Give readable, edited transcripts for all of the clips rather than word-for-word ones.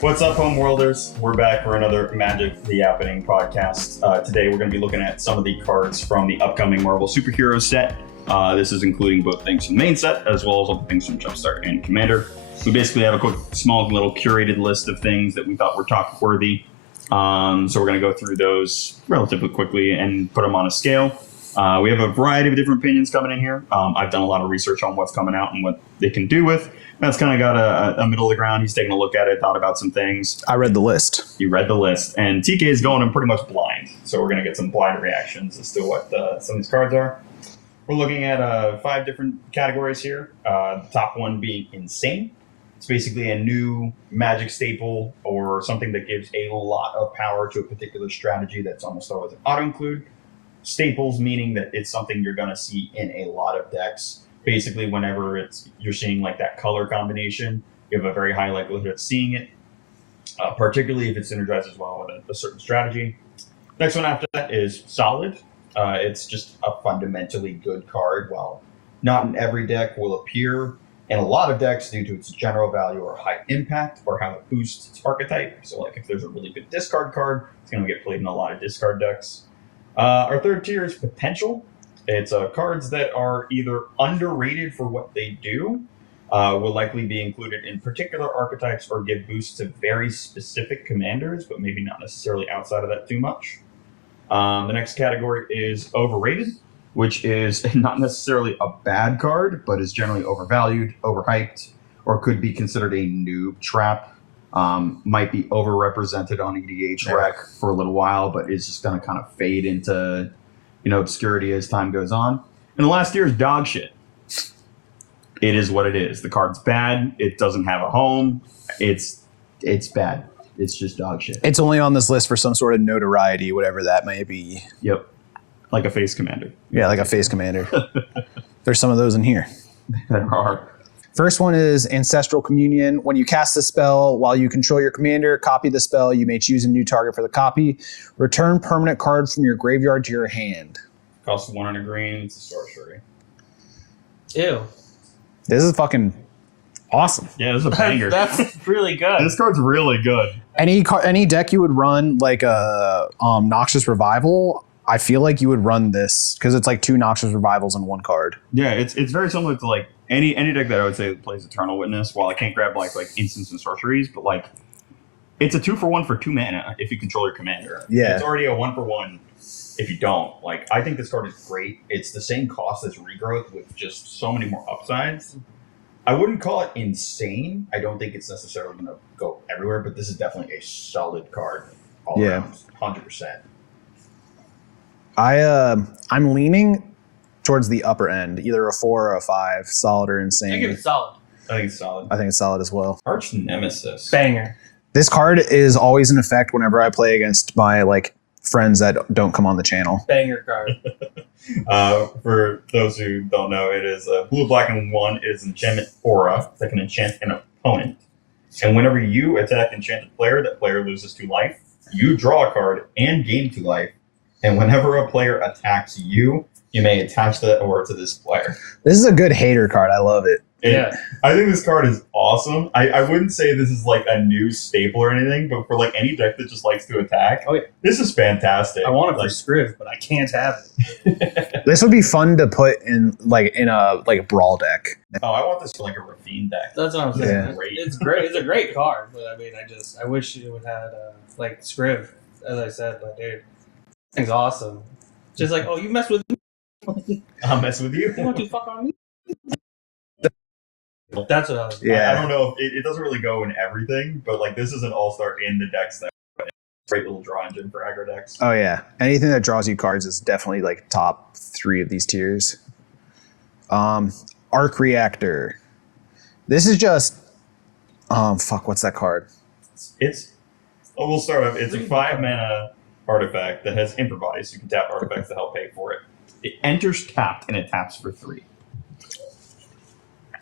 What's up, Homeworlders? We're back for another Magic the Yappening podcast. Today we're going to be looking at some of the cards from the upcoming Marvel Superhero set. This is including both things from the main set as well as all the things from Jumpstart and Commander. We basically have a quick, small, little curated list of things that we thought were talk worthy. So we're going to go through those relatively quickly and put them on a scale. We have a variety of different opinions coming in here. I've done a lot of research on what's coming out and what they can do with. Matt's kind of got a middle of the ground. He's taken a look at it, thought about some things. I read the list. You read the list. And TK is going in pretty much blind. So we're going to get some blind reactions as to what some of these cards are. We're looking at 5 different categories here. The top one being Insane. It's basically a new Magic staple or something that gives a lot of power to a particular strategy that's almost always an auto-include. Staples meaning that it's something you're going to see in a lot of decks. Basically, whenever you're seeing like that color combination, you have a very high likelihood of seeing it, particularly if it synergizes well with a certain strategy. Next one after that is Solid. It's just a fundamentally good card. While not in every deck will appear in a lot of decks due to its general value or high impact or how it boosts its archetype. So like if there's a really good discard card, it's going to get played in a lot of discard decks. Our third tier is Potential. It's cards that are either underrated for what they do, will likely be included in particular archetypes or give boosts to very specific commanders, but maybe not necessarily outside of that too much. The next category is Overrated, which is not necessarily a bad card, but is generally overvalued, overhyped, or could be considered a noob trap. Might be overrepresented on EDH rec for a little while, but is just going to kind of fade into obscurity as time goes on. And the last tier is Dog Shit. It is what it is. The card's bad. It doesn't have a home. It's bad. It's just dog shit. It's only on this list for some sort of notoriety, whatever that may be. Yep. Like a face commander. Yeah, like a face commander. There's some of those in here. There are. First one is Ancestral Communion. When you cast the spell while you control your commander, copy the spell. You may choose a new target for the copy. Return permanent card from your graveyard to your hand. Costs 1 and a green. It's a sorcery. Ew. This is fucking awesome. Yeah, this is a banger. That's really good. This card's really good. Any deck you would run like a Noxious Revival, I feel like you would run this because it's like 2 Noxious Revivals in one card. Yeah, it's very similar to like any deck that I would say plays Eternal Witness. While I can't grab like instants and sorceries, but like it's a 2-for-1 for 2 mana if you control your commander. Yeah, it's already a 1-for-1 if you don't. Like I think this card is great. It's the same cost as Regrowth with just so many more upsides. I wouldn't call it insane. I don't think it's necessarily going to go everywhere, but this is definitely a solid card all around, 100%. I'm leaning towards the upper end, either a 4 or a 5, solid or insane. I give it solid. I think it's solid. I think it's solid as well. Archnemesis. Banger. This card is always in effect whenever I play against my friends that don't come on the channel. Banger card. For those who don't know, it is blue, black, and 1. It is enchantment aura that can enchant an opponent. And whenever you attack enchanted player, that player loses 2 life. You draw a card and gain 2 life. And whenever a player attacks you, you may attach that aura to this player. This is a good hater card. I love it. Yeah. I think this card is awesome. I wouldn't say this is like a new staple or anything, but for like any deck that just likes to attack, this is fantastic. I want it for Scriv, but I can't have it. This would be fun to put in a brawl deck. Oh, I want this for like a Ravine deck. That's what I'm saying. Yeah. It's great. It's a great card, but I mean, I wish it would have had Scriv, as I said. But dude, thing's awesome. Just like, oh, you mess with me. I'll mess with you. You want to fuck on me? That's what I was. Yeah. I don't know if it doesn't really go in everything, but like this is an all-star in the decks that great little draw engine for aggro decks. Oh yeah, anything that draws you cards is definitely like top 3 of these tiers. Arc Reactor. This is just what's that card? We'll start off. It's a 5 mana artifact that has improvise. You can tap artifacts to help pay for it. It enters tapped and it taps for 3.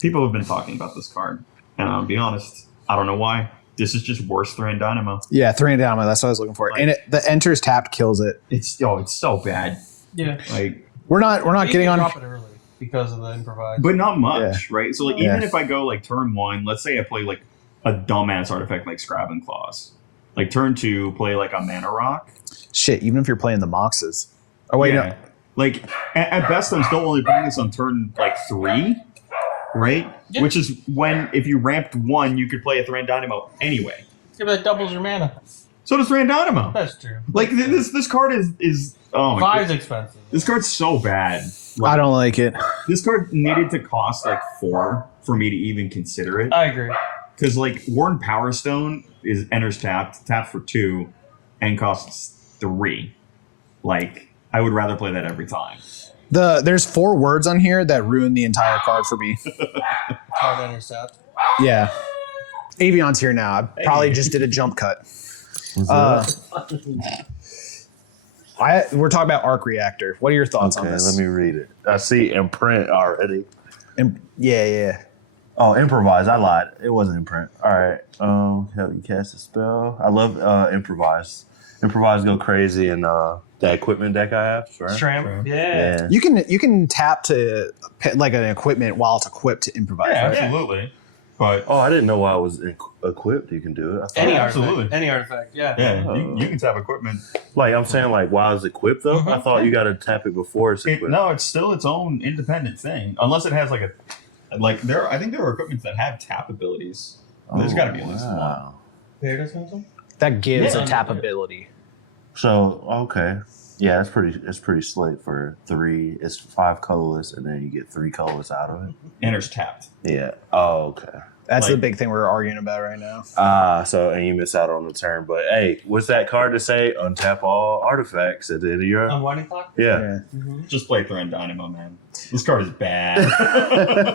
People have been talking about this card, and I'll be honest, I don't know why. This is just worse Thran Dynamo. Yeah, Thran Dynamo. That's what I was looking for. Like, and the enters tapped kills it. It's so bad. Yeah. Like we're not getting on. Drop it early because of the improvise, but not much, right? So like even Yeah. if I go like turn 1, let's say I play like a dumbass artifact like Scrab and Claws. Like turn 2, play like a mana rock. Shit, even if you're playing the Moxes. Oh wait, no. Like at best, I'm still only playing this on turn like 3, right? Yeah. Which is when if you ramped 1, you could play a Thran Dynamo anyway. Yeah, but that doubles your mana. So does Thran Dynamo. That's true. Like this card is oh my god. 5's expensive. This card's so bad. Like, I don't like it. This card needed to cost like 4 for me to even consider it. I agree. Because like Warren Power Stone enters tapped for 2, and costs 3. Like I would rather play that every time. There's 4 words on here that ruin the entire card for me. Card intercept. Yeah. Avion's here now. I probably just did a jump cut. We're talking about Arc Reactor. What are your thoughts on this? Let me read it. I see imprint already. Yeah. Oh, improvise. I lied. It wasn't imprint. All right. Help you cast a spell. I love improvise. Improvise go crazy in the equipment deck I have. Shrimp. Yeah. You can tap to like an equipment while it's equipped to improvise. Yeah, right? absolutely. But Oh, I didn't know why it was equipped. You can do it. I thought Any absolutely. artifact. Any artifact. Yeah. yeah, you can tap equipment. Like I'm saying, like while it's equipped though. I thought you got to tap it before it's equipped. No, it's still its own independent thing, unless it has like I think there are equipments that have tap abilities. There's got to be at least one. Here does something? That gives Yeah. a tap ability. So okay, yeah, it's pretty slick for 3. It's 5 colorless, and then you get 3 colorless out of it. Enters tapped. Yeah. Oh, okay. That's Like- the big thing we're arguing about right now. So and you miss out on the turn, but hey, what's that card to say? Untap all artifacts at the end of your. Unwinding clock? Yeah. Just play Thran Dynamo, man. This card is bad.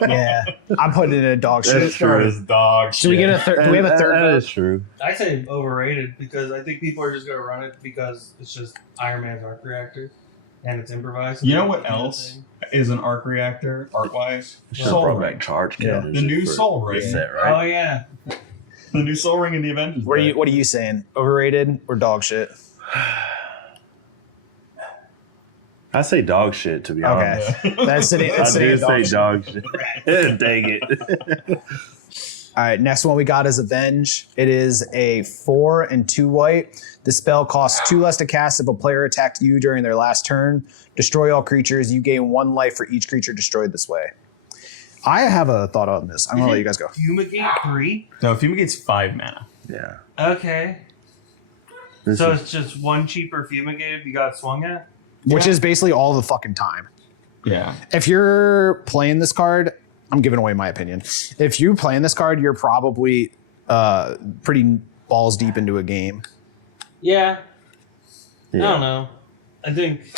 Yeah. I'm putting it in a dog shit. That's This card is dog shit. Do we have a third That vote? is true. I say overrated because I think people are just going to run it because it's just Iron Man's Arc Reactor and it's improvised. You know what else is an Arc Reactor, art-wise? Should Soul brought Ring. back charge Yeah. counters. The new for Soul Ring. reset, Oh, right? yeah. The new Soul Ring in the Avengers. What deck. are you saying? Overrated or dog shit? I say dog shit to be honest. Okay. That's it. I do say dog shit. Dang it. All right, next one we got is Avenge. It is a 4 and 2 white. The spell costs 2 less to cast if a player attacked you during their last turn. Destroy all creatures. You gain 1 life for each creature destroyed this way. I have a thought on this. I'm going to let you guys go. Fumigate 3? No, Fumigate's 5 mana. Yeah. Okay. This So is, it's just 1 cheaper Fumigate if you got swung at? Which is basically all the fucking time. Yeah. If you're playing this card, I'm giving away my opinion. If you're playing this card, you're probably pretty balls deep into a game. Yeah. yeah. I don't know. I think...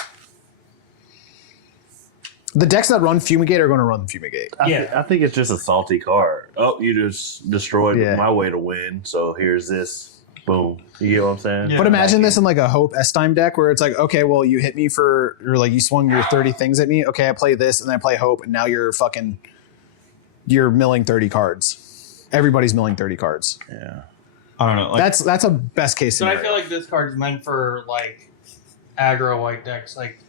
The decks that run Fumigate are going to run Fumigate. I think it's just a salty card. Oh, you just destroyed Yeah. my way to win. So here's this. Boom. You get what I'm saying? Yeah. But imagine this in like a Hope S-Time deck where it's like, okay, well, you hit me or like you swung your 30 things at me. Okay, I play this and then I play Hope and now you're milling 30 cards. Everybody's milling 30 cards. Yeah. I don't know. Like, That's a best case So scenario. I feel like this card is meant for like aggro white decks, like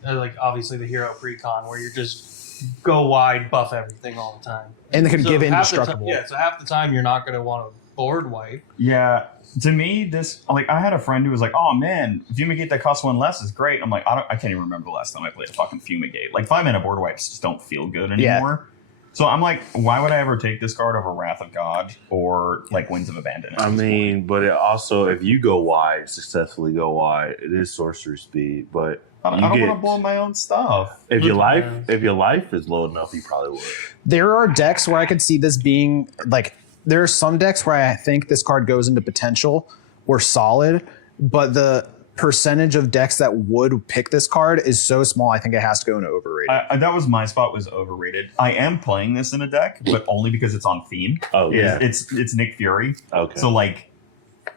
obviously the hero precon, where you just go wide, buff everything all the time. and they could So give half the indestructible. so half the time you're not going to want to board white. yeah. To me, I had a friend who was like, "Oh man, Fumigate that costs 1 less is great." I'm like, I can't even remember the last time I played a fucking Fumigate. Like 5 mana board wipes just don't feel good anymore. So I'm like, why would I ever take this card over Wrath of God or like Winds of Abandon? I mean, but it also, if you go wide, successfully go wide, it is sorcery speed. But I don't want to blow my own stuff. if your life is low enough, you probably would. There are decks where I could see this being like, there are some decks where I think this card goes into potential or solid, but the percentage of decks that would pick this card is so small, I think it has to go into overrated. That was my spot, was overrated. I am playing this in a deck, but only because it's on theme. Oh, yeah. It's Nick Fury. Okay. So like,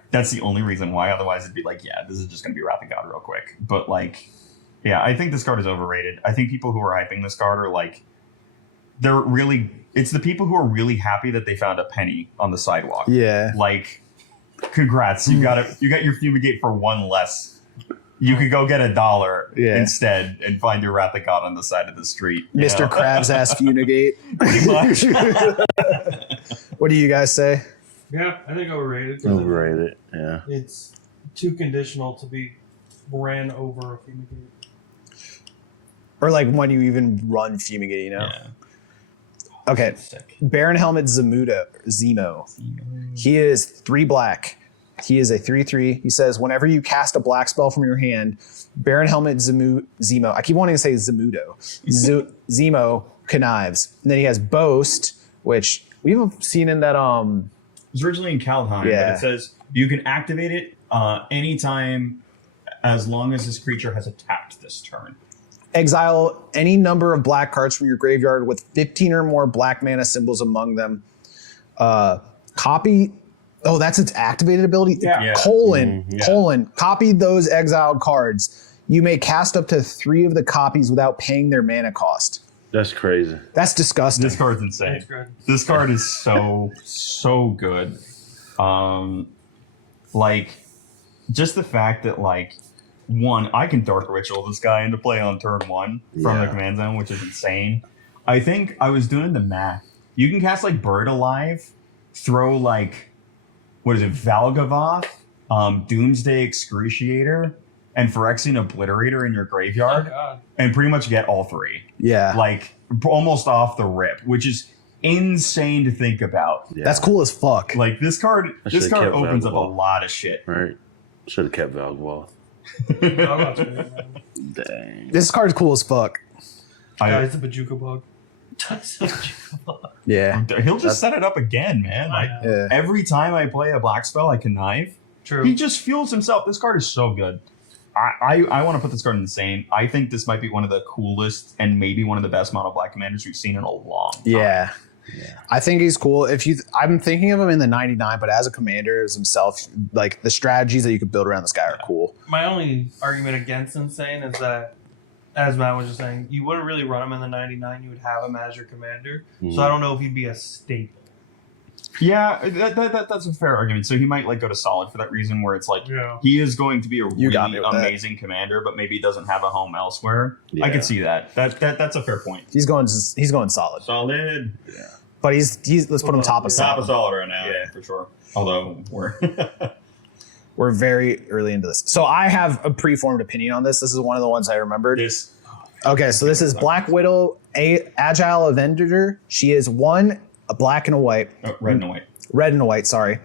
that's the only reason why. Otherwise, it'd be like, yeah, this is just gonna be Wrath of God real quick. But like, yeah, I think this card is overrated. I think people who are hyping this card are like, it's the people who are really happy that they found a penny on the sidewalk. Yeah. Like, congrats, you got your Fumigate for 1 less. You could go get $1 instead and find your Wrath of God on the side of the street. you Mr. know? Krabs ass Fumigate. Pretty much. What do you guys say? Yeah, I think overrated. 'cause Overrated. Yeah. It's too conditional to be ran over a fumigate. Or like when you even run Fumigate, you know? Yeah. Okay. Sick. Baron Helmut Zemo. He is 3 black. He is a 3/3. He says, whenever you cast a black spell from your hand, Baron Helmut Zemo. I keep wanting to say Zemudo. Zemo connives. And then he has Boast, which we've seen in that. It was originally in Kaldheim, Yeah. but it says you can activate it anytime as long as this creature has attacked this turn. Exile any number of black cards from your graveyard with 15 or more black mana symbols among them. Copy. Oh, that's its activated ability? Yeah. Colon. Copy those exiled cards. You may cast up to 3 of the copies without paying their mana cost. That's crazy. That's disgusting. This card's insane. That's good. This card is so good. Like, just the fact that, like, one, I can Dark Ritual this guy into play on turn 1 from the command zone, which is insane. I think I was doing the math. You can cast, like, Bird Alive, throw, like, what is it, Valgavoth, Doomsday Excruciator, and Phyrexian Obliterator in your graveyard, Oh, God. and pretty much get all 3. Yeah. Like, almost off the rip, which is insane to think about. Yeah. That's cool as fuck. Like, this card should've kept opens up a Valgavoth. lot of shit. Right. Should have kept Valgavoth. Valgavoth's good, man. Dang. This card's cool as fuck. Guys, the Bajuka bug. Yeah. He'll just set it up again, man. Like, Yeah. every time I play a black spell, I connive. True. He just fuels himself. This card is so good. I want to put this card insane. I think this might be one of the coolest and maybe one of the best mono black commanders we've seen in a long time. Yeah. I think he's cool. I'm thinking of him in the 99, but as a commander as himself, like the strategies that you could build around this guy are cool. My only argument against insane is that, as Matt was just saying, you wouldn't really run him in the 99. You would have him as your commander. So I don't know if he'd be a staple. Yeah, that's a fair argument. So he might like go to solid for that reason, where it's like Yeah. he is going to be a You got really me with that. amazing commander, but maybe doesn't have a home elsewhere. I Yeah. could see that. That's a fair point. He's going solid. Solid. But he's let's put him top of Top of solid. solid right now, Yeah. for sure. Although we're We're very early into this. So I have a preformed opinion on this. This is one of the ones I remembered. this. Okay, so this is Black Widow, Agile Avenger. She is a black and a white. Red and white. Red and a white, sorry.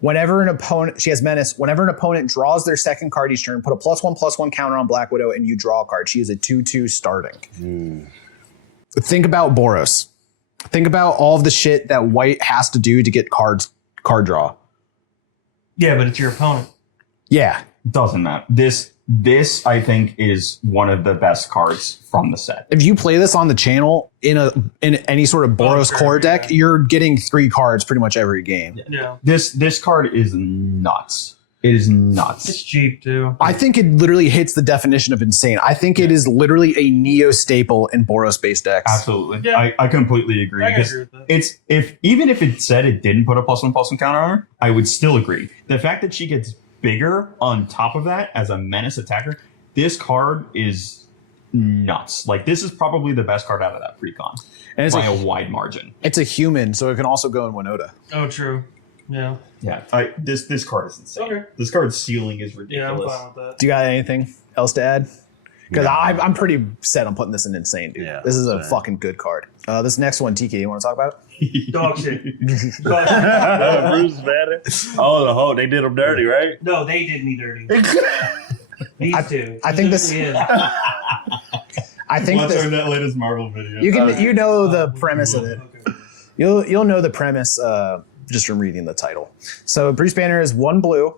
Whenever an opponent, she has menace. Whenever an opponent draws their second card each turn, put a +1/+1 counter on Black Widow and you draw a card. She is a 2/2 starting. Think about Boros. Think about all of the shit that white has to do to get card draw. Yeah, but it's your opponent. Yeah. Doesn't matter. This I think is one of the best cards from the set. If you play this on the channel in any sort of Boros sure, core deck, yeah. you're getting 3 cards pretty much every game. Yeah. This card is nuts. It is It's nuts. cheap, too. I think it literally hits the definition of insane. I think it is literally a neo staple in Boros based decks. Absolutely. Yeah. I completely agree. I can because agree with that. it's even if it said it didn't put a +1/+1 counter on her, I would still agree. The fact that she gets bigger on top of that as a menace attacker, this card is nuts. Like, this is probably the best card out of that precon And it's by a a, wide margin. it's a human, so it can also go in Winota. Oh, true. Yeah. Yeah, this card is insane. Okay. This card's ceiling is Yeah, I'm ridiculous. fine with that. Do you got anything else to add? Because No. I'm pretty set on putting this in insane, dude. Yeah, this is a same. fucking good card. This next one, TK, you want to talk about? Dog shit. Bruce Banner. Oh, the whole they did him dirty, right? No, they did me dirty. These two. I think this- Specifically him. I think Watch this, our latest Marvel video. you know the premise of it. Okay. You'll know the premise just from reading the title. So Bruce Banner is 1 blue.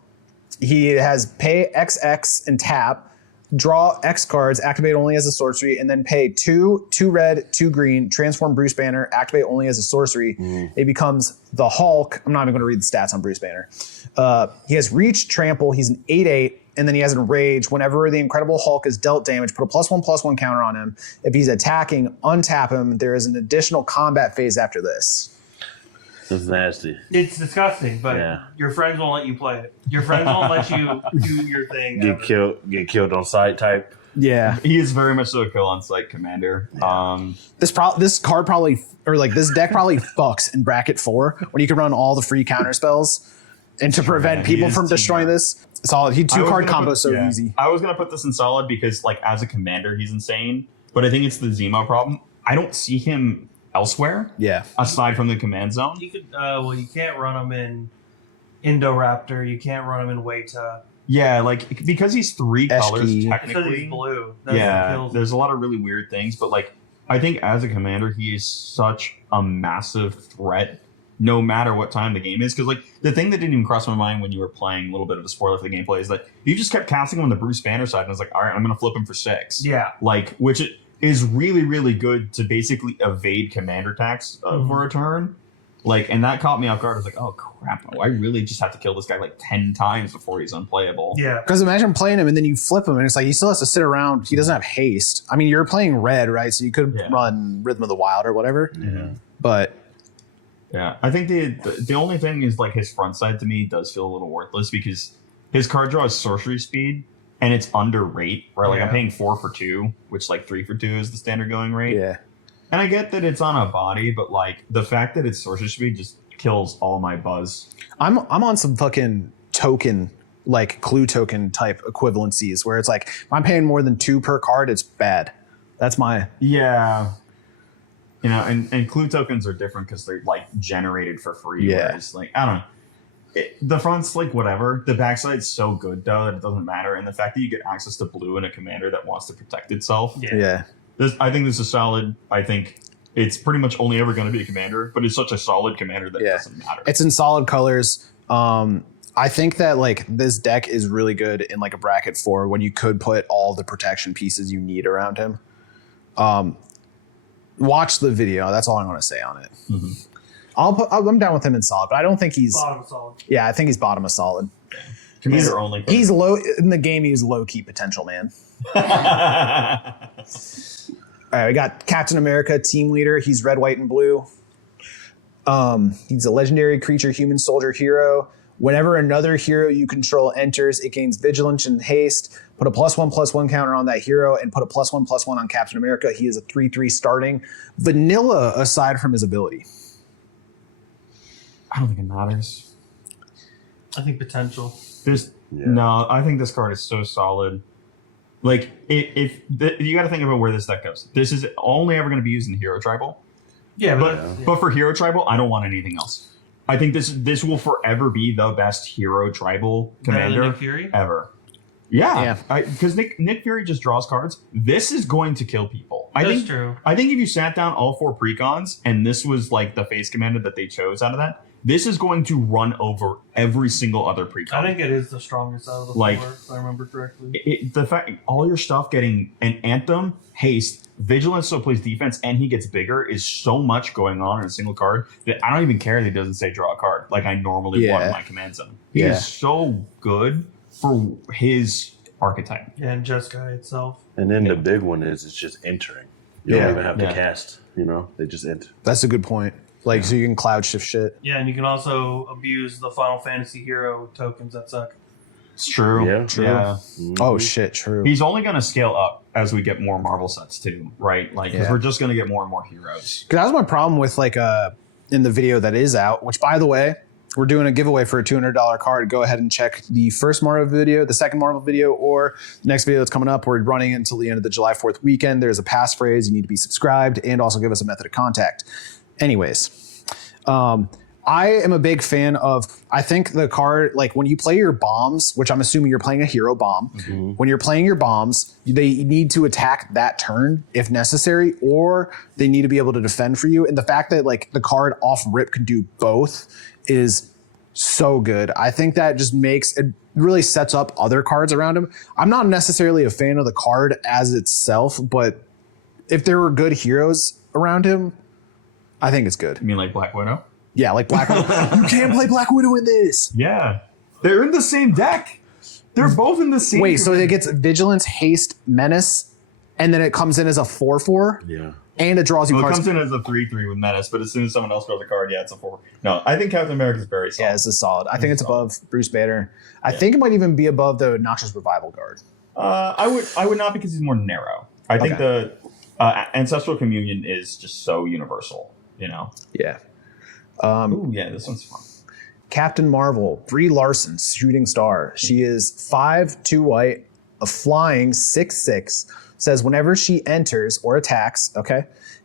He has pay XX and tap, draw X cards, activate only as a sorcery, and then pay 2 red, 2 green, transform Bruce Banner, activate only as a sorcery. It becomes the Hulk. I'm not even going to read the stats on Bruce Banner. He has reach, trample. He's an 8/8. And then he has enrage. Whenever the Incredible Hulk is dealt damage, put a +1/+1 counter on him. If he's attacking, untap him. There is an additional combat phase after this. That's nasty. It's disgusting, but Yeah. your friends won't let you play it. Your friends won't let you do your thing. Get killed on sight type. Yeah. He is very much so a kill on sight commander. This card probably, or like this deck probably fucks in bracket 4 when you can run all the free counter spells and to prevent people from destroying this. Solid. He 2-card combo so easy. I was gonna put this in solid because like as a commander he's insane, but I think it's the Zemo problem. I don't see him elsewhere. Yeah. Aside from the command zone. You could you can't run him in Indoraptor. You can't run him in Weta. Yeah, like because he's 3 colors Eshki. Because technically. he's blue. That's what kills him. There's a lot of really weird things, but like I think as a commander, he is such a massive threat, no matter what time the game is. Because like the thing that didn't even cross my mind when you were playing, a little bit of a spoiler for the gameplay, is that you just kept casting him on the Bruce Banner side, and I was like, all right, I'm gonna flip him for 6. Yeah. Like which is really really good to basically evade commander attacks for a turn. Like, and that caught me off guard. I was like, oh crap, I really just have to kill this guy like 10 times before he's unplayable. Yeah. Because imagine playing him and then you flip him and it's like he still has to sit around. He doesn't have haste. I mean, you're playing red, right? So you could run Rhythm of the Wild or whatever. Yeah. But yeah, I think the only thing is like his front side to me does feel a little worthless because his card draw is sorcery speed and it's under rate, right? Like I'm paying 4 for 2, which like 3 for 2 is the standard going rate. yeah. And I get that it's on a body, but like the fact that it's sorcery speed just kills all my buzz. I'm on some fucking token, like clue token type equivalencies where it's like if I'm paying more than 2 per card, it's bad. That's my Yeah. You know, and clue tokens are different because they're like generated for free. Yeah. Whereas, like, I don't know. The front's like whatever. The backside's so good though that it doesn't matter. And the fact that you get access to blue in a commander that wants to protect itself. yeah. I think this is solid. I think it's pretty much only ever going to be a commander, but it's such a solid commander that it doesn't matter. It's in solid colors. I think that like this deck is really good in like a bracket 4 when you could put all the protection pieces you need around him. Watch the video. That's all I'm going to say on it. Mm-hmm. I'm down with him in solid, but I don't think he's Bottom of solid. Yeah, I think he's bottom of solid. Commander only. He's low in the game. He's low key potential, man. All right, we got Captain America, team leader. He's red, white, and blue. He's a legendary creature, human soldier hero. Whenever another hero you control enters, it gains vigilance and haste. Put a +1/+1 counter on that hero and put a +1/+1 on Captain America. He is a 3/3 starting. Vanilla aside from his ability. I don't think it matters. I think potential. No, I think this card is so solid. Like, if you got to think about where this deck goes. This is only ever going to be used in Hero Tribal. Yeah, but for Hero Tribal, I don't want anything else. I think this will forever be the best Hero Tribal commander Nick Fury? ever. Yeah. Because Nick Fury just draws cards. This is going to kill people. That's true. I think if you sat down all 4 precons and this was like the face commander that they chose out of that, this is going to run over every single other precon. I think it is the strongest out of the 4, if I remember correctly. The fact all your stuff getting an Anthem, haste, vigilance, so plays defense, and he gets bigger is so much going on in a single card that I don't even care that he doesn't say draw a card like I normally want in my command zone. He is so good for his archetype. Yeah, and Jeskai itself. And then the big one is it's just entering. You don't even have to cast. You know, they just enter. That's a good point. Like, so you can cloud shift shit. Yeah, and you can also abuse the Final Fantasy hero tokens that suck. It's true. Yeah. True. Yeah. Mm-hmm. Oh shit, true. He's only going to scale up as we get more Marvel sets too, right? Like, because we're just going to get more and more heroes. Because that was my problem with like in the video that is out, which by the way, we're doing a giveaway for a $200 card. Go ahead and check the first Marvel video, the second Marvel video, or the next video that's coming up. We're running until the end of the July 4th weekend. There's a passphrase. You need to be subscribed and also give us a method of contact. Anyways, I am a big fan of, I think the card, like when you play your bombs, which I'm assuming you're playing a hero bomb, when you're playing your bombs, they need to attack that turn if necessary, or they need to be able to defend for you. And the fact that like the card off rip can do both is so good. I think that just makes it really sets up other cards around him. I'm not necessarily a fan of the card as itself, but if there were good heroes around him, I think it's good. You mean like Black Widow? Yeah, like Black Widow. You can't play Black Widow in this. Yeah. They're in the same deck. They're both in the same. Wait, so it gets Vigilance, Haste, Menace, and then it comes in as a 4/4? Yeah. And it draws you Well, it cards. comes in as a 3/3 with Menace, but as soon as someone else draws a card, yeah, it's a 4. No, I think Captain America is very solid. Yeah, this is solid. I think it's above Bruce Banner. I think it might even be above the Noxious Revival Guard. I would not because he's more narrow. I think the Ancestral Communion is just so universal, you know? Yeah. Ooh, yeah, this one's fun. Captain Marvel, Brie Larson, shooting star. She is 5, 2 white, a flying 6/6. Says whenever she enters or attacks,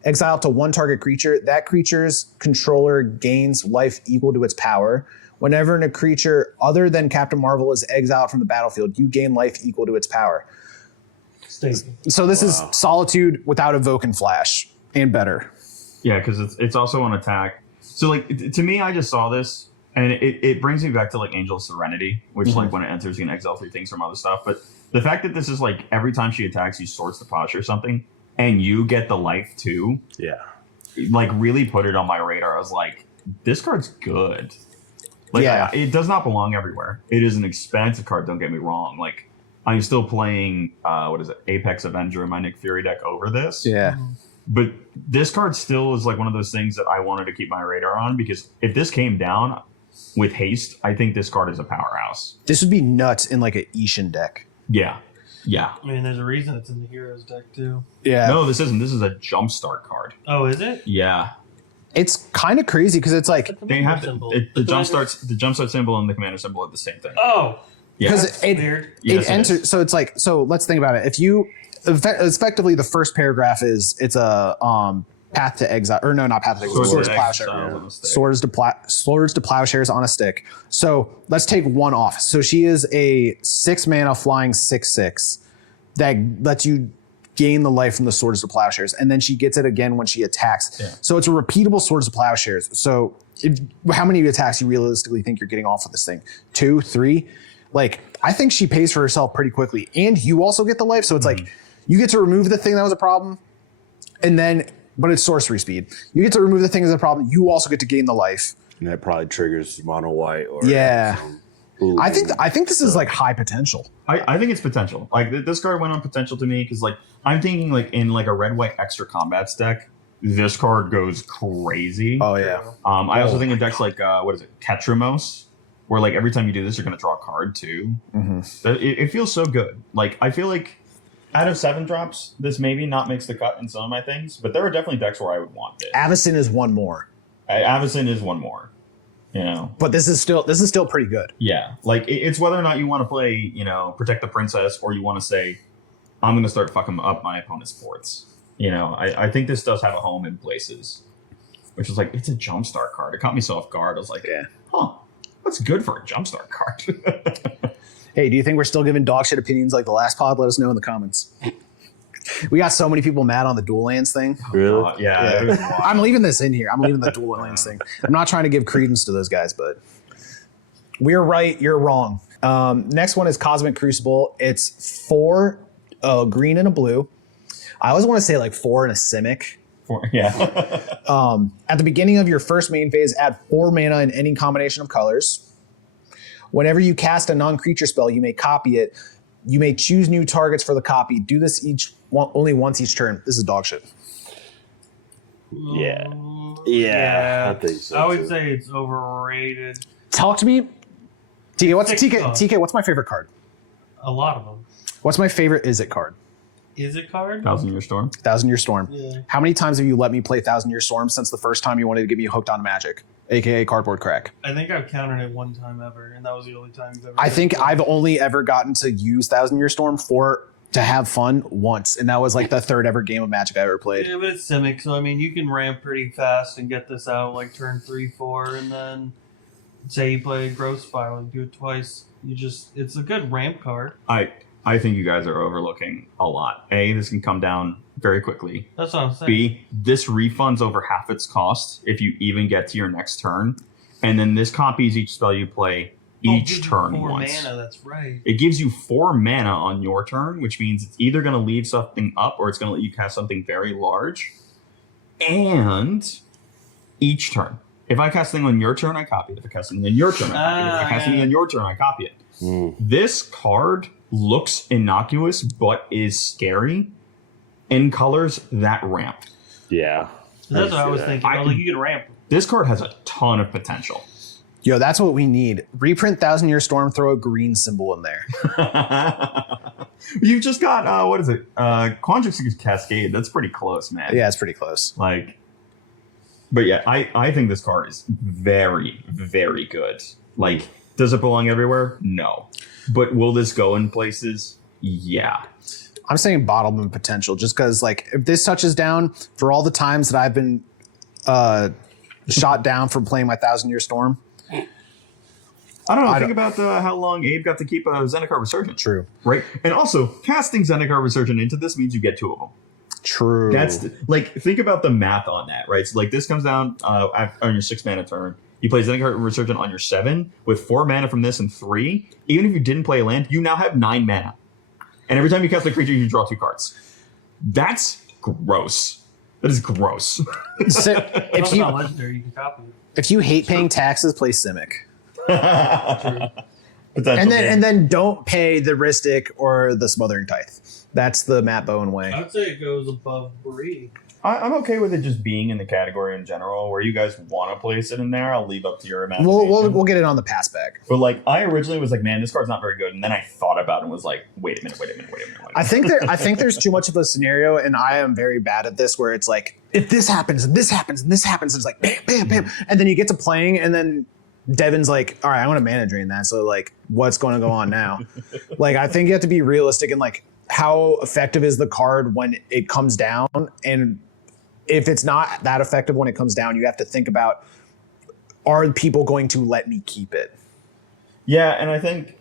exile to one target creature. That creature's controller gains life equal to its power. Whenever a creature other than Captain Marvel is exiled from the battlefield, you gain life equal to its power. So this is Solitude without Evoke and Flash, and better. Yeah, because it's also on attack. So like to me, I just saw this, and it brings me back to like Angel of Serenity, which like when it enters, you can exile 3 things from other stuff. But the fact that this is like every time she attacks, you Swords to Plowshare or something, and you get the life too. Yeah. Like really put it on my radar. I was like, this card's good. Like, Yeah. it does not belong everywhere. It is an expensive card. Don't get me wrong. Like I'm still playing Apex Avenger in my Nick Fury deck over this. Yeah. But this card still is like one of those things that I wanted to keep my radar on, because if this came down with haste, I think this card is a powerhouse. This would be nuts in like an Ishin deck. Yeah. Yeah. I mean, there's a reason it's in the Heroes deck too. Yeah. No, this isn't. This is a jumpstart card. Oh, is it? Yeah. It's kind of crazy because it's like, They have to, the jumpstart symbol and the commander symbol are the same thing. Oh, Yeah. because weird. Yes, it enters. is. So it's like, so let's think about it. If you effectively, the first paragraph is it's a path to exile, or no, not path to exile, swords to plowshare. Swords to plowshares on a stick. So let's take one off. So she is a 6 mana flying 6/6 that lets you gain the life from the Swords to Plowshares, and then she gets it again when she attacks. Yeah. So it's a repeatable Swords to Plowshares. So how many attacks you realistically think you're getting off of this thing? 2, 3? Like, I think she pays for herself pretty quickly, and you also get the life. So it's like you get to remove the thing that was a problem, and then, but it's sorcery speed. You get to remove the thing that's a problem. You also get to gain the life. And that probably triggers mono white or Yeah. some I think this is like high potential. I think it's potential. Like this card went on potential to me because like I'm thinking like in like a red white extra combats deck, this card goes crazy. Oh yeah. I also think in decks like Ketrimos, where like every time you do this, you're gonna draw a card too. It feels so good. Like I feel like out of 7 drops, this maybe not makes the cut in some of my things, but there are definitely decks where I would want this. Avacyn is one more, Avacyn is one more. You know, but this is still pretty good. yeah. Like it's whether or not you want to play, you know, Protect the Princess, or you want to say, I'm going to start fucking up my opponent's boards. You know, I think this does have a home in places, which is like, it's a jumpstart card. It caught me so off guard. I was like, what's good for a jumpstart card? Hey, do you think we're still giving dog shit opinions like the last pod? Let us know in the comments. We got so many people mad on the dual lands thing. Really? Yeah. It was wild. I'm leaving this in here. I'm leaving the dual lands thing. I'm not trying to give credence to those guys, but we're right. You're wrong. Next one is Cosmic Crucible. It's 4 green and a blue. I always want to say like 4 and a Simic. Yeah. At the beginning of your first main phase, add 4 mana in any combination of colors. Whenever you cast a non-creature spell, you may copy it. You may choose new targets for the copy. Do this only once each turn. This is dog shit. Yeah. Yeah. I think so. I would too. say it's overrated. Talk to me. TK, Six TK, what's my favorite card? A lot of them. What's my favorite Is It card? Is it card? 1,000 Year Storm. 1,000 Year Storm. Yeah. How many times have you let me play 1,000 Year Storm since the first time you wanted to get me hooked on Magic, aka Cardboard Crack? I think I've countered it one time ever, and that was the only time you've ever. I think I've only ever gotten to use 1,000 Year Storm to have fun once, and that was like the 3rd ever game of Magic I ever played. Yeah, but it's Simic, so I mean, you can ramp pretty fast and get this out like turn 3, 4, and then say you play Growth Spiral, you do it twice. It's a good ramp card. I think you guys are overlooking a lot. A, this can come down very quickly. That's what I'm saying. B, this refunds over half its cost if you even get to your next turn. And then this copies each spell you play each turn 4 once. mana, that's right. It gives you 4 mana on your turn, which means it's either going to leave something up or it's going to let you cast something very large. And each turn. If I cast something on your turn, I copy it. If I cast something on your turn, I copy it. If I cast something on your turn, I copy it. This card looks innocuous, but is scary in colors that ramp. Yeah. That's what I was thinking. Like you can ramp. This card has a ton of potential. Yo, that's what we need. Reprint 1,000 Year Storm, throw a green symbol in there. You've just got what is it? Quandrix Cascade. That's pretty close, man. Yeah, it's pretty close. Like, but yeah, I think this card is very, very good. Like, does it belong everywhere? No. But will this go in places? Yeah. I'm saying bottleman potential, just because like if this touches down, for all the times that I've been shot down from playing my 1,000-Year Storm. I don't know. Think about how long Abe got to keep a Zendikar Resurgent. True. Right? And also, casting Zendikar Resurgent into this means you get 2 of them. True. That's like, think about the math on that, right? So like this comes down on your 6 mana turn. You play Zendikar Resurgent on your 7 with 4 mana from this and 3. Even if you didn't play a land, you now have 9 mana. And every time you cast a creature, you draw 2 cards. That's gross. That is gross. So If you legendary, you can copy it. if you hate paying taxes, play Simic. And And then don't pay the Ristic or the Smothering Tithe. That's the Matt Bowen way. I would say it goes above Bree. I'm okay with it just being in the category in general. Where you guys want to place it in there, I'll leave up to your imagination. We'll get it on the pass back. But like, I originally was like, man, this card's not very good, and then I thought about it and was like, wait a minute. I think there's too much of a scenario, and I am very bad at this, where it's like, if this happens and this happens and this happens, it's like bam, bam, bam, and then you get to playing, and then Devin's like, all right, I want to mana drain that. So like, what's going to go on now? Like, I think you have to be realistic and like, how effective is the card when it comes down, and if it's not that effective when it comes down, you have to think about, are people going to let me keep it? Yeah, and I think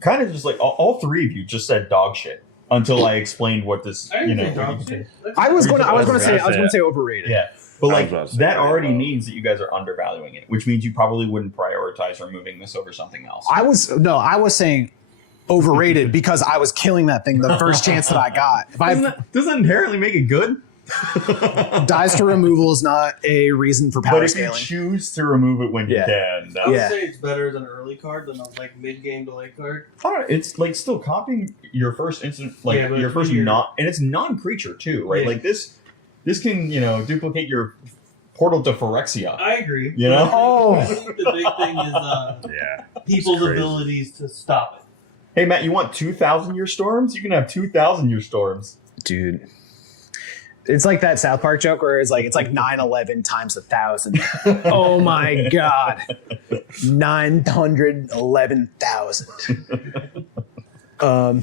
kind of just like all 3 of you just said dog shit until I explained what this, I didn't say dog shit. I was going to say overrated. Yeah, but like about to say that already means that you guys are undervaluing it, which means you probably wouldn't prioritize removing this over something else. I was saying overrated because I was killing that thing the first chance that I got. If Doesn't that inherently make it good? dies to removal is not a reason for power But if scaling. you choose to remove it when you can, I would Yeah. say it's better as an early card than a like mid-game delay card. I don't know, it's like still copying your first instant, like Yeah, but your first you're- and it's non-creature too, right? Yeah. Like this can duplicate your Portal to Phyrexia. I agree. You know? Oh. I think the big thing is Yeah. people's crazy. abilities to stop it. Hey Matt, you want 2,000-year storms? You can have 2,000-year storms. Dude. It's like that South Park joke where it's like 9/11 times 1,000. Oh my god. 911,000. I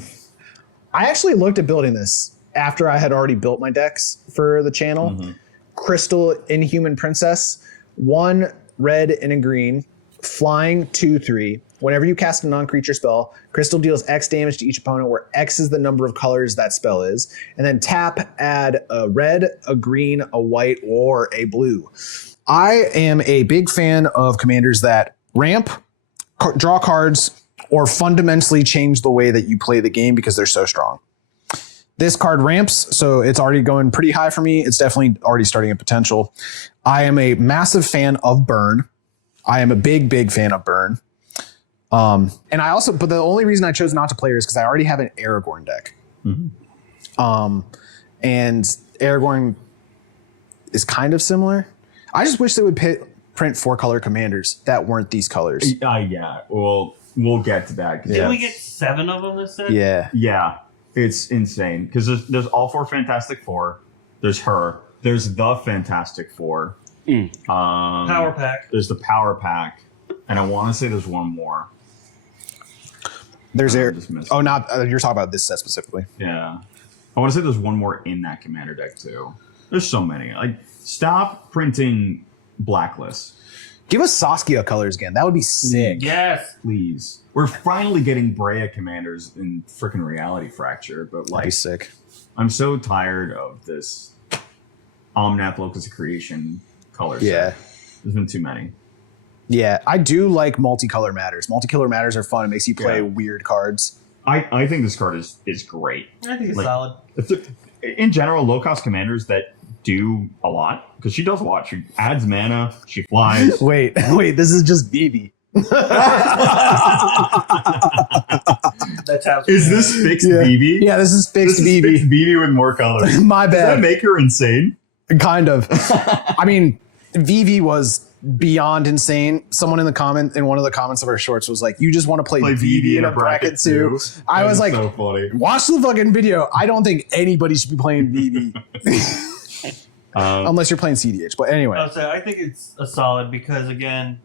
actually looked at building this after I had already built my decks for the channel. Mm-hmm. Crystal Inhuman Princess, 1 red and a green, flying 2/3. Whenever you cast a non-creature spell, Crystal deals X damage to each opponent, where X is the number of colors that spell is. And then tap, add a red, a green, a white, or a blue. I am a big fan of commanders that ramp, draw cards, or fundamentally change the way that you play the game because they're so strong. This card ramps, so it's already going pretty high for me. It's definitely already starting at potential. I am a massive fan of Burn. I am a big, big fan of Burn. And I also, but the only reason I chose not to play her is because I already have an Aragorn deck. Mm-hmm. And Aragorn is kind of similar. I just wish they would print 4-color commanders that weren't these colors. Yeah. Well, we'll get to that. Did we get 7 of them this set? Yeah. Yeah, it's insane because there's all 4 Fantastic Four. There's her. There's the Fantastic Four. Power pack. There's the Power Pack, and I want to say there's one more. There's just missed you're talking about this set specifically. Yeah, I want to say there's one more in that commander deck too. There's so many. Like, stop printing Blacklist, Give us Saskia colors again. That would be sick. Yes. please. We're finally getting Brea commanders in freaking Reality Fracture, but That'd like, be sick. I'm so tired of this Omnath Locus of Creation color set. Yeah. There's been too many. Yeah, I do like multicolor matters. Multicolor matters are fun. It makes you play Yeah. weird cards. I think this card is great. I think it's Like- solid. In general, low cost commanders that do a lot, because she does a lot. She adds mana, she flies. Wait, this is just BB. That's how. Is this fixed Yeah. BB? Yeah, this is fixed This is BB. fixed BB with more colors. My Does that bad. make her insane? Kind of. I mean, VV was beyond insane. Someone in one of the comments of our shorts was like, "You just want to play VV in a bracket too." I was like, so funny. "Watch the fucking video." I don't think anybody should be playing VV unless you're playing CDH. But anyway, I think it's a solid because again,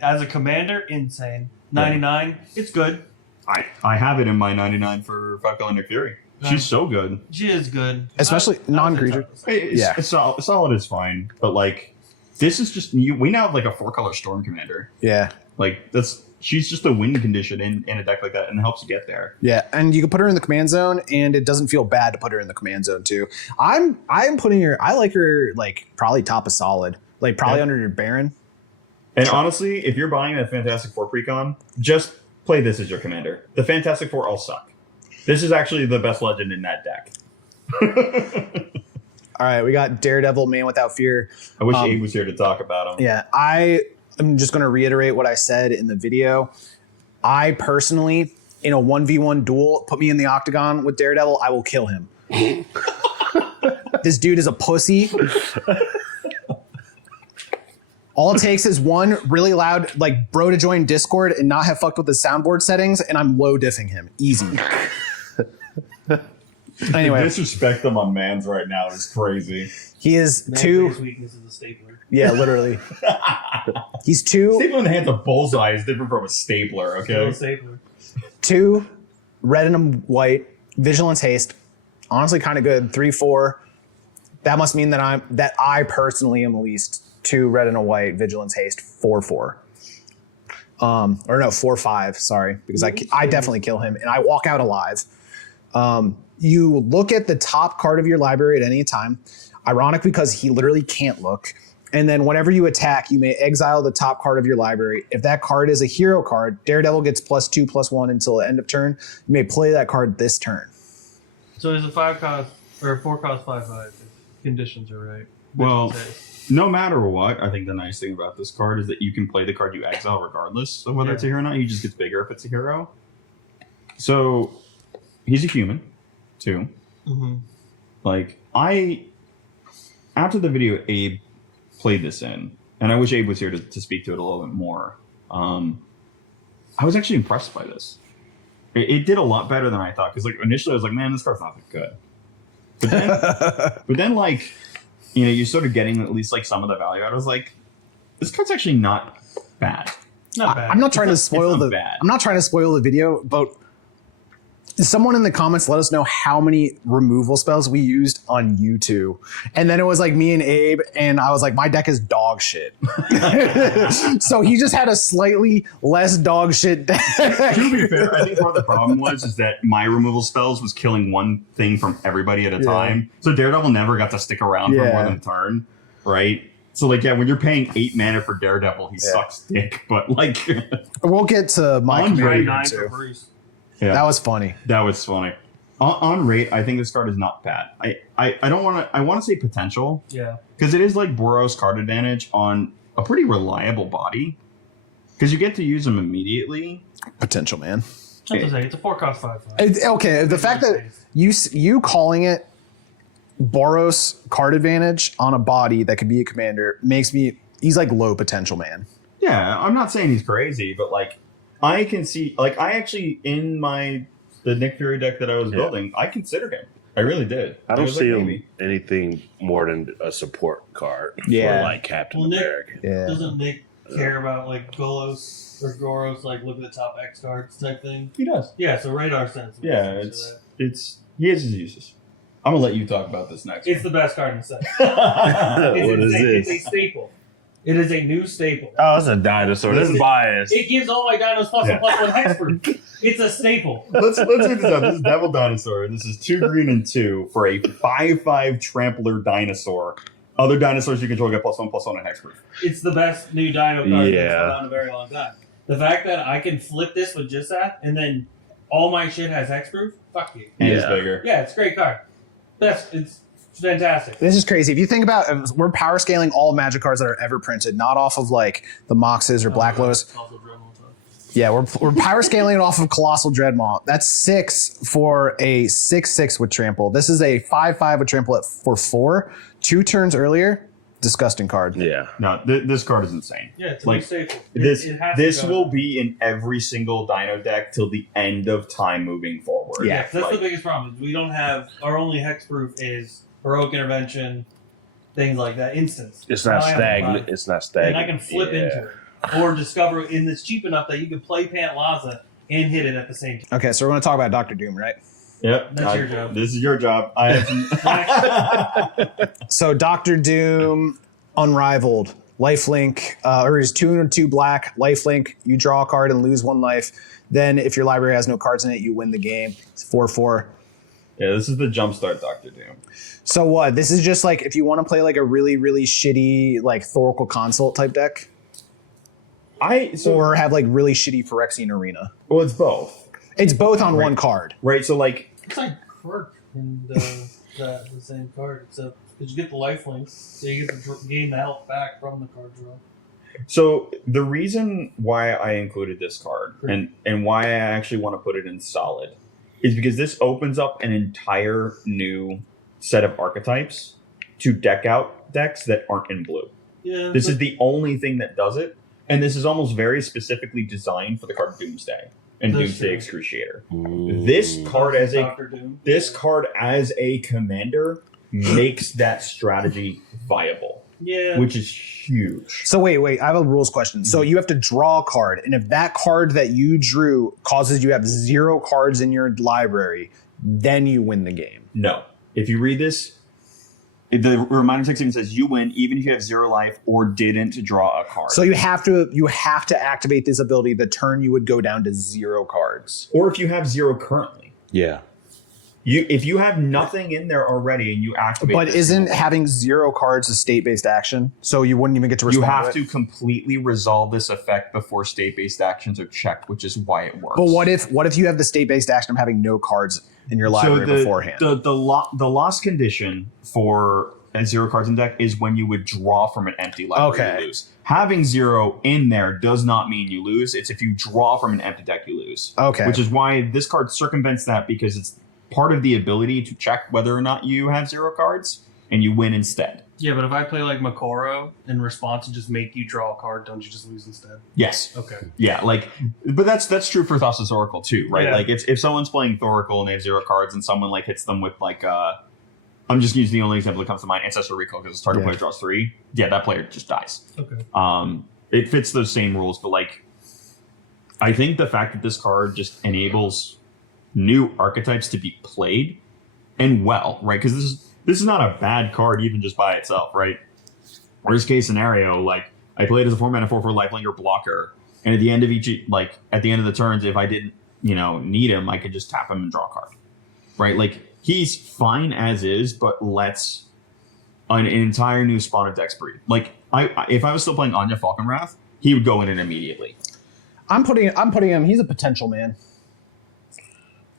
as a commander, insane. 99, it's good. I have it in my 99 for Falcon Nick Fury. She's so good. She is good, especially non-creature. It's solid is fine, but like this is just we now have like a 4-color Storm Commander. Yeah, like she's just a win condition in a deck like that, and it helps you get there. Yeah, and you can put her in the command zone, and it doesn't feel bad to put her in the command zone too. I'm putting her. I like her like probably top of solid, like probably under your Baron. And honestly, if you're buying that Fantastic Four precon, just play this as your commander. The Fantastic Four all suck. This is actually the best legend in that deck. All right, we got Daredevil, Man Without Fear. I wish Abe was here to talk about him. Yeah, I am just going to reiterate what I said in the video. I personally, in a 1v1 duel, put me in the octagon with Daredevil, I will kill him. This dude is a pussy. All it takes is one really loud, like, bro to join Discord and not have fucked with the soundboard settings, and I'm low diffing him. Easy. Anyway. The disrespect of my mans right now is crazy. He is Man's two. biggest weakness is a stapler. Yeah, literally. He's two. Stapler in the hands of Bullseye is different from a stapler, okay? Still a stapler. 2, red and a white, Vigilance Haste. Honestly, kind of good. 3/4. That must mean that I personally am at least 2 red and a white, Vigilance Haste, 4/4. Or no, 4/5. Sorry, because I definitely kill him and I walk out alive. You look at the top card of your library at any time. Ironic because he literally can't look. And then whenever you attack, you may exile the top card of your library. If that card is a hero card, Daredevil gets +2/+1 until the end of turn. You may play that card this turn. So there's a 5 cost or a 4 cost 5/5 if conditions are right. Well, no matter what, I think the nice thing about this card is that you can play the card you exile regardless of whether it's a hero or not. He just gets bigger if it's a hero. So he's a human, too. Mm-hmm. Like, after the video Abe played this in, and I wish Abe was here to speak to it a little bit more, I was actually impressed by this. It did a lot better than I thought, because like initially I was like, man, this card's not that good. But then like, you know, you're sort of getting at least like some of the value out. I was like, this card's actually not bad. Not bad. I'm not trying to spoil bad. I'm not trying to spoil the video, but someone in the comments let us know how many removal spells we used on U2. And then it was like me and Abe, and I was like, my deck is dog shit. So he just had a slightly less dog shit deck. To be fair, I think part of the problem is that my removal spells was killing one thing from everybody at a time. So Daredevil never got to stick around for more than a turn, right? So like, yeah, when you're paying 8 mana for Daredevil, he sucks dick. But like, we'll get to my community 9 too. for Bruce. yeah, That was funny. that was funny. On rate, I think this card is not bad. I don't want to. I want to say potential. Yeah. Because it is like Boros card advantage on a pretty reliable body. Because you get to use them immediately. Potential, man. That's to say, it's a 4 cost 5/5. Okay, the fact that you calling it Boros card advantage on a body that could be a commander makes me, he's like low potential, man. Yeah, I'm not saying he's crazy, but like I can see, like I actually in the Nick Fury deck that I was building, I considered him. I really did. I don't was see like, him maybe. anything more than a support card Yeah. for like Captain Well, Nick- America. Yeah. Doesn't Nick care about like Golos or Goros, like look at the top X cards type thing? He does. Yeah, so radar sense. Yeah, it's he has his uses. I'm gonna let you talk about this next. It's the best card in the set. What is It's a this? staple. It is a new staple. Oh, it's a dinosaur. This is biased. It gives all my dinos +1/+1 hexproof. It's a staple. let's get this up. This is Devil Dinosaur. This is 2 green and 2 for a 5/5 trampler dinosaur. Other dinosaurs you control get +1/+1 and hexproof. It's the best new dino card that's Yeah. come out in a very long time. The fact that I can flip this with just that, and then all my shit has hexproof, fuck you. And it's Yeah. bigger. Yeah, it's a great card. It's fantastic. This is crazy. If you think about it, we're power scaling all Magic cards that are ever printed, not off of like the Moxes or Black Lotus. Also Dremel stuff. Yeah, we're power scaling it off of Colossal Dreadmaw. That's 6 for a 6/6 with Trample. This is a 5/5 with Trample for 4. 2 turns earlier, disgusting card. Yeah. No, this card is insane. Yeah, it's Like, a staple. This It has to this go. will be in every single Dino deck till the end of time moving forward. Yeah. That's the biggest problem. Is we don't have our only hexproof is heroic intervention, things like that. Instance. It's not Now I have stagnant. five. It's not stagnant. And I can flip Yeah. into it or discover it, and it's cheap enough that you can play Pant Laza and hit it at the same time. Okay, so we're going to talk about Doctor Doom, right? Yep. That's your job. This is your job. I have So Doctor Doom, Unrivaled, lifelink, or is 2 and 2 black, lifelink, you draw a card and lose 1 life. Then if your library has no cards in it, you win the game. It's 4/4. Yeah, this is the jumpstart Doctor Doom. So what? This is just like if you want to play like a really, really shitty like Thoracle Consult type deck, or have like really shitty Phyrexian Arena. Well, it's both. It's both on Right. one card. Right, so like It's like quirk in the same card, except because you get the lifelink, so you get to gain the health back from the card draw. So the reason why I included this card and why I actually want to put it in solid is because this opens up an entire new set of archetypes to deck out decks that aren't in blue. Yeah, This is the only thing that does it, and this is almost very specifically designed for the card Doomsday and That's Doomsday true. Excruciator. Ooh. This card as a Doctor Doom. commander makes that strategy viable, Yeah, which is huge. So wait, I have a rules question. So you have to draw a card, and if that card that you drew causes you to have 0 cards in your library, then you win the game. No. If you read this, the reminder text even says you win even if you have 0 life or didn't draw a card. So you have to activate this ability the turn you would go down to 0 cards. or if you have 0 currently. Yeah. If you have nothing in there already and you activate But this, isn't having 0 cards a state-based action? So you wouldn't even get to you respond have to it? to completely resolve this effect before state-based actions are checked, which is why it works. But what if you have the state-based action of having no cards in your library beforehand? The lost condition for 0 cards in deck is when you would draw from an empty library, Okay. you lose. Having 0 in there does not mean you lose. It's if you draw from an empty deck, you lose. Okay. Which is why this card circumvents that, because it's part of the ability to check whether or not you have 0 cards, and you win instead. yeah, but if I play like Makoro in response and just make you draw a card, don't you just lose instead? Yes. Okay. Yeah, but that's true for Thassa's Oracle too, right? Yeah. Like if someone's playing Thoracle and they have 0 cards and someone like hits them with I'm just using the only example that comes to mind, Ancestral Recall, because this target player draws 3. Yeah, that player just dies. Okay. It fits those same rules, but I think the fact that this card just enables new archetypes to be played and well, right? Because this is not a bad card even just by itself, right? Worst case scenario, I play it as a 4-mana 4/4 lifelink blocker, and at the end of at the end of the turns, if I didn't need him, I could just tap him and draw a card, right? He's fine as is, but lets an entire new spawn of decks breed. If I was still playing Anya Falconwrath, he would go in immediately. I'm putting him. He's a potential man.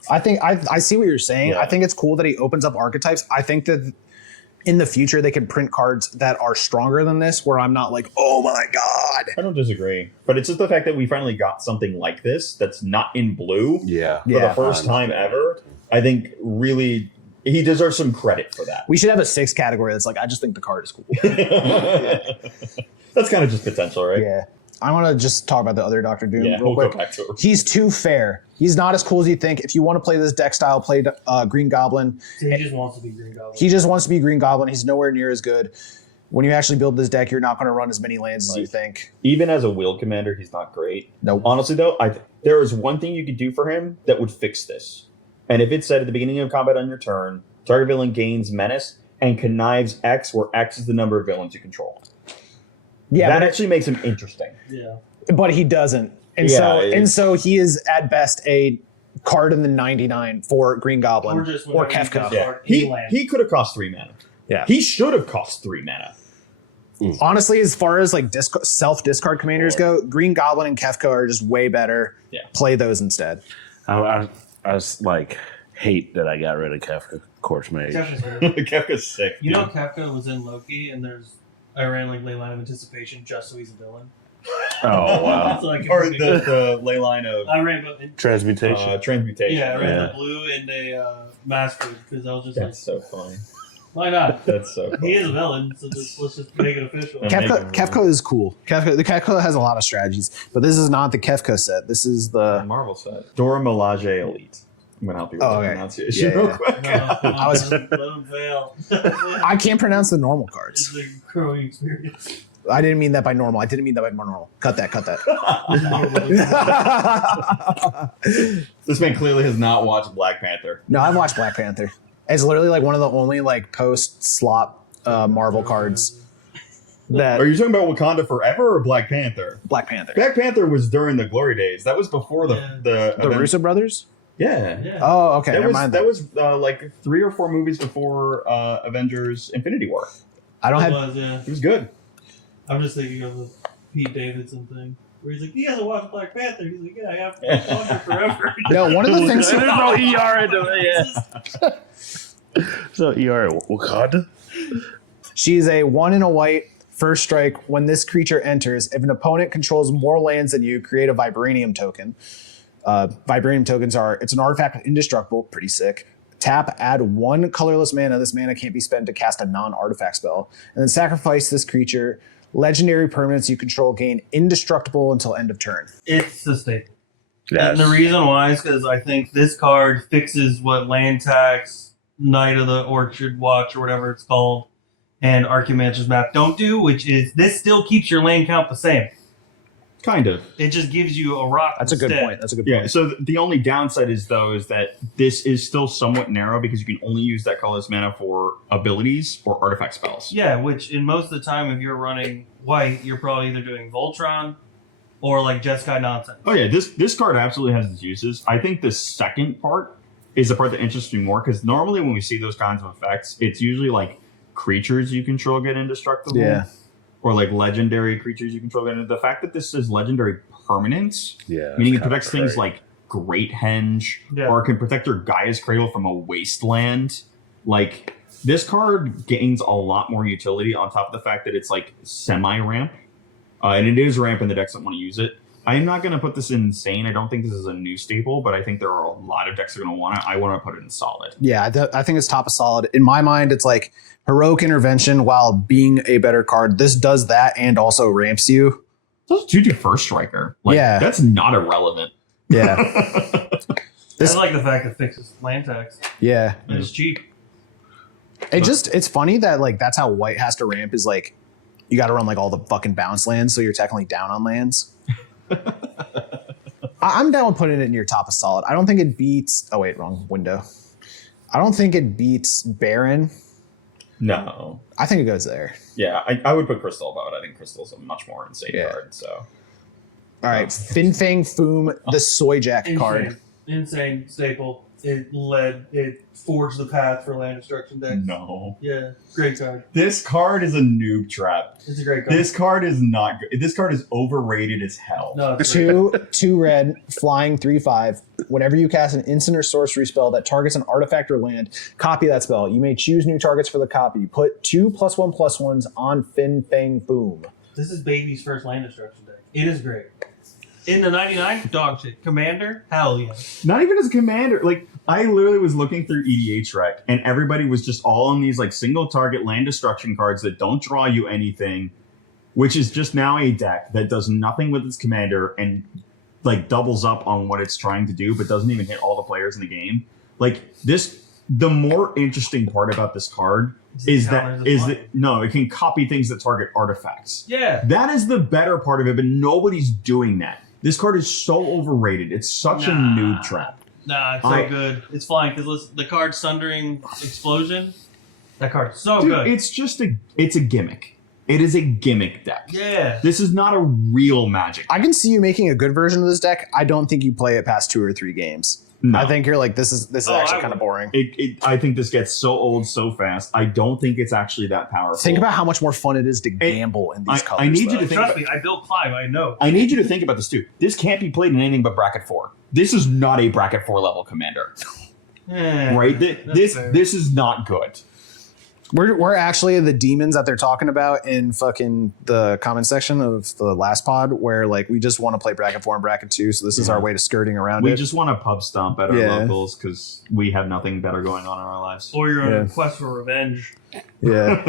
I think I see what you're saying. Yeah. I think it's cool that he opens up archetypes. I think that in the future they can print cards that are stronger than this, where I'm not like, oh my god. I don't disagree, but it's just the fact that we finally got something like this that's not in blue Yeah. for the first time ever. I think really he deserves some credit for that. We should have a 6 category that's like, I just think the card is cool. That's kind of just potential, right? Yeah. I want to just talk about the other Doctor Doom Yeah, real we'll quick. go back to it. He's too fair. He's not as cool as you think. If you want to play this deck style, play Green Goblin. So he just wants to be Green Goblin. He just wants to be Green Goblin. He's nowhere near as good. When you actually build this deck, you're not going to run as many lands as you think. Even as a wheel commander, he's not great. Nope. Honestly, though, there is one thing you could do for him that would fix this. And if it said at the beginning of combat on your turn, target villain gains menace and connives X, where X is the number of villains you control. Yeah, That actually makes him interesting. Yeah. but he doesn't. And so he is at best a card in the 99 for Green Goblin Or just or whenever you Kefka. discard He any land. he could have cost 3 mana. Yeah. He should have cost 3 mana. Honestly, as far as self-discard commanders go, Green Goblin and Kefka are just way better. Yeah. Play those instead. I was hate that I got rid of Kefka Corpse Mage. Kefka's good. Kefka's sick. You know dude. Kefka was in Loki, and I ran Leyline of Anticipation just so he's a villain. Oh wow. So I could Or pick- the ley line of I ran both. Transmutation. transmutation. Yeah, I ran Yeah. the blue and a master because I was just That's so funny. Why not? That's so cool. He is a villain, so let's just make it official. Kefka is cool. Kefka has a lot of strategies, but this is not the Kefka set. This is the Marvel set. Dora Milaje Elite. I'm gonna help you with the pronunciation real quick. No, let him fail. I can't pronounce the normal cards. It's a growing experience. I didn't mean that by normal. I didn't mean that by more normal. Cut that. This man clearly has not watched Black Panther. No, I've watched Black Panther. It's literally like one of the only like post-slop Marvel cards that. Are you talking about Wakanda Forever or Black Panther? Black Panther. Black Panther was during the glory days. That was before the Russo brothers? Yeah. Oh, okay. That was like 3 or 4 movies before Avengers Infinity War. It was good. I'm just thinking of the Pete Davidson thing. Where he's like, he hasn't watched Black Panther. He's like, yeah, I have to watch Wakanda Forever. No, one of the things. There's no ER into it. Yeah. So ER Wakanda. She's a 1 and a white. First strike. When this creature enters, if an opponent controls more lands than you, create a Vibranium token. Vibranium tokens it's an artifact indestructible. Pretty sick. Tap, add 1 colorless mana. This mana can't be spent to cast a non-artifact spell. And then sacrifice this creature. Legendary permanents you control gain indestructible until end of turn. It's the staple. Yes. And the reason why is because I think this card fixes what land tax, Knight of the Orchard Watch, or whatever it's called, and Archnemesis map don't do, which is this still keeps your land count the same. Kind of. It just gives you a rock. That's a good instead. point. That's a good Yeah, point. so the only downside is that this is still somewhat narrow because you can only use that colorless mana for abilities or artifact spells. Yeah, which in most of the time, if you're running white, you're probably either doing Voltron or like Jeskai nonsense. Oh yeah, this card absolutely has its uses. I think the second part is the part that interests me more because normally when we see those kinds of effects, it's usually like creatures you control get indestructible. Yeah. Or like legendary creatures you control. And the fact that this is legendary permanence, Yeah. meaning it protects things like Great Henge, or it can protect your Gaia's Cradle from a wasteland. Like, this card gains a lot more utility on top of the fact that it's like semi-ramp. And it is ramp in the decks that want to use it. I'm not going to put this in insane. I don't think this is a new staple, but I think there are a lot of decks that are going to want it. I want to put it in solid. Yeah, I think it's top of solid. In my mind, it's like heroic intervention while being a better card. This does that and also ramps you. Those do first striker. Like, Yeah. That's not irrelevant. Yeah. I like the fact that it fixes land tax. Yeah. And it's cheap. It's funny that like that's how white has to ramp is like you got to run like all the fucking bounce lands, so you're technically down on lands. I'm down with putting it in your top of solid. I don't think it beats. Oh wait, wrong window. I don't think it beats Baron. No. I think it goes there. Yeah, I would put Crystal above it. I think Crystal's a much more insane card. So, all right, Fang Foom, the Soy Jack card. Insane staple. It forged the path for land destruction decks. no. Yeah, great card. This card is a noob trap. It's a great card. This card is not good. This card is overrated as hell. No, it's great. 2 red, flying 3/5. Whenever you cast an instant or sorcery spell that targets an artifact or land, copy that spell. You may choose new targets for the copy. Put 2 +1/+1s on Fang Foom. This is baby's first land destruction deck. It is great. In the 99, dog shit. Commander, hell yeah. Not even as a commander. Like, I literally was looking through EDH rec, and everybody was just all on these like single target land destruction cards that don't draw you anything, which is just now a deck that does nothing with its commander and like doubles up on what it's trying to do, but doesn't even hit all the players in the game. Like this, the more interesting part about this card is that it can copy things that target artifacts. Yeah. That is the better part of it, but nobody's doing that. This card is so overrated. It's such a noob trap. Nah, it's so good. It's flying because the card Sundering Explosion. That card's so good. It's just it's a gimmick. It is a gimmick deck. Yeah. This is not a real Magic. I can see you making a good version of this deck. I don't think you play it past 2 or 3 games. No. I think you're like, this is actually kind of boring. I think this gets so old so fast. I don't think it's actually that powerful. Think about how much more fun it is to gamble in these colors. I need you to think Trust me, I built Clive, I know. I need you to think about this too. This can't be played in anything but bracket 4. This is not a bracket 4 level commander. Right? This is not good. We're actually the demons that they're talking about in fucking the comment section of the last pod, where like we just want to play bracket 4 and bracket 2, so this is our way to skirting around it. We just want to pub stomp at our locals because we have nothing better going on in our lives. Or you're on a quest for revenge. Yeah.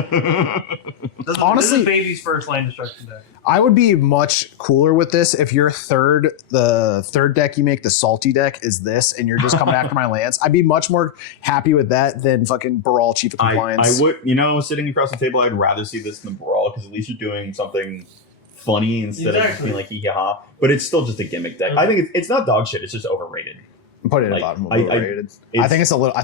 this Honestly- is baby's first land destruction deck. I would be much cooler with this if the third deck you make, the salty deck, is this, and you're just coming after my lands. I'd be much more happy with that than fucking Baral Chief of Compliance. I would, sitting across the table, I'd rather see this than Brawl because at least you're doing something funny instead of just being like hee ha. But it's still just a gimmick deck. I think it's not dog shit. It's just overrated. I'm putting it like, at bottom. I Overrated. I think it's a little.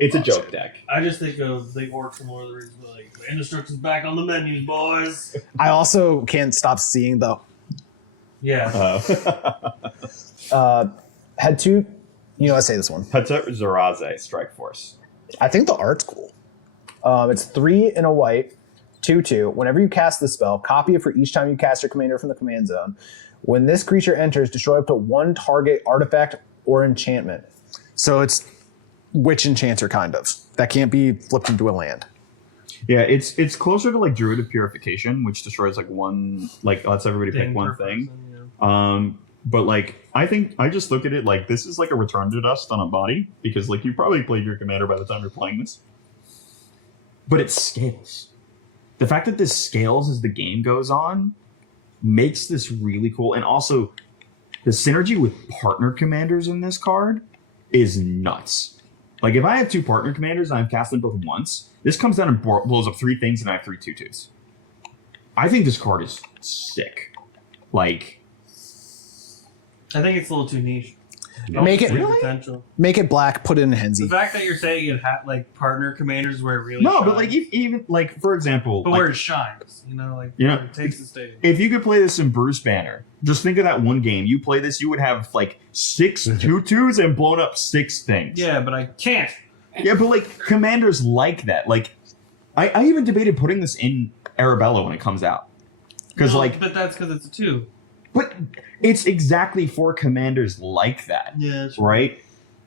It's a dog joke shit. deck. I just think of the orc from Lord of the Rings, like land destruction's back on the menus, boys. I also can't stop seeing the Yeah. had two. Let's say this one. Hatut Zaraze, Strike Force. I think the art's cool. It's 3 in a white, 2/2. Whenever you cast the spell, copy it for each time you cast your commander from the command zone. When this creature enters, destroy up to one target artifact or enchantment. So it's Witch Enchanter, kind of. That can't be flipped into a land. Yeah, it's closer to like Druid of Purification, which destroys like one, like lets everybody pick one thing. But like I just look at it like this is like a Return to Dust on a body because like you probably played your commander by the time you're playing this. But it scales. The fact that this scales as the game goes on makes this really cool, and also the synergy with partner commanders in this card is nuts. Like if I have 2 partner commanders and I've cast them both once, this comes down and blows up 3 things and I have 3 2/2s. I think this card is sick. Like, I think it's a little too niche. Make it potential. Make it black. Put it in The Henzi. fact that you're saying it had like partner commanders where it really no, shines, but like even like for example, but like, where it shines, like Yeah. where it takes the stage. if you could play this in Bruce Banner, just think of that one game. You play this, you would have like 6 2/2s and blown up 6 things. Yeah, but I can't. Yeah, but like commanders like that. Like I even debated putting this in Arabella when it comes out. Because No, like but that's because it's a 2. but it's exactly for commanders like that. Yeah, it's Right?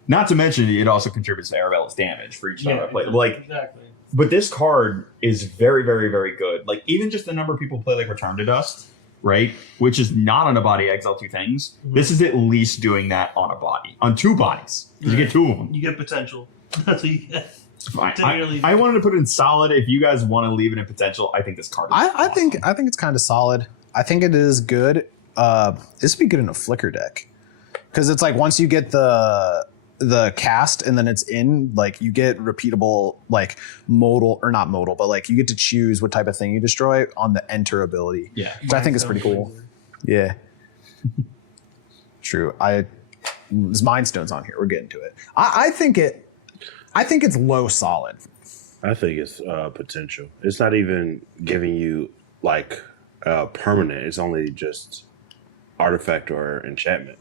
Not to mention it also contributes to Arabella's damage for each time I play. Like exactly. but this card is very, very, very good. Like even just the number of people play like Return to Dust, right? Which is not on a body, exile 2 things. Mhm. This is at least doing that on a body. On 2 bodies. 'Cause you get 2 of them. You get potential. That's what you get. Fine. Technically- I wanted to put it in solid. If you guys want to leave it in potential, I think this card is I awesome. think it's kind of solid. I think it is good. This would be good in a flicker deck because it's like once you get the cast and then it's in, like you get repeatable like modal or not modal, but like you get to choose what type of thing you destroy on the enter ability. Yeah. Which I think is pretty cool. Yeah. True. There's Mind Stone's on here. We're getting to it. I think it's low solid. I think it's potential. It's not even giving you like permanent. It's only just artifact or enchantment.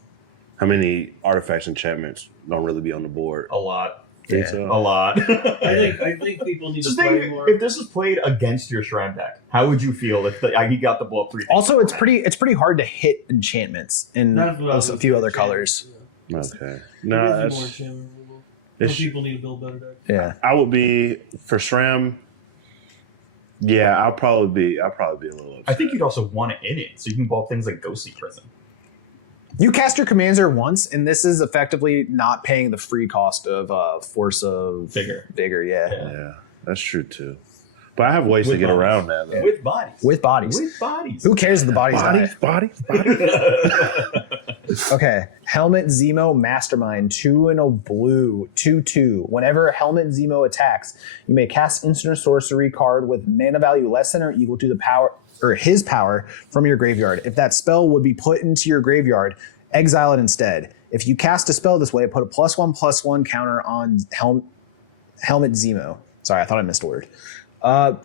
How many artifacts enchantments don't really be on the board? A lot. Think so? A lot. I think people need Just to play think, more. if this was played against your Shrine deck, how would you feel if he got the blow up 3 things? Also, it's pretty hard to hit enchantments in That's what I was a gonna few say, other enchantments, colors. yeah. Okay. It No, is more that's, enchantment removal. it's- Some people need to build better decks. Yeah. I would be for SRAM. Yeah, I'll probably be a little upset. I think you'd also want it in it, so you can blow up things like Ghostly Prison. You cast your commander once, and this is effectively not paying the free cost of Force of Vigor, yeah. Yeah, that's true too. But I have ways to With get bodies. around that. Though. With bodies. With bodies. With bodies. Who cares if the bodies die? Bodies. Okay. Helmut Zemo Mastermind, 2 in a blue, 2/2. Whenever Helmut Zemo attacks, you may cast instant or sorcery card with mana value less than or equal to the power or his power from your graveyard. If that spell would be put into your graveyard, exile it instead. If you cast a spell this way, put a +1/+1 counter on Helmut Zemo. Sorry, I thought I missed a word.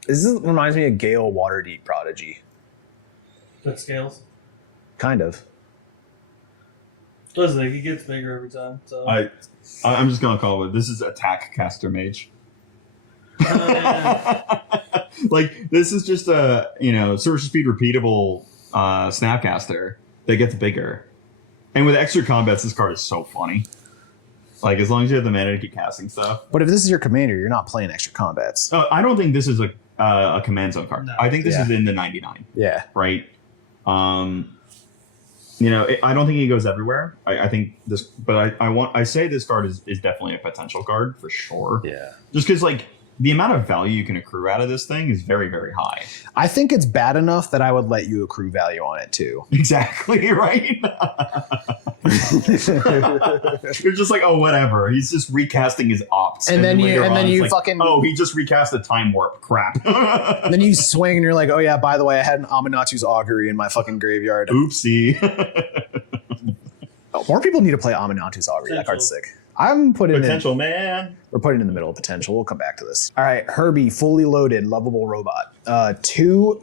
This reminds me of Gale Waterdeep Prodigy. That scales. Kind of. Listen, it gets bigger every time. So I'm just gonna call it. This is Attack Caster Mage. Like this is just a sorcery speed repeatable Snapcaster that gets bigger, and with extra combats, this card is so funny. Like as long as you have the mana to keep casting stuff. But if this is your commander, you're not playing extra combats. I don't think this is a command zone card. No. I think this Yeah. is in the 99, Yeah. right? I don't think he goes everywhere. I think this, but I say this card is definitely a potential card for sure. Yeah. Just because like the amount of value you can accrue out of this thing is very, very high. I think it's bad enough that I would let you accrue value on it too. Exactly, right? You're just like, oh, whatever. He's just recasting his ops. And then you like, fucking... Oh, he just recast a time warp. Crap. And then you swing and you're like, oh yeah, by the way, I had an Aminatu's Augury in my fucking graveyard. Oopsie. More people need to play Aminatu's Augury. That card's sick. I'm putting Potential, man. We're putting it in the middle of potential. We'll come back to this. All right, Herbie, fully loaded, lovable robot. 2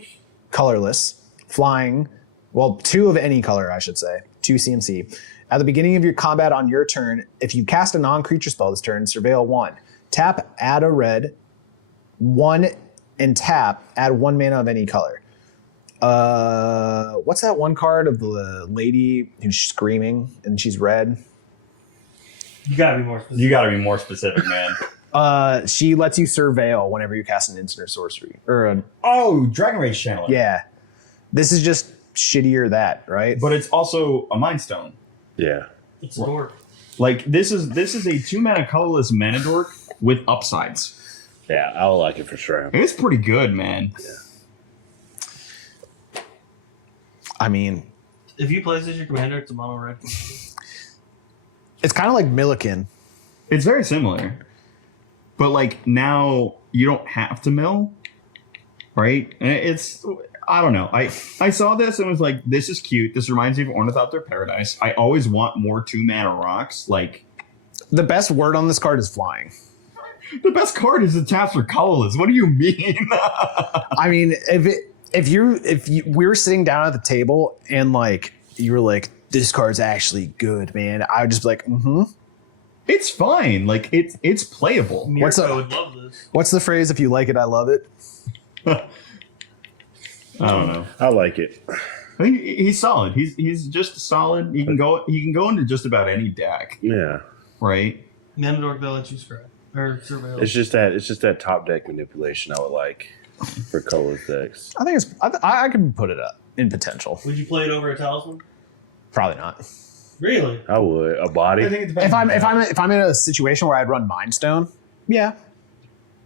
colorless, flying. Well, 2 of any color, I should say. 2 CMC. At the beginning of your combat on your turn, if you cast a non-creature spell this turn, surveil 1. Tap, add a red. 1 and tap, add 1 mana of any color. What's that one card of the lady who's screaming and she's red? You gotta be more specific. You gotta be more specific, man. She lets you surveil whenever you cast an instant or sorcery. Oh, Dragon Rage Channeling. Yeah. This is just shittier that, right? But it's also a Mind Stone. Yeah. It's a dork. Like, this is a 2-mana colorless mana dork with upsides. Yeah, I would like it for sure. It's pretty good, man. Yeah. I mean, If you play this as your commander, it's a mono red. it's kind of like Milliken. It's very similar. But, like, now you don't have to mill, right? And it's... I don't know. I saw this and was like, this is cute. This reminds me of Ornithopter Paradise. I always want more 2-mana rocks. Like, The best word on this card is flying. the best card is the taps for colorless. What do you mean? I mean, if we were sitting down at the table and like you were like, this card's actually good, man, I would just be like, mm-hmm. It's fine. Like, it's playable. Mirko would love this. What's the phrase? If you like it, I love it. I don't know. I like it. I think he's solid. He's just solid. He can go into just about any deck, Yeah. right? Mana dork, they'll let you scry. Or surveil. It's just that top deck manipulation I would like for colorless decks. I think it's. I can put it up in potential. Would you play it over a talisman? Probably not. Really? I would. A body. I think it depends. If I'm in a situation where I'd run Mind Stone, yeah.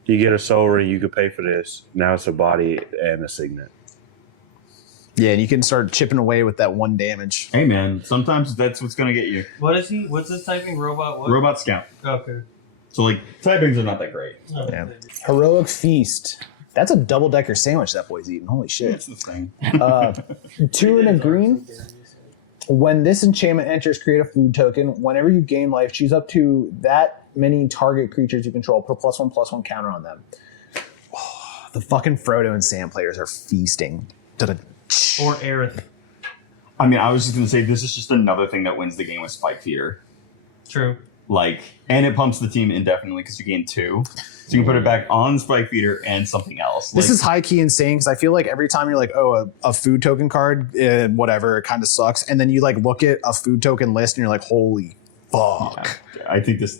You get a soul ring, you could pay for this. Now it's a body and a signet. Yeah, and you can start chipping away with that 1 damage. Hey, man. Sometimes that's what's gonna get you. What is he? What's his typing? Robot what? Robot Scout. Okay. So, like, typings are not that great. Oh, Yeah. Heroic Feast. That's a double-decker sandwich that boy's eating. Holy shit. That's the thing. 2 and a green. When this enchantment enters, create a food token. Whenever you gain life, choose up to that many target creatures you control. Put +1/+1 counter on them. Oh, the fucking Frodo and Sam players are feasting. Or Aerith. I mean, I was just gonna say this is just another thing that wins the game with Spike Feeder. True. Like, and it pumps the team indefinitely because you gain 2. So you can put it back on Spike Feeder and something else. This Like, is high key insane because I feel like every time you're like, oh, a food token card, whatever, it kind of sucks. And then you like look at a food token list and you're like, holy fuck. yeah, I think this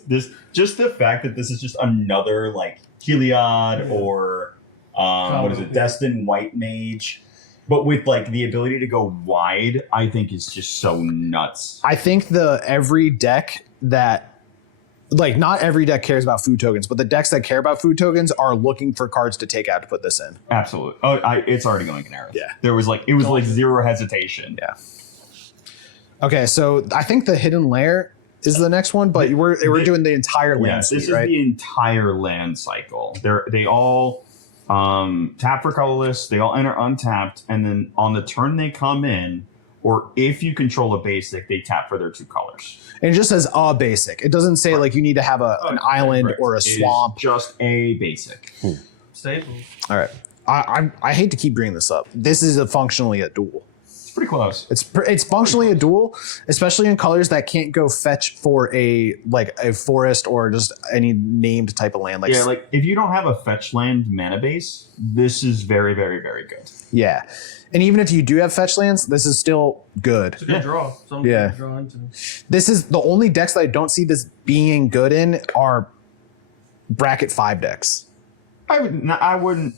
just the fact that this is just another like Heliod or what is it, Destined White Mage, but with like the ability to go wide, I think is just so nuts. I think every deck that, like, not every deck cares about food tokens, but the decks that care about food tokens are looking for cards to take out to put this in. Absolutely. Oh, it's already going Canaris. Yeah. It was like zero hesitation. Yeah. Okay, so I think the Hidden Lair is the next one, but we're doing the entire land Yes, suite, this is right? the entire land cycle. They all tap for colorless, they all enter untapped, and then on the turn they come in, or if you control a basic, they tap for their 2 colors. And it just says a basic. It doesn't say like you need to have an island Correct. or a It is swamp. just a basic. Staples. All right. I hate to keep bringing this up. This is functionally a duel. It's pretty close. It's functionally a duel, especially in colors that can't go fetch for a forest or just any named type of land. Yeah, like if you don't have a fetch land mana base, this is very, very, very good. Yeah. And even if you do have fetch lands, this is still good. It's a good draw. Something Yeah. to draw into. This is the only decks that I don't see this being good in are bracket 5 decks. I wouldn't.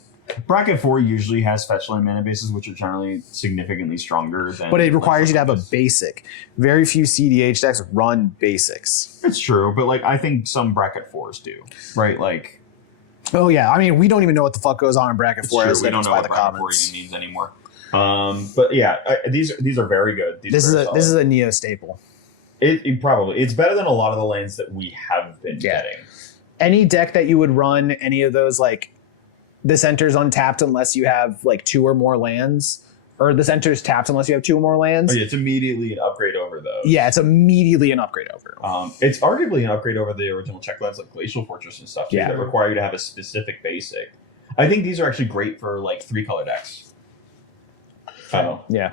Bracket 4 usually has fetch land mana bases, which are generally significantly stronger than. But it requires you to have a basic. Very few CDH decks run basics. It's true, but like I think some bracket 4s do, right? Like Oh yeah, I mean we don't even know what the fuck goes on in bracket It's 4 true. as We don't know by what the bracket 4 comments. even means anymore. But yeah, these are very good. This is a Neo staple. It's better than a lot of the lanes that we have been Yeah. getting. Any deck that you would run, any of those like this enters untapped unless you have like 2 or more lands, or this enters tapped unless you have 2 or more lands. Oh, yeah, it's immediately an upgrade over those. Yeah, it's immediately an upgrade over. It's arguably an upgrade over the original checklands like Glacial Fortress and stuff too, Yeah. that require you to have a specific basic. I think these are actually great for like 3-color decks. Oh. Yeah.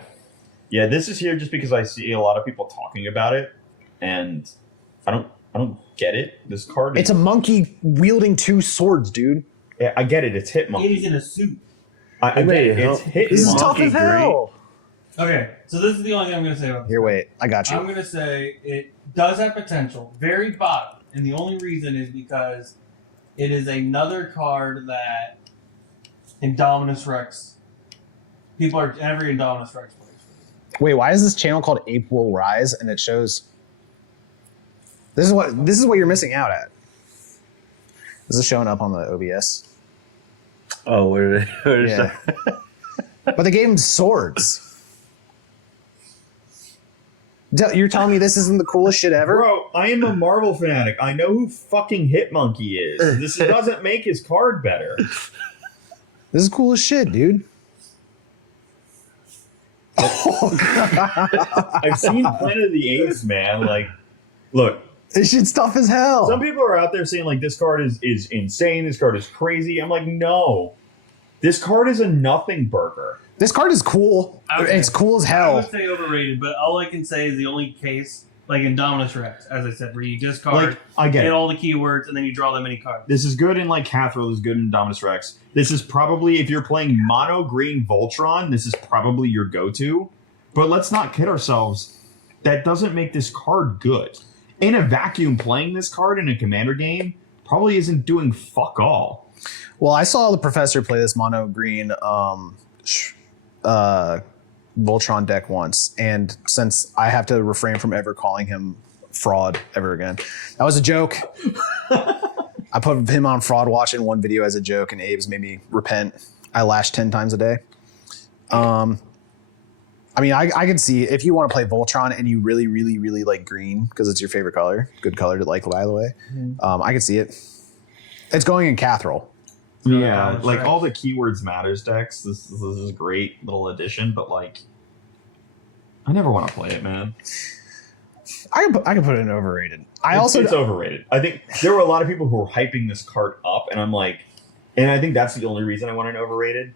Yeah, this is here just because I see a lot of people talking about it, and I don't get it. This card is, It's a monkey wielding 2 swords, dude. yeah, I get it. It's hit And monkey. he's in a suit. I get it. Hey, It's hit This is monkey. tough as hell. Okay, so this is the only thing I'm going to say about this. Here, wait. I got I'm you. going to say it does have potential, very bottom, and the only reason is because it is another card that Indominus Rex, every Indominus Rex plays. Wait, why is this channel called Ape Will Rise? And it shows. This is what you're missing out at. This is showing up on the OBS. Oh, where is Yeah. that? But they gave him swords. You're telling me this isn't the coolest shit ever? Bro, I am a Marvel fanatic. I know who fucking Hitmonkey is. This doesn't make his card better. This is cool as shit, dude. I've seen Planet of the Apes, man. Like, look, This shit's tough as hell. some people are out there saying like this card is insane. This card is crazy. I'm like, no, this card is a nothing burger. This card is cool. Okay. It's cool as I hell. would say overrated, but all I can say is the only case, like Indominus Rex, as I said, where you discard, Like, I get get it. all the keywords, and then you draw that many cards. This is good in like Catherall. This is good in Dominus Rex. This is probably, if you're playing mono green Voltron, this is probably your go-to. But let's not kid ourselves. That doesn't make this card good. In a vacuum, playing this card in a commander game probably isn't doing fuck all. Well, I saw the professor play this mono green Voltron deck once, and since I have to refrain from ever calling him fraud ever again, that was a joke. I put him on Fraud Watch in one video as a joke, and Abe's made me repent. I lash 10 times a day. I mean, I can see if you want to play Voltron and you really, really, really like green because it's your favorite color. Good color to like, by the way. I can see it. It's going in Catherall. Yeah, that's like right. all the keywords matters decks. This is a great little addition, but like, I never want to play it, man. I can put it in overrated. It's overrated. I think there were a lot of people who were hyping this card up, and I'm like, and I think that's the only reason I want it overrated.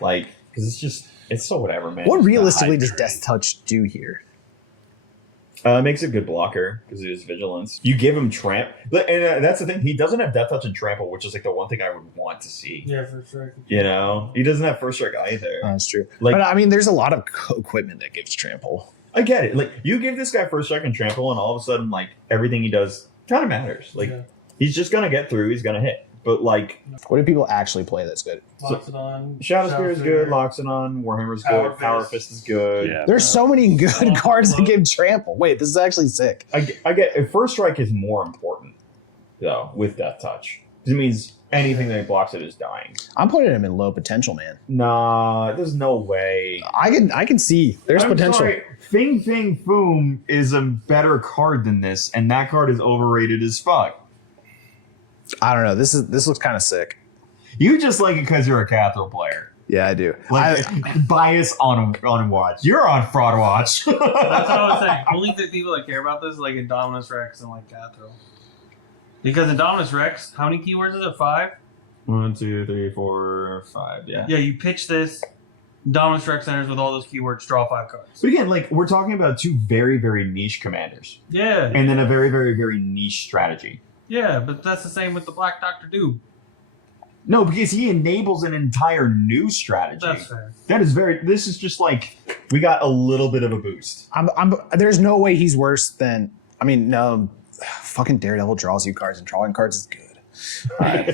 Like, because it's so whatever, man. What It's not realistically hype does train. Death Touch do here? It makes a good blocker because it is vigilance. You give him tramp, and that's the thing. He doesn't have death touch and trample, which is like the one thing I would want to see. Yeah, for sure. You know, he doesn't have first strike either. That's true. Like- but I mean, there's a lot of equipment that gives trample. I get it. Like you give this guy first strike and trample, and all of a sudden, like everything he does kind of matters. Like Yeah. he's just gonna get through. He's gonna hit. But like What do people actually play that's good? Loxodon, Shadow Spear is good, Loxodon, Warhammer's Power good, Power Fist. Fist is good. Yeah. There's so many good cards that give trample. Wait, this is actually sick. I get first strike is more important though with death touch. 'Cause it means anything that blocks it is dying. I'm putting him in low potential, man. Nah, there's no way. I can see there's I'm potential. sorry, Fang Foom is a better card than this, and that card is overrated as fuck. I don't know. This looks kind of sick. You just like it because you're a Catherall player. Yeah, I do. Like bias on watch. You're on fraud watch. That's what I was saying. Only the people that care about this is like Indominus Rex and like Catherall. Because Indominus Rex, how many keywords is it? 5? 1, 2, 3, 4, 5. Yeah. Yeah, you pitch this. Indominus Rex enters with all those keywords, draw 5 cards. But again, like we're talking about two very, very niche commanders, Yeah. and then a very, very, very niche strategy. Yeah, but that's the same with the Black Doctor Doom. No, because he enables an entire new strategy. That's fair. That is very. This is just like we got a little bit of a boost. There's no way he's worse than. I mean, no. Fucking Daredevil draws you cards, and drawing cards is good. All right.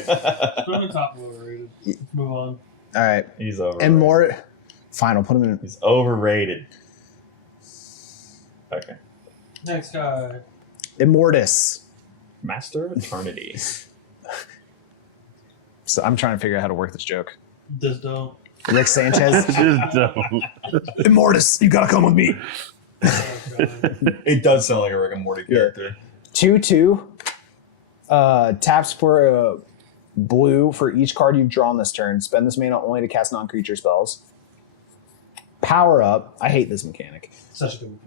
Put him in top of overrated. Let's move on. All right. He's overrated. And more. Fine, I'll put him in. He's overrated. Okay. Next guy. Immortus. Master of Eternity. So I'm trying to figure out how to work this joke. Just don't. Rick Sanchez. Just don't. Immortus, you gotta come with me. Oh, God. It does sound like a Rick and Morty character. 2/2. Taps for a blue for each card you've drawn this turn. Spend this mana only to cast non-creature spells. Power up. I hate this mechanic. Such a good one.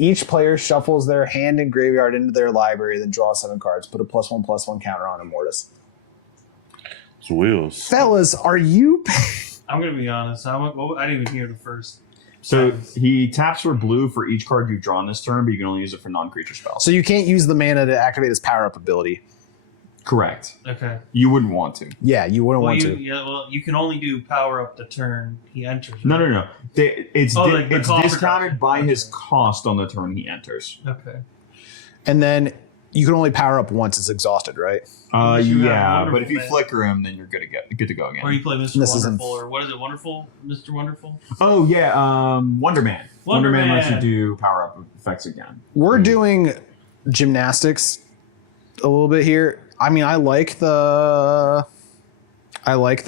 Each player shuffles their hand and graveyard into their library, then draws 7 cards. Put a +1/+1 counter on Immortus. It's wheels. Fellas, are you? I'm gonna be honest. I didn't even hear the first. So sentence. he taps for blue for each card you've drawn this turn, but you can only use it for non-creature spells. So you can't use the mana to activate his power up ability. Correct. Okay. You wouldn't want to. Yeah, you wouldn't Well, want to. you can only do power up the turn he enters. Right? No. It's the cost discounted reduction. by his Okay. cost on the turn he enters. Okay. And then you can only power up once it's exhausted, right? Unless you have Yeah, Wonderful but if you Man. flicker him, then you're good to go again. Or you play Mr. This isn't- Wonderful, or what is it? Wonderful, Mr. Wonderful. Oh yeah, Wonder Man. Wonder Wonder Man lets you Man. do power up effects again. We're doing gymnastics a little bit here. I mean, I like the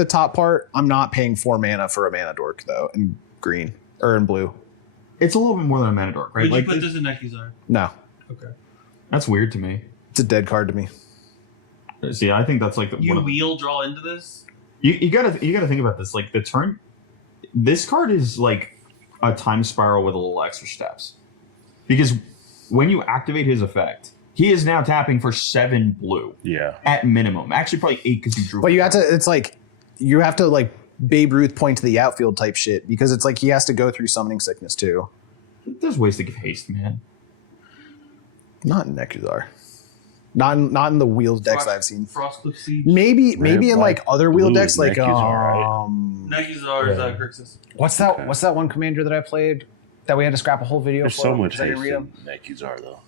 top part. I'm not paying 4 mana for a mana dork though, in green or in blue. It's a little bit more than a mana dork, right? Would Like you put this in Nekizar? No, Okay. that's weird to me. it's a dead card to me. See, I think that's like You one of, wheel draw into this? you gotta think about this. Like the turn, this card is like a time spiral with a little extra steps, because when you activate his effect, he is now tapping for 7 blue Yeah. at minimum. Actually, probably 8 because you drew. But you have to. It's like you have to like Babe Ruth point to the outfield type shit because it's like he has to go through summoning sickness too. There's ways to give haste, man. Not in Nekuzar. Not in the wheels decks that I've seen. Frostcliff Siege. Maybe in like, like other wheel blue decks is like Nekuzar, Nekizar is Grixis. what's that Okay. what's that one commander that I played that we had to scrap a whole video There's for? so much Because I haste didn't read in them. Nekuzar, though.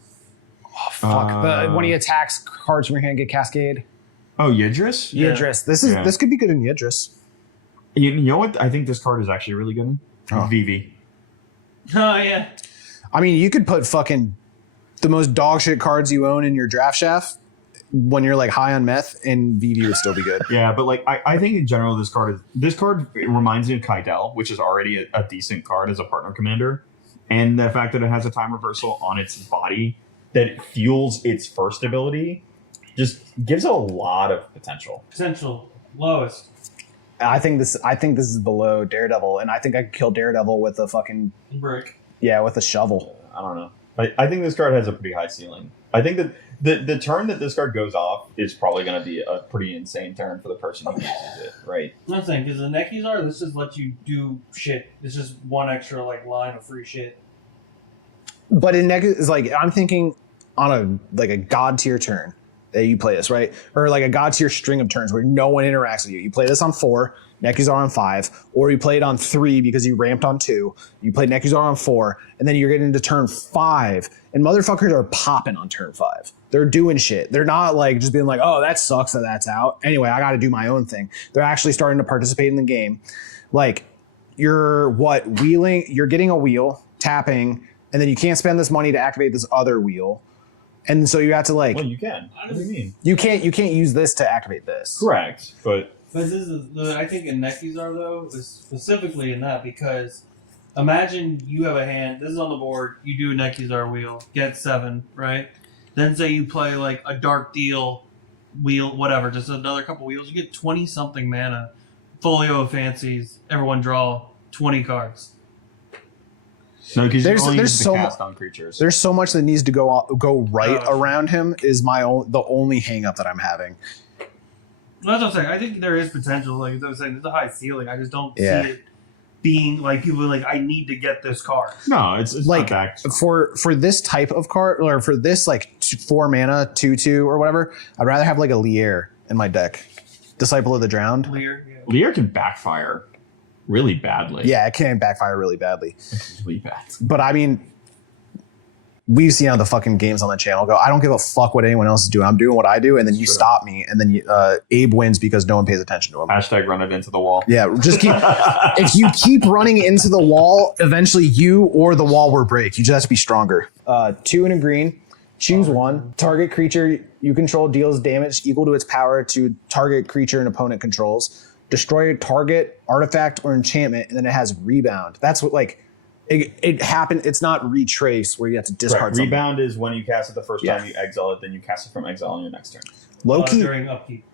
Oh, fuck. When he attacks, cards from your hand get cascade. Oh, Yidris? Yeah. Yidris. Yeah. This could be good in Yidris. You know what? I think this card is actually really good. Oh. Vivi. Oh yeah. I mean, you could put fucking the most dog shit cards you own in your draft shaft when you're like high on meth, and VV would still be good. Yeah, but like I think in general this card it reminds me of Kaidel, which is already a decent card as a partner commander, and the fact that it has a time reversal on its body that it fuels its first ability just gives it a lot of potential. Potential lowest. I think this is below Daredevil, and I think I could kill Daredevil with a fucking Brick. with a shovel. I don't know. I think this card has a pretty high ceiling. I think that the turn that this card goes off is probably going to be a pretty insane turn for the person who uses it, right? I'm not saying because the Nekizar, this just lets you do shit. It's just one extra like line of free shit. But in Neg is like I'm thinking on a god tier turn that you play this, right? Or like a god tier string of turns where no one interacts with you. You play this on 4, Nekuzar on 5, or you play it on 3 because you ramped on 2. You play Nekuzar on 4, and then you're getting into turn 5, and motherfuckers are popping on turn 5. They're doing shit. They're not like just being like, oh, that sucks that that's out. Anyway, I got to do my own thing. They're actually starting to participate in the game. Like you're wheeling, you're getting a wheel, tapping, and then you can't spend this money to activate this other wheel. And so you have to like Well, you can. What do you mean? you can't use this to activate this. Correct, but But this is I think in Nekizar though is specifically in that because imagine you have a hand. This is on the board. You do a Nekizar wheel, get 7, right? Then say you play like a Dark Deal wheel, whatever, just another couple wheels. You get 20 something mana. Folio of Fancies. Everyone draw 20 cards. no, because There's- you only there's use so the mu- cast on creatures. There's so much that needs to go right Oh. around him is the only hang up that I'm having. That's what I'm saying. I think there is potential. Like as I was saying, there's a high ceiling. I just don't Yeah. see it being like people are like, I need to get this card. No, it's Like not that. for this type of card or for this like 4 mana 2/2 or whatever, I'd rather have like a Lier in my deck. Disciple of the Drowned. Lear, yeah. Lear can backfire really badly. Yeah, it can backfire really badly. It's really bad. But I mean, we've seen how the fucking games on the channel go. I don't give a fuck what anyone else is doing. I'm doing what I do, and then you stop me, and then Abe wins because no one pays attention to him. Hashtag run it into the wall. Yeah, just keep. If you keep running into the wall, eventually you or the wall will break. You just have to be stronger. 2 and a green. Choose one. Target creature you control deals damage equal to its power to target creature an opponent controls. Destroy a target artifact or enchantment, and then it has rebound. That's what it happened. It's not retrace where you have to discard something. Rebound is when you cast it the first time you exile it, then you cast it from exile on your next turn. Low key, during upkeep.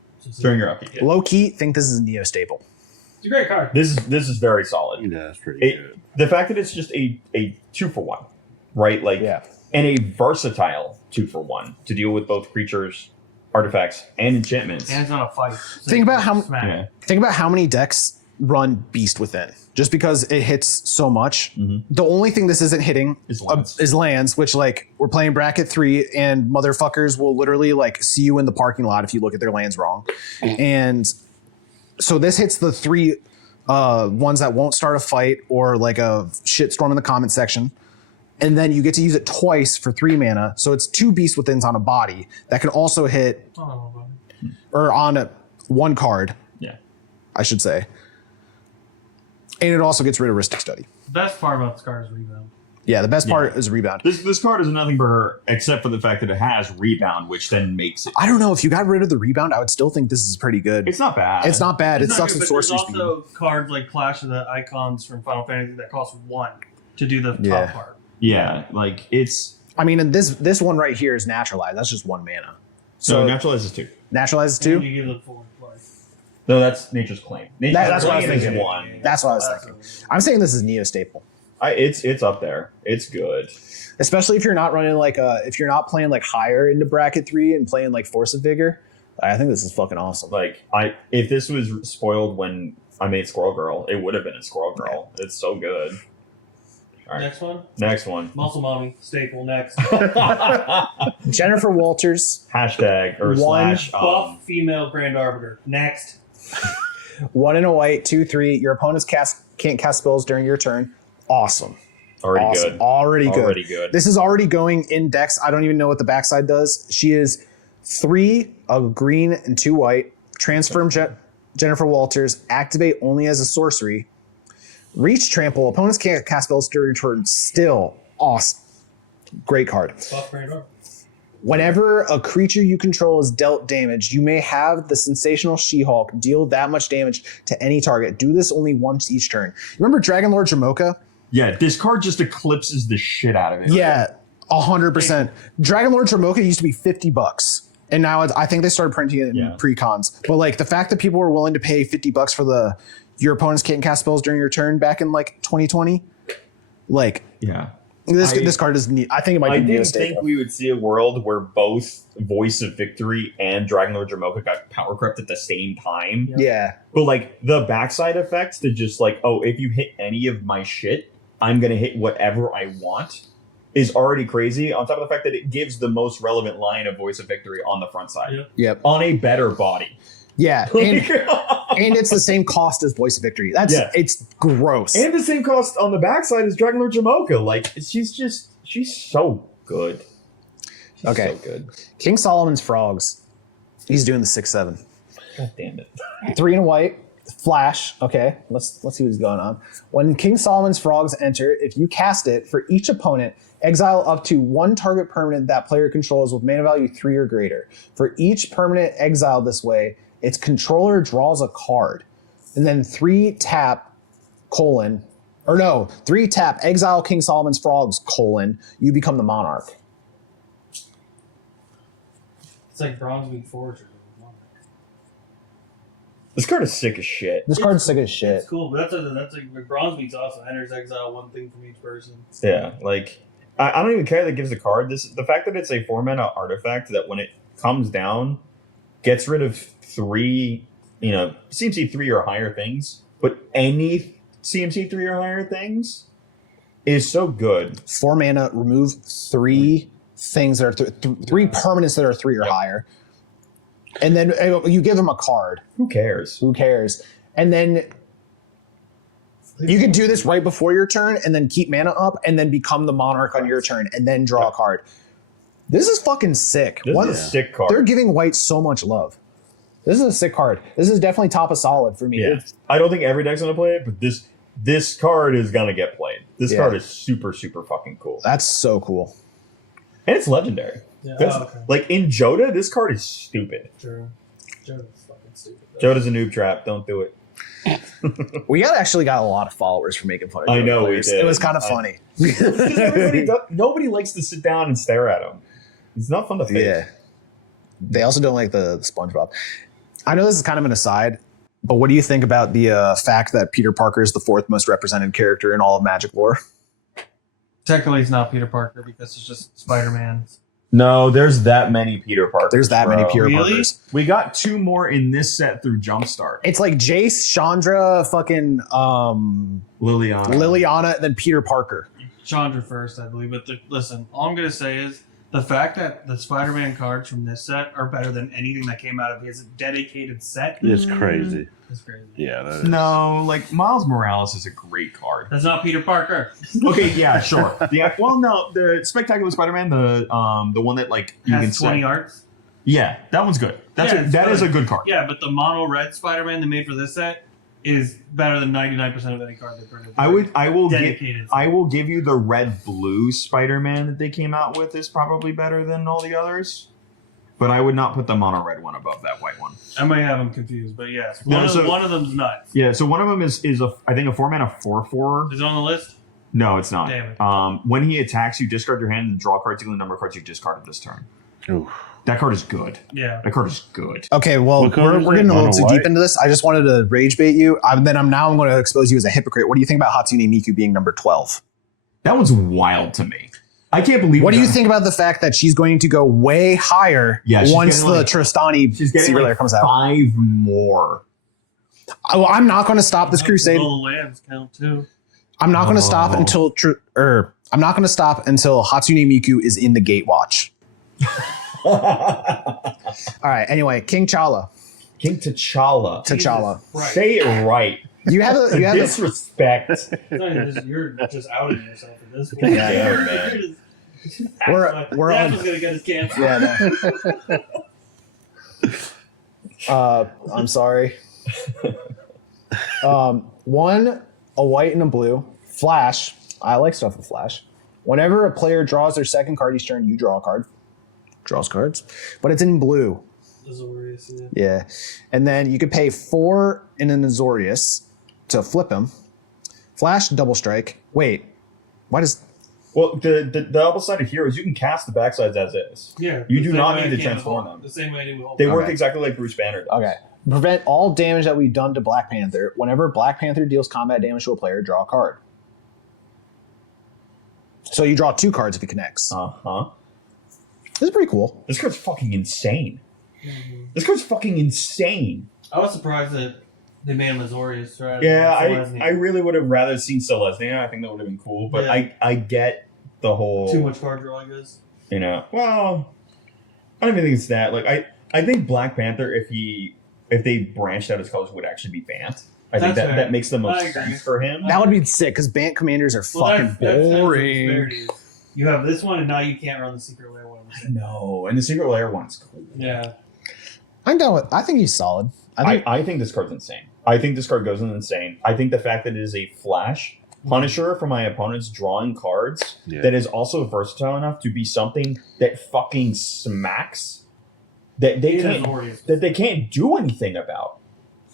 During your upkeep. low key, think this is a Neo staple. It's a great card. This is very solid. Yeah, that's pretty good. The fact that it's just a 2-for-1, right? And a versatile 2-for-1 to deal with both creatures, artifacts, and enchantments. And it's not a fight. Think about how many decks run Beast Within. Just because it hits so much. Mm-hmm. The only thing this isn't hitting is lands, which we're playing bracket 3 and motherfuckers will literally see you in the parking lot if you look at their lands wrong. And so this hits the 3 ones that won't start a fight or a shitstorm in the comment section. And then you get to use it twice for 3 mana. So it's 2 Beast Withins on a body that can also hit or on one card. Yeah. I should say. And it also gets rid of Ristic Study. The best part about this card is rebound. Yeah, the best part is rebound. This card is nothing but except for the fact that it has rebound, which then makes it. I don't know if you got rid of the rebound, I would still think this is pretty good. It's not bad. It's not bad. It sucks with sorcery speed. There's also cards like Clash of the Icons from Final Fantasy that cost 1 to do the top part. Yeah, it's. I mean, and this one right here is naturalized. That's just 1 mana. So naturalizes 2. Naturalizes 2. And you give it 4 twice. No, that's Nature's Claim. That's what I was thinking. 1. That's what I was thinking. I'm saying this is Neo staple. It's up there. It's good. Especially if you're not running if you're not playing higher into bracket 3 and playing Force of Vigor. I think this is fucking awesome. If this was spoiled when I made Squirrel Girl, it would have been a Squirrel Girl. It's so good. All right. Next one. Muscle Mommy. Staple. Next. Jennifer Walters. Hashtag or slash. Buff female Grand Arbiter. Next. 1 and a white, 2/3. Your opponents can't cast spells during your turn. Awesome. Good. Already good. This is already going in decks. I don't even know what the backside does. She is 3 of green and 2 white. Transform Jennifer Walters. Activate only as a sorcery. Reach Trample. Opponents can't cast spells during your turn. Still awesome. Great card. Buff Grand Arbiter. Whenever a creature you control is dealt damage, you may have the Sensational She-Hulk deal that much damage to any target. Do this only once each turn. Remember Dragon Lord Jamoka? Yeah, this card just eclipses the shit out of it. Yeah, 100%. Dragon Lord Jamoka used to be $50. And now I think they started printing it in pre-cons. But the fact that people were willing to pay $50 for your opponents can't cast spells during your turn back in 2020. Yeah. This card is neat. I think it might be I didn't think we would see a world where both Voice of Victory and Dragon Lord Jamoka got power crept at the same time. Yeah. But the backside effects to just if you hit any of my shit, I'm gonna hit whatever I want is already crazy. On top of the fact that it gives the most relevant line of Voice of Victory on the front side. Yep. On a better body. Yeah. And it's the same cost as Voice of Victory. It's gross. And the same cost on the backside as Dragon Lord Jamoka. She's so good. She's so good. King Solomon's Frogs. He's doing the 6/7. God damn it. 3 and a white. Flash. Okay. Let's see what's going on. When King Solomon's Frogs enter, if you cast it for each opponent, exile up to 1 target permanent that player controls with mana value 3 or greater. For each permanent exiled this way, its controller draws a card. And then 3 tap, exile King Solomon's Frogs, you become the monarch. It's like Bronzebeak Forger. This card is sick as shit. This card's sick as shit. It's cool, but that's Bronzebeak's awesome. Enters exile 1 thing from each person. Yeah, I don't even care that it gives the card. The fact that it's a 4-mana artifact that when it comes down, gets rid of 3, CMC 3 or higher things, but any CMC 3 or higher things is so good. 4 mana, remove 3 things that are 3 permanents that are 3 or higher. And then you give them a card. Who cares? And then you can do this right before your turn and then keep mana up and then become the monarch on your turn and then draw a card. This is fucking sick. This is a sick card. They're giving white so much love. This is a sick card. This is definitely top of solid for me. Yeah. I don't think every deck's going to play it, but this card is going to get played. This card is super, super fucking cool. That's so cool. And it's legendary. Yeah. That's, Oh, okay. Like in Joda, this card is stupid. True. Joda's fucking stupid. Joda's a noob trap. Don't do it. We actually got a lot of followers for making fun of I Joe know we players. did. It was kind of funny. Nobody likes to sit down and stare at him. It's not fun to face. Yeah. They also don't like the SpongeBob. I know this is kind of an aside, but what do you think about the fact that Peter Parker is the fourth most represented character in all of Magic lore? Technically, it's not Peter Parker because it's just Spider-Man. No, there's that many Peter Parkers. There's that many Peter Really? Parkers. We got 2 more in this set through Jumpstart. It's like Jace, Chandra, fucking Liliana, then Peter Parker. Chandra first, I believe. But listen, all I'm going to say is the fact that the Spider-Man cards from this set are better than anything that came out of his dedicated set It's crazy. is crazy. Yeah, that is. No, like Miles Morales is a great card. That's not Peter Parker. Okay, yeah, sure. The Spectacular Spider-Man, the one that like you can Has 20 say, arts. yeah, that one's good. That is a good card. Yeah, but the mono red Spider-Man they made for this set is better than 99% of any card they printed. I will Dedicated. give you the red blue Spider-Man that they came out with is probably better than all the others. But I would not put the mono red one above that white one. I might have them confused, but yes, No, one of them's nuts. Yeah, so one of them is I think a 4-mana 4/4. Is it on the list? No, it's not. Damn it. When he attacks, you discard your hand and draw cards equal to the number of cards you discarded this turn. Oof. That card is good. Yeah. That card is good. Okay, well, What color we're is it? getting a little Mono too white? deep into this. I just wanted to rage bait you. I'm going to expose you as a hypocrite. What do you think about Hatsune Miku being number 12? That one's wild to me. I can't believe. What do you think about the fact that she's going to go way higher Yeah, she's once getting the like- Tristani She's getting Secret Lair like comes out? 5 more. Oh, I'm not going to stop this crusade. All the lambs count too. I'm not going to stop Oh. until Hatsune Miku is in the Gatewatch. All right. Anyway, King Chala. King T'Challa. T'Challa. Right. Say it right. You have a Disrespect. You're just outing yourself at this point. Yeah, yeah, man. You're just- We're that's on- what's gonna get us canceled. Yeah. I'm sorry. One, a white and a blue. Flash. I like stuff with Flash. Whenever a player draws their second card each turn, you draw a card. Draws cards. But it's in blue. Azorius, yeah. Yeah. And then you could pay 4 in an Azorius to flip him. Flash, double strike. Wait. Why does... Well, the double sided heroes, you can cast the backsides as is. Yeah. You the do same not way need I to can transform with Hulk. them. The same way I do with Hulk. They work Okay. exactly like Bruce Banner does. Okay. Prevent all damage that we've done to Black Panther. Whenever Black Panther deals combat damage to a player, draw a card. So you draw 2 cards if he connects. Uh-huh. This is pretty cool. This card's fucking insane. Mhm. This card's fucking insane. I was surprised that they made him Azorius, right? Yeah, Selesnya. I really would have rather seen Selesnya. I think that would have been cool. But Yeah. I get the whole... Too much card draw, I guess. You know, well, I don't even think it's that. Like, I think Black Panther, if they branched out his colors, would actually be Bant. I think That's fair. that makes the I most agree. sense for him. That would be sick because Bant Commanders are fucking that's kind of the boring. disparity. You have this one, and now you can't run the Secret Lair one. I know, and the Secret Lair one's cool. Yeah. I'm down with. I think he's solid. I think this card's insane. I think this card goes in insane. I think the fact that it is a flash Punisher for my opponents drawing cards that is also versatile enough to be something that fucking smacks that they can't do anything about.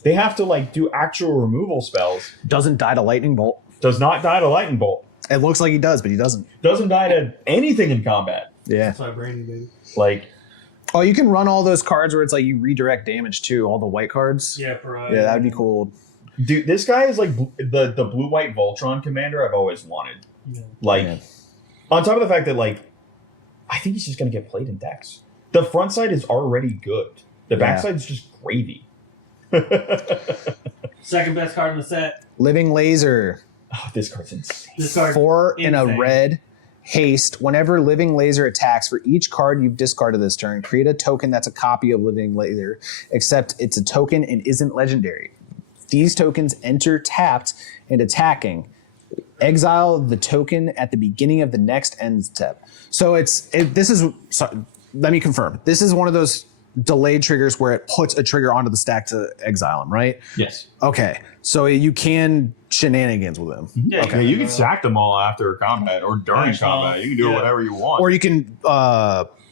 They have to like do actual removal spells. doesn't die to lightning bolt. Does not die to lightning bolt. It looks like he does, but he doesn't. Doesn't die to anything in combat. Yeah. That's why Brady, baby. Like, Oh, you can run all those cards where it's like you redirect damage too, all the white cards. Yeah, Yeah, that'd be cool. dude, this guy is like the blue-white Voltron commander I've always wanted. Yeah. Like, Yeah. on top of the fact that, like, I think he's just going to get played in decks. The front side is already good. The back side is just gravy. Second best card in the set. Living Laser. Oh, this card's insane. This card 4 in a insane. red. Haste. Whenever Living Laser attacks, for each card you've discarded this turn, create a token that's a copy of Living Laser, except it's a token and isn't legendary. These tokens enter tapped and attacking. Exile the token at the beginning of the next end step. So let me confirm. This is one of those delayed triggers where it puts a trigger onto the stack to exile him, right? Yes. Okay. So you can shenanigans with him. Yeah, Okay, you can sack them all after combat or during Actually, combat. You can do yeah. whatever you want. Or you can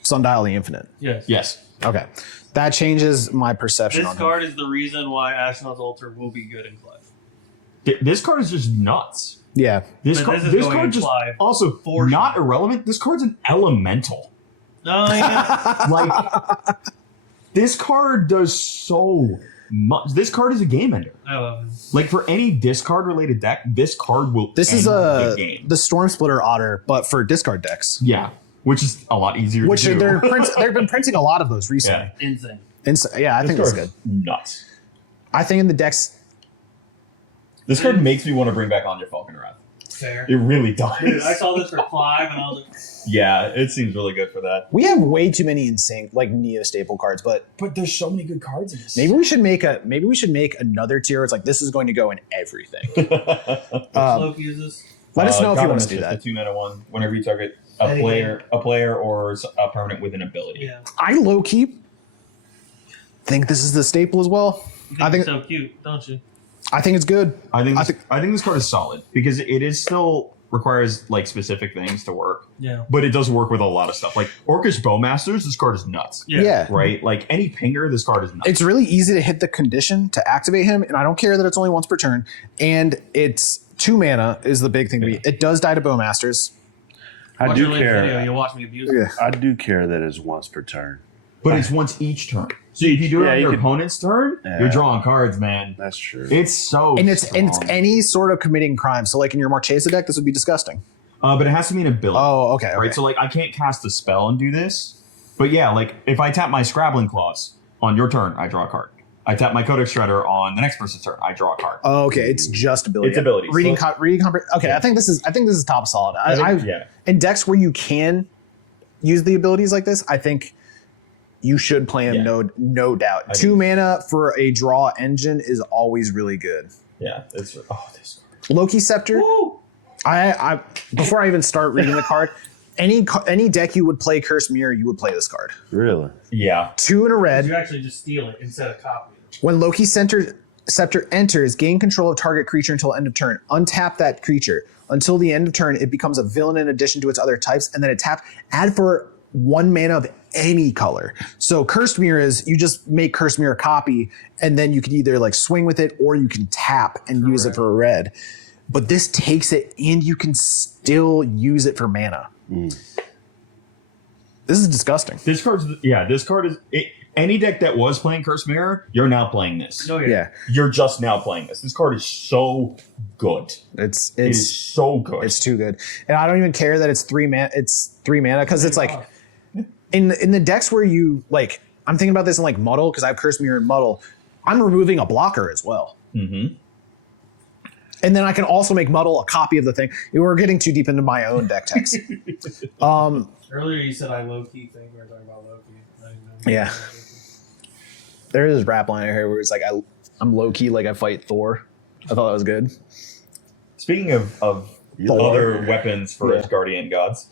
Sundial the Infinite. Yes. Yes. Okay. That changes my perception This on him. card is the reason why Ashnod's Altar will be good in Clive. This card is just nuts. Yeah. This But card, this is this going card in just Clive. also For not sure. irrelevant. This card's an elemental. Oh, yeah. Like this card does so much. This card is a game ender. I love him. Like for any discard related deck, this card will. This is end the game. the Storm Splitter Otter, but for discard decks. Yeah, which is a lot easier. Which to do. they've been printing a lot of those recently. Yeah. Insane. And so, yeah, I think This that's card's good. nuts. I think in the decks, This card makes me want to bring back Anja Falkenrath. Fair. It really does. Dude, I saw this for Clive and I was like, Yeah, it seems really good for that. we have way too many insane like Neo staple cards, but But there's so many good cards in this. maybe we should make another tier. It's like this is going to go in everything. Slope uses. Let us know if you want to Godam do that. The 2-mana one. Whenever you target a Any player or a permanent with an ability. Yeah. I low key think this is the staple as well. I I think think it's so cute, don't you? I think it's good. I think I this card is solid because it is still requires like specific things to work, Yeah. but it does work with a lot of stuff. Like Orcish Bowmasters, this card is nuts. Yeah. Right? Like any pinger, this card is nuts. It's really easy to hit the condition to activate him, and I don't care that it's only once per turn. And it's 2 mana is the big thing to me. It does die to Bowmasters. I Watch do your latest video, care. you'll watch me abuse it. Yeah. I do care that it's once per turn. but it's once each turn. So if you do it Yeah, on you your could- opponent's turn, Yeah. you're drawing cards, man. That's true. It's so And it's strong. any sort of committing crime. So like in your Marchesa deck, this would be disgusting. But it has to be an ability. Oh, okay. Right, so like I can't cast a spell and do this, but yeah, like if I tap my Scrabbling Claws on your turn, I draw a card. I tap my Codex Shredder on the next person's turn, I draw a card. Oh, okay. It's just ability. It's ability. Reading, So- okay. Yeah. I think this is top solid. Yeah. In decks where you can use the abilities like this, I think you should play him. Yeah. No doubt. I 2 mana for a draw engine is always really good. Yeah, it's this card. Loki Scepter. Woo! I before I even start reading the card, any deck you would play Curse Mirror, you would play this card. Really? Yeah. 2 in a You red. actually just steal it instead of copy it. When Loki Scepter enters, gain control of target creature until end of turn. Untap that creature. Until the end of turn, it becomes a villain in addition to its other types, and then it taps. Add for 1 mana of any color. So Cursed Mirror is you just make Cursed Mirror a copy, and then you can either like swing with it or you can tap and use it for a red. But this takes it, and you can still use it for mana. This is disgusting. This card is any deck that was playing Curse Mirror, you're now playing this. Oh, yeah. Yeah, You're just now playing this. This card is so good. It is it's so good. it's too good, and I don't even care that it's 3 mana. It's 3 mana because it's like in the decks where you like. I'm thinking about this in like Muddle because I have Curse Mirror and Muddle. I'm removing a blocker as well. Mm-hmm. And then I can also make Muddle a copy of the thing. We're getting too deep into my own deck text. Earlier you said I low-key think we were talking about Loki. I didn't know. Yeah. There is this rap line here where it's like I'm low key like I fight Thor. I thought that was good. Speaking of other weapons for Yeah. Guardian Gods,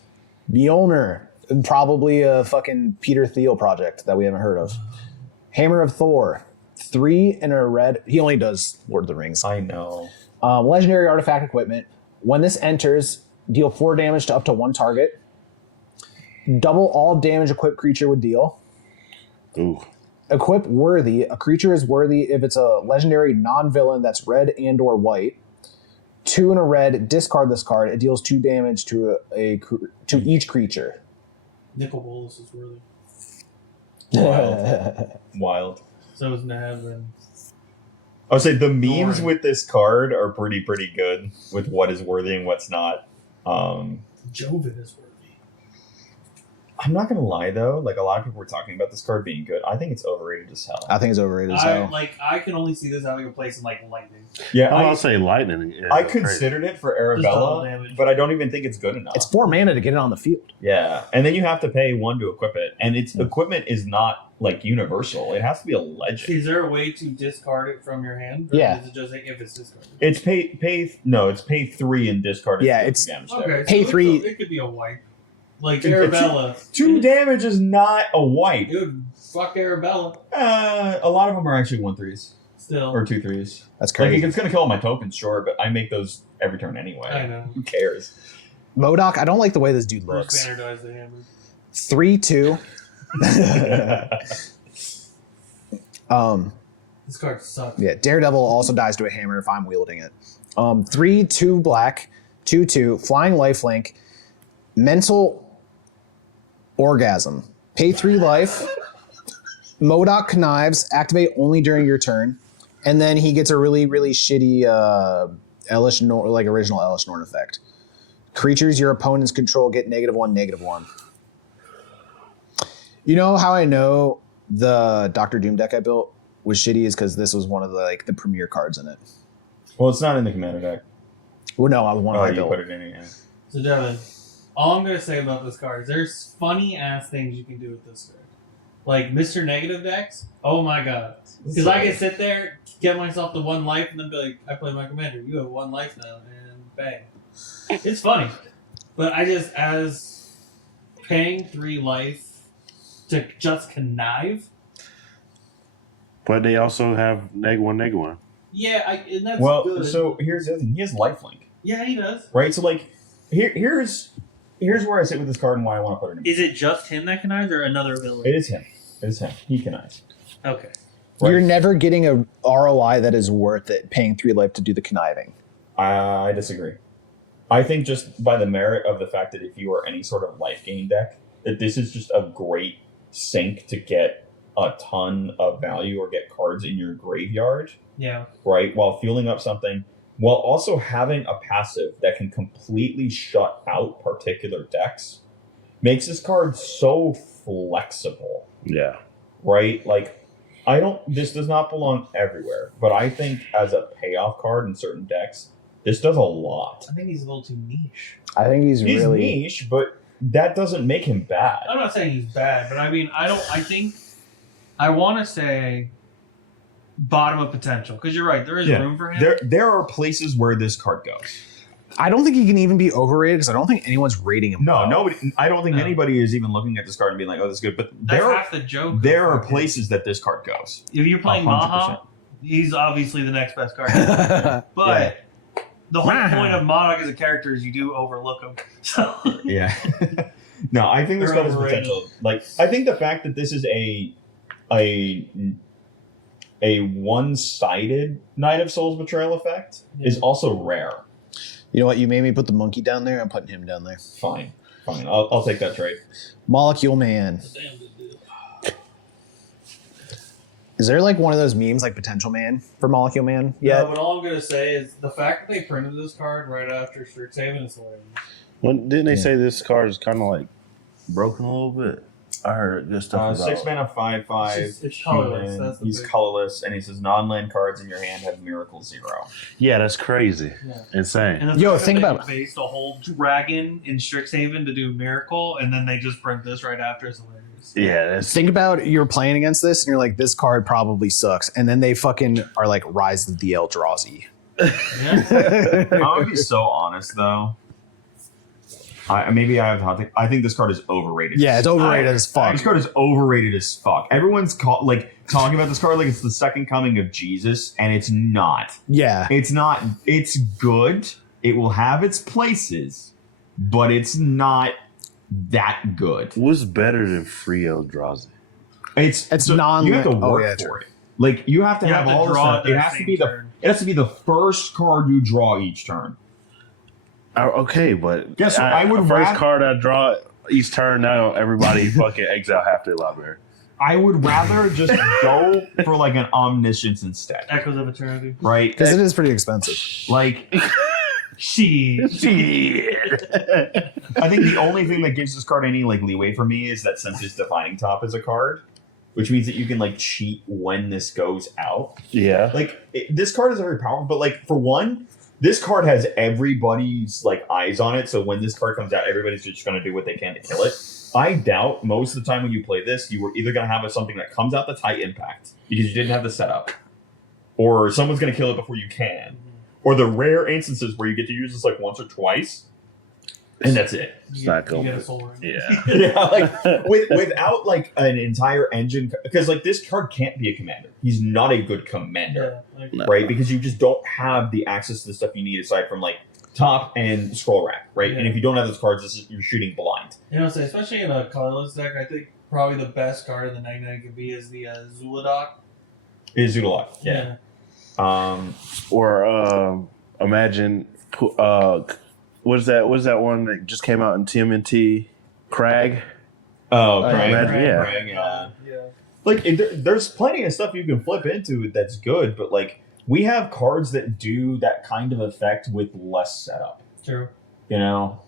Mjolnir, probably a fucking Peter Thiel project that we haven't heard of. Hammer of Thor, 3 in a red. He only does Lord of the Rings. I know. Legendary artifact equipment. When this enters, deal 4 damage to up to 1 target. Double all damage equipped creature would deal. Ooh. Equip worthy. A creature is worthy if it's a legendary non-villain that's red and or white. 2 in a red. Discard this card. It deals 2 damage to each creature. Nicol Bolas is worthy. Wild. So is Nav and I would say the memes Boring. with this card are pretty good with what is worthy and what's not. Joven is worthy. I'm not gonna lie though, like a lot of people were talking about this card being good. I think it's overrated as hell. I think it's overrated as I hell. I can only see this having a place in like Lightning. Yeah, I'll say lightning. Yeah, I crazy. considered it for Just double Arabella, damage. but I don't even think it's good enough. It's 4 mana to get it on the field. Yeah, and then you have to pay 1 to equip it, and its equipment is not like universal. It has to be a legend. Is there a way to discard it from your hand? Or Yeah. Is it just like if it's discarded? It's pay 3 and discard. Yeah, to it's- damage Okay. there. Pay so 3. It could be a wipe. Like Dude, Arabella. 2 damage is not a wipe. Dude, fuck Arabella. A lot of them are actually 1/3s Still. or 2/3s. That's Like crazy. it's gonna kill all my tokens, sure, but I make those every turn anyway. I know. Who cares? MODOK, I don't like the way this dude Bruce looks. Banner dies the hammer. 3/2. This card sucks. Yeah, Daredevil also dies to a hammer if I'm wielding it. 3/2 black, 2/2 flying lifelink, mental orgasm. Pay 3 life. Modok Knives activate only during your turn, and then he gets a really shitty original Elish Norn effect. Creatures your opponents control get -1/-1. You know how I know the Doctor Doom deck I built was shitty is because this was one of the premier cards in it. Well, it's not in the commander deck. Well, no, I one Oh, I you built. put it in it, yeah. So Devin, all I'm gonna say about this card is there's funny ass things you can do with this card. Like Mr. Negative decks. Oh my god. Because I can sit there, get myself to 1 life, and then be like, I play my commander. You have 1 life now, and bang. It's funny. But I just, as paying 3 life to just connive. But they also have -1/-1. Yeah, and that's Well, good. so here's the other thing. He has lifelink, Yeah, he does. right? So here's where I sit with this card and why I want to put it in. Is it just him that connives or another ability? It is him. It is him. He connives. Okay. Right. You're never getting a ROI that is worth it paying 3 life to do the conniving. I disagree. I think just by the merit of the fact that if you are any sort of life gain deck, that this is just a great sink to get a ton of value or get cards in your graveyard, Yeah. right? While fueling up something, while also having a passive that can completely shut out particular decks, makes this card so flexible, Yeah. right? This does not belong everywhere, but I think as a payoff card in certain decks, this does a lot. I think he's a little too niche. I think he's He's really niche, but that doesn't make him bad. I'm not saying he's bad, but I mean, I want to say bottom of potential, because you're right, there is Yeah. room for him. There are places where this card goes. I don't think he can even be overrated because I don't think anyone's rating him. No, well. nobody. I don't think No. anybody is even looking at this card and being like, "Oh, this is good." But That's half the joke. there are places that this card goes. If you're playing 100%. Maha, he's obviously the next best card. But the whole point of Monarch as a character is you do overlook him. So Yeah. No, I think this They're card has overrated. potential. I think the fact that this is a one-sided Knight of Souls Betrayal effect is also rare. You know what? You made me put the monkey down there. I'm putting him down there. Fine. I'll take that trade. Molecule Man. damn good deal. Is there one of those memes like Potential Man for Molecule Man? Yeah, Yeah. but all I'm gonna say is the fact that they printed this card right after Strixhaven is hilarious. Didn't they say this card is kind of broken a little bit? I heard good stuff about 6 mana, 5/5. It's colorless, human. that's the He's big- colorless, and he says non-land cards in your hand have Miracle 0. Yeah, that's crazy. Yeah. Insane. And the Yo, fact think that about they based a whole dragon in Strixhaven to do Miracle, and then they just print this right after is hilarious. Yeah, that's Think about you're playing against this and you're like, this card probably sucks. And then they fucking are like, Rise of the Eldrazi. Yeah. I'm gonna be so honest though. I think this card is overrated. Yeah, it's overrated as fuck. This card is overrated as fuck. Everyone's talking about this card like it's the second coming of Jesus, and it's not. Yeah. It's not. It's good. It will have its places, but it's not that good. what's better than free Eldrazi? It's non- You have to oh, work yeah, for true. it. Like you have to You have have to all the draw stuff. it It that has to same be turn. It has to be the first card you draw each turn. Okay, but Guess what? I would first rather- card I draw each turn. Now everybody fucking exile half their library. I would rather just go for like an omniscience instead, Echoes of Eternity. right? Because it is pretty expensive. Like, She. I think the only thing that gives this card any leeway for me is that since it's Defining Top as a card, which means that you can cheat when this goes out. Yeah. This card is very powerful, but for one, this card has everybody's eyes on it. So when this card comes out, everybody's just going to do what they can to kill it. I doubt most of the time when you play this, you were either going to have something that comes out that's high impact because you didn't have the setup, or someone's going to kill it before you can, or the rare instances where you get to use this once or twice, and that's it. It's You not get- you going. get a soul ring. Yeah. Yeah, without an entire engine, because this card can't be a commander. He's not a good commander, Yeah, No. right? Because you just don't have the access to the stuff you need aside from top and scroll rack, right? Yeah. And if you don't have those cards, you're shooting blind. You know, so especially in a colorless deck, I think probably the best card in the 99 could be is the Zuladoc. It is Zoodalot, yeah. Or imagine what's that one that just came out in TMNT? Crag. Oh, Crag. Crag, Yeah. Crag, yeah. Yeah. Like, there's plenty of stuff you can flip into it that's good, but like, we have cards that do that kind of effect with less setup. True. You know?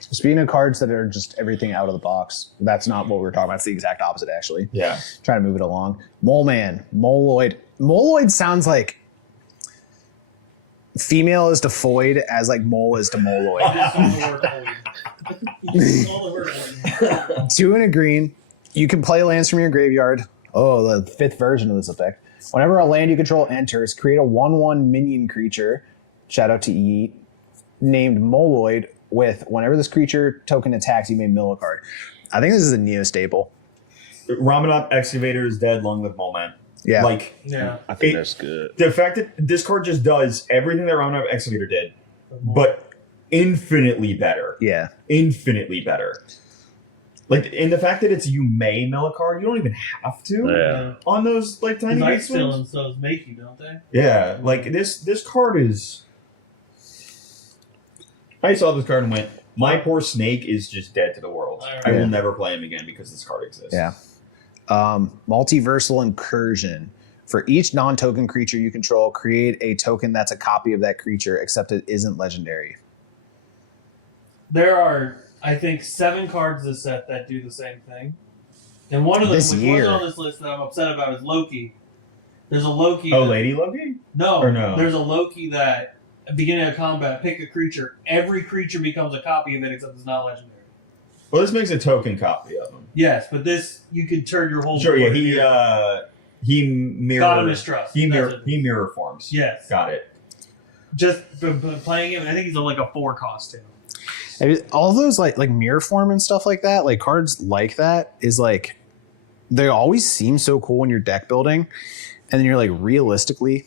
Speaking of cards that are just everything out of the box, that's not what we were talking about. It's the exact opposite, actually. Yeah. Trying to move it along. Mole Man, Moloid. Moloid sounds like female is to Foid as like mole is to Moloid. All the word 2 and a green. You can play lands from your graveyard. Oh, the 5th version of this effect. Whenever a land you control enters, create a 1/1 minion creature, shout out to Yeet, named Moloid with whenever this creature token attacks, you may mill a card. I think this is a Neo staple. Ramadan Excavator is dead, long live Moment. Yeah. Like, Yeah. I think that's good. the fact that this card just does everything that Ramadan Excavator did, but infinitely better. Yeah. Infinitely better. Like, in the fact that it's you may mill a card, you don't even have to Yeah. on those like tiny big Night Still swings. and so make you, don't they? Yeah, like this card is. I saw this card and went, my poor snake is just dead to the world. I Yeah. will never play him again because this card exists. Yeah. Multiversal Incursion. For each non-token creature you control, create a token that's a copy of that creature, except it isn't legendary. There are, I think, 7 cards this set that do the same thing. And one of them, This which year. wasn't on this list that I'm upset about, is Loki. There's a Loki. Oh, that- Lady Loki? No, Or no? There's a Loki that, at the beginning of combat, pick a creature. Every creature becomes a copy of it, except it's not legendary. Well, this makes a token copy of him. Yes, but this, you could turn your whole Sure, yeah, board he God of mirror Mistrust. he That's mirror it. he mirror forms. Yes. Got it. Just from playing him, I think he's like a 4 cost too. And all those like mirror form and stuff like that, like cards like that is like, they always seem so cool when you're deck building, and then you're like, realistically,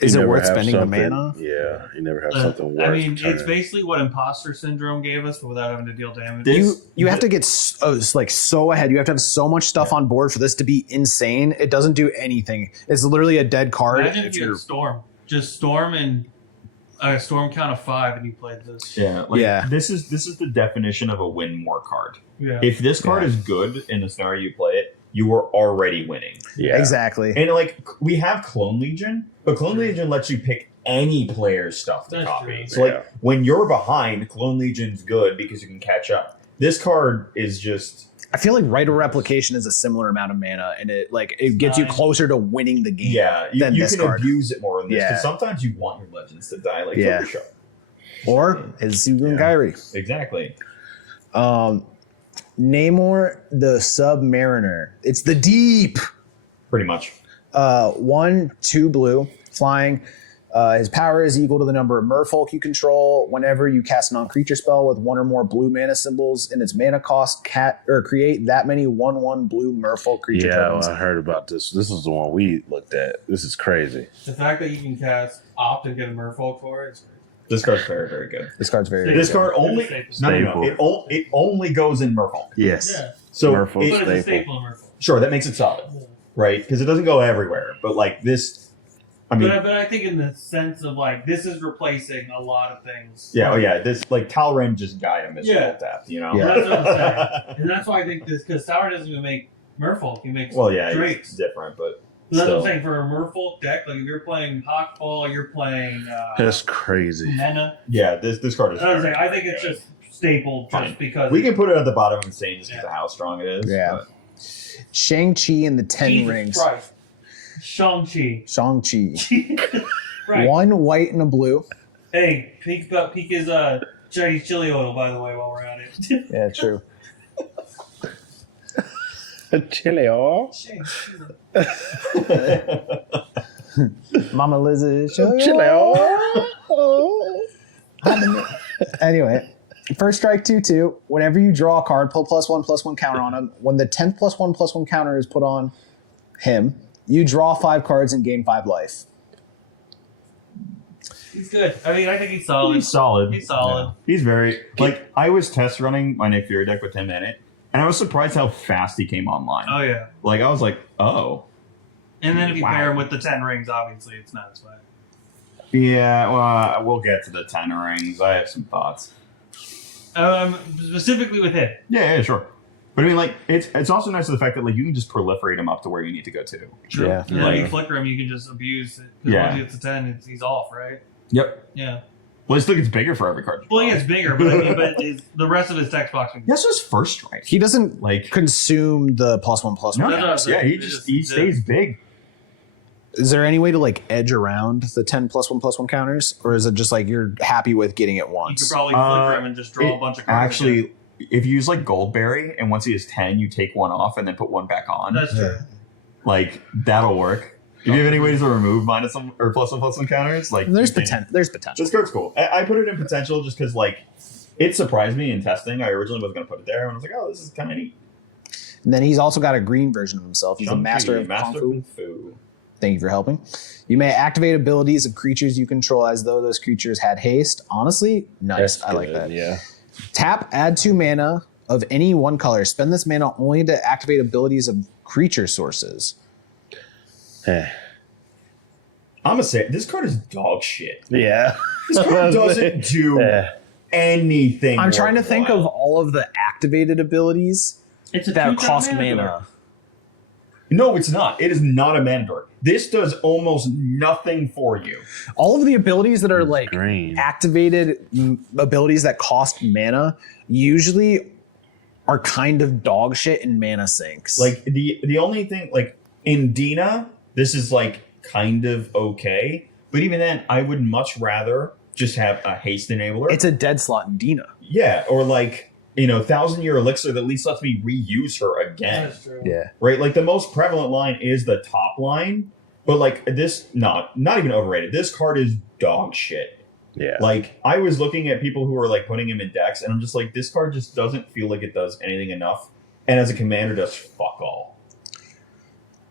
is You it never worth have spending the something- mana? Yeah, you never have something worth. I mean, it's turning. basically what Imposter Syndrome gave us, but without having to deal damage. You have to get so ahead. You have to have so much stuff on board for this to be insane. It doesn't do anything. It's literally a dead card. Imagine if you had Storm. Just Storm and a Storm count of 5 and you played this. Yeah, Yeah. This is the definition of a win more card. Yeah. If this card is good in the scenario you play it, you are already winning. Yeah, Exactly. And like, we have Clone Legion, but Clone Legion lets you pick any player's stuff to That's copy. true. So Yeah. like, when you're behind, Clone Legion's good because you can catch up. This card is just I feel like Rite of Replication is a similar amount of mana, and it gets you 9. closer to winning the game. yeah. You, than you this can card. abuse it more in this Yeah. because sometimes you want your legends to die, like Yeah. Photoshop. Or is Sugun Yeah. Kairi. Exactly. Namor the Sub-Mariner. It's the deep. Pretty much. 1/2 blue, flying. His power is equal to the number of merfolk you control. Whenever you cast a non-creature spell with 1 or more blue mana symbols in its mana cost, create that many 1/1 blue merfolk creature yeah. tokens. I heard about this. This is the one we looked at. This is crazy. The fact that you can cast Opt and get a Merfolk for it is great. This card's very, very good. This card's very This good. card only Staple. it only goes in Merfolk. Yes. Yeah. So Merfolk. it- But it's a Staple. staple in Merfolk. sure, that makes it solid, right? Because it doesn't go everywhere. But like this, I mean, But I think in the sense of like, this is replacing a lot of things. yeah, oh yeah, this like Talren just guide him as Yeah. full tap, you know. Yeah. That's what I'm saying. And that's why I think this, because Tower doesn't even make Merfolk, he makes Well, yeah, Drakes. it's different, but So that's what I'm still. saying. For a Merfolk deck, like if you're playing Hawkball, you're playing That's crazy. Mena. Yeah, this card is. I was very, saying, I think very it's good. just staple just Fine. because We can put it at the bottom of insane just because Yeah. of how strong it is. Yeah. but- Shang-Chi and the Ten Jesus Rings. Christ. Shang-Chi. Shang-Chi. Right. 1 white and a blue. Hey, peek is Chinese chili oil, by the way, while we're at it. Yeah, true. Chili, oh. Mama Lizzie. Chili, oh. Anyway, first strike 2/2. Whenever you draw a card, put +1/+1 counter on him. When the 10th +1/+1 counter is put on him, you draw 5 cards and gain 5 life. He's good. I mean, I think he's solid. He's solid. He's solid. Yeah. He's very like I was test running my Nick Fury deck with him in it, and I was surprised how fast he came online. Oh yeah. Like I was like, oh. And then if you Wow. pair him with the 10 rings, obviously it's not as bad. Yeah, well, we'll get to the 10 rings. I have some thoughts. Specifically with him. Yeah, sure. But I mean, like, it's also nice to the fact that like you can just proliferate him up to where you need to go to. True. Yeah. And then Like- you flicker him, you can just abuse it. Because Yeah. once he gets to 10, he's off, right? Yep. Yeah. Well, it still gets bigger for every card. Well, he gets bigger, but I mean, the rest of his text box. That's his first strike. He doesn't Like, consume the +1/+1. no, That's what I'm saying. yeah, he It just just- stays big. Is there any way to like edge around the 10 +1/+1 counters, or is it just like you're happy with getting it You once? could probably flicker him and just draw a bunch of cards. Actually, if you use like Goldberry and once he is 10, you take one off and then put one back on. That's true. Yeah. Like that'll work. If you have any ways to remove -1 or +1/+1 counters, like There's you can. potential. There's potential. This card's cool. I put it in potential just because like it surprised me in testing. I originally was going to put it there, and I was like, oh, this is kind of neat. And then he's also got a green version of himself. He's a master of Fang Foom. Kung Fu. Thank you for helping. You may activate abilities of creatures you control as though those creatures had haste. Honestly, nice. I like that. Yeah. Tap, add 2 mana of any one color. Spend this mana only to activate abilities of creature sources. Eh. I'm gonna say this card is dog shit. Yeah. This card doesn't do Yeah. anything. I'm trying to think of worthwhile. all of the activated abilities It's a that two-drop cost mana mana. dork. No, it's not. It is not a mana dork. This does almost nothing for you. All of the abilities that are like Green. activated abilities that cost mana usually are kind of dog shit in mana sinks. Like the only thing like in Dina, this is like kind of okay. But even then, I would much rather just have a haste enabler. it's a dead slot in Dina. Yeah, or like, 1,000-year elixir that at least lets me reuse her again. That's true. Yeah. Right? Like the most prevalent line is the top line, but like this not even overrated. This card is dog shit. Yeah. Like I was looking at people who were like putting him in decks, and I'm just like, this card just doesn't feel like it does anything enough. And as a commander, does fuck all.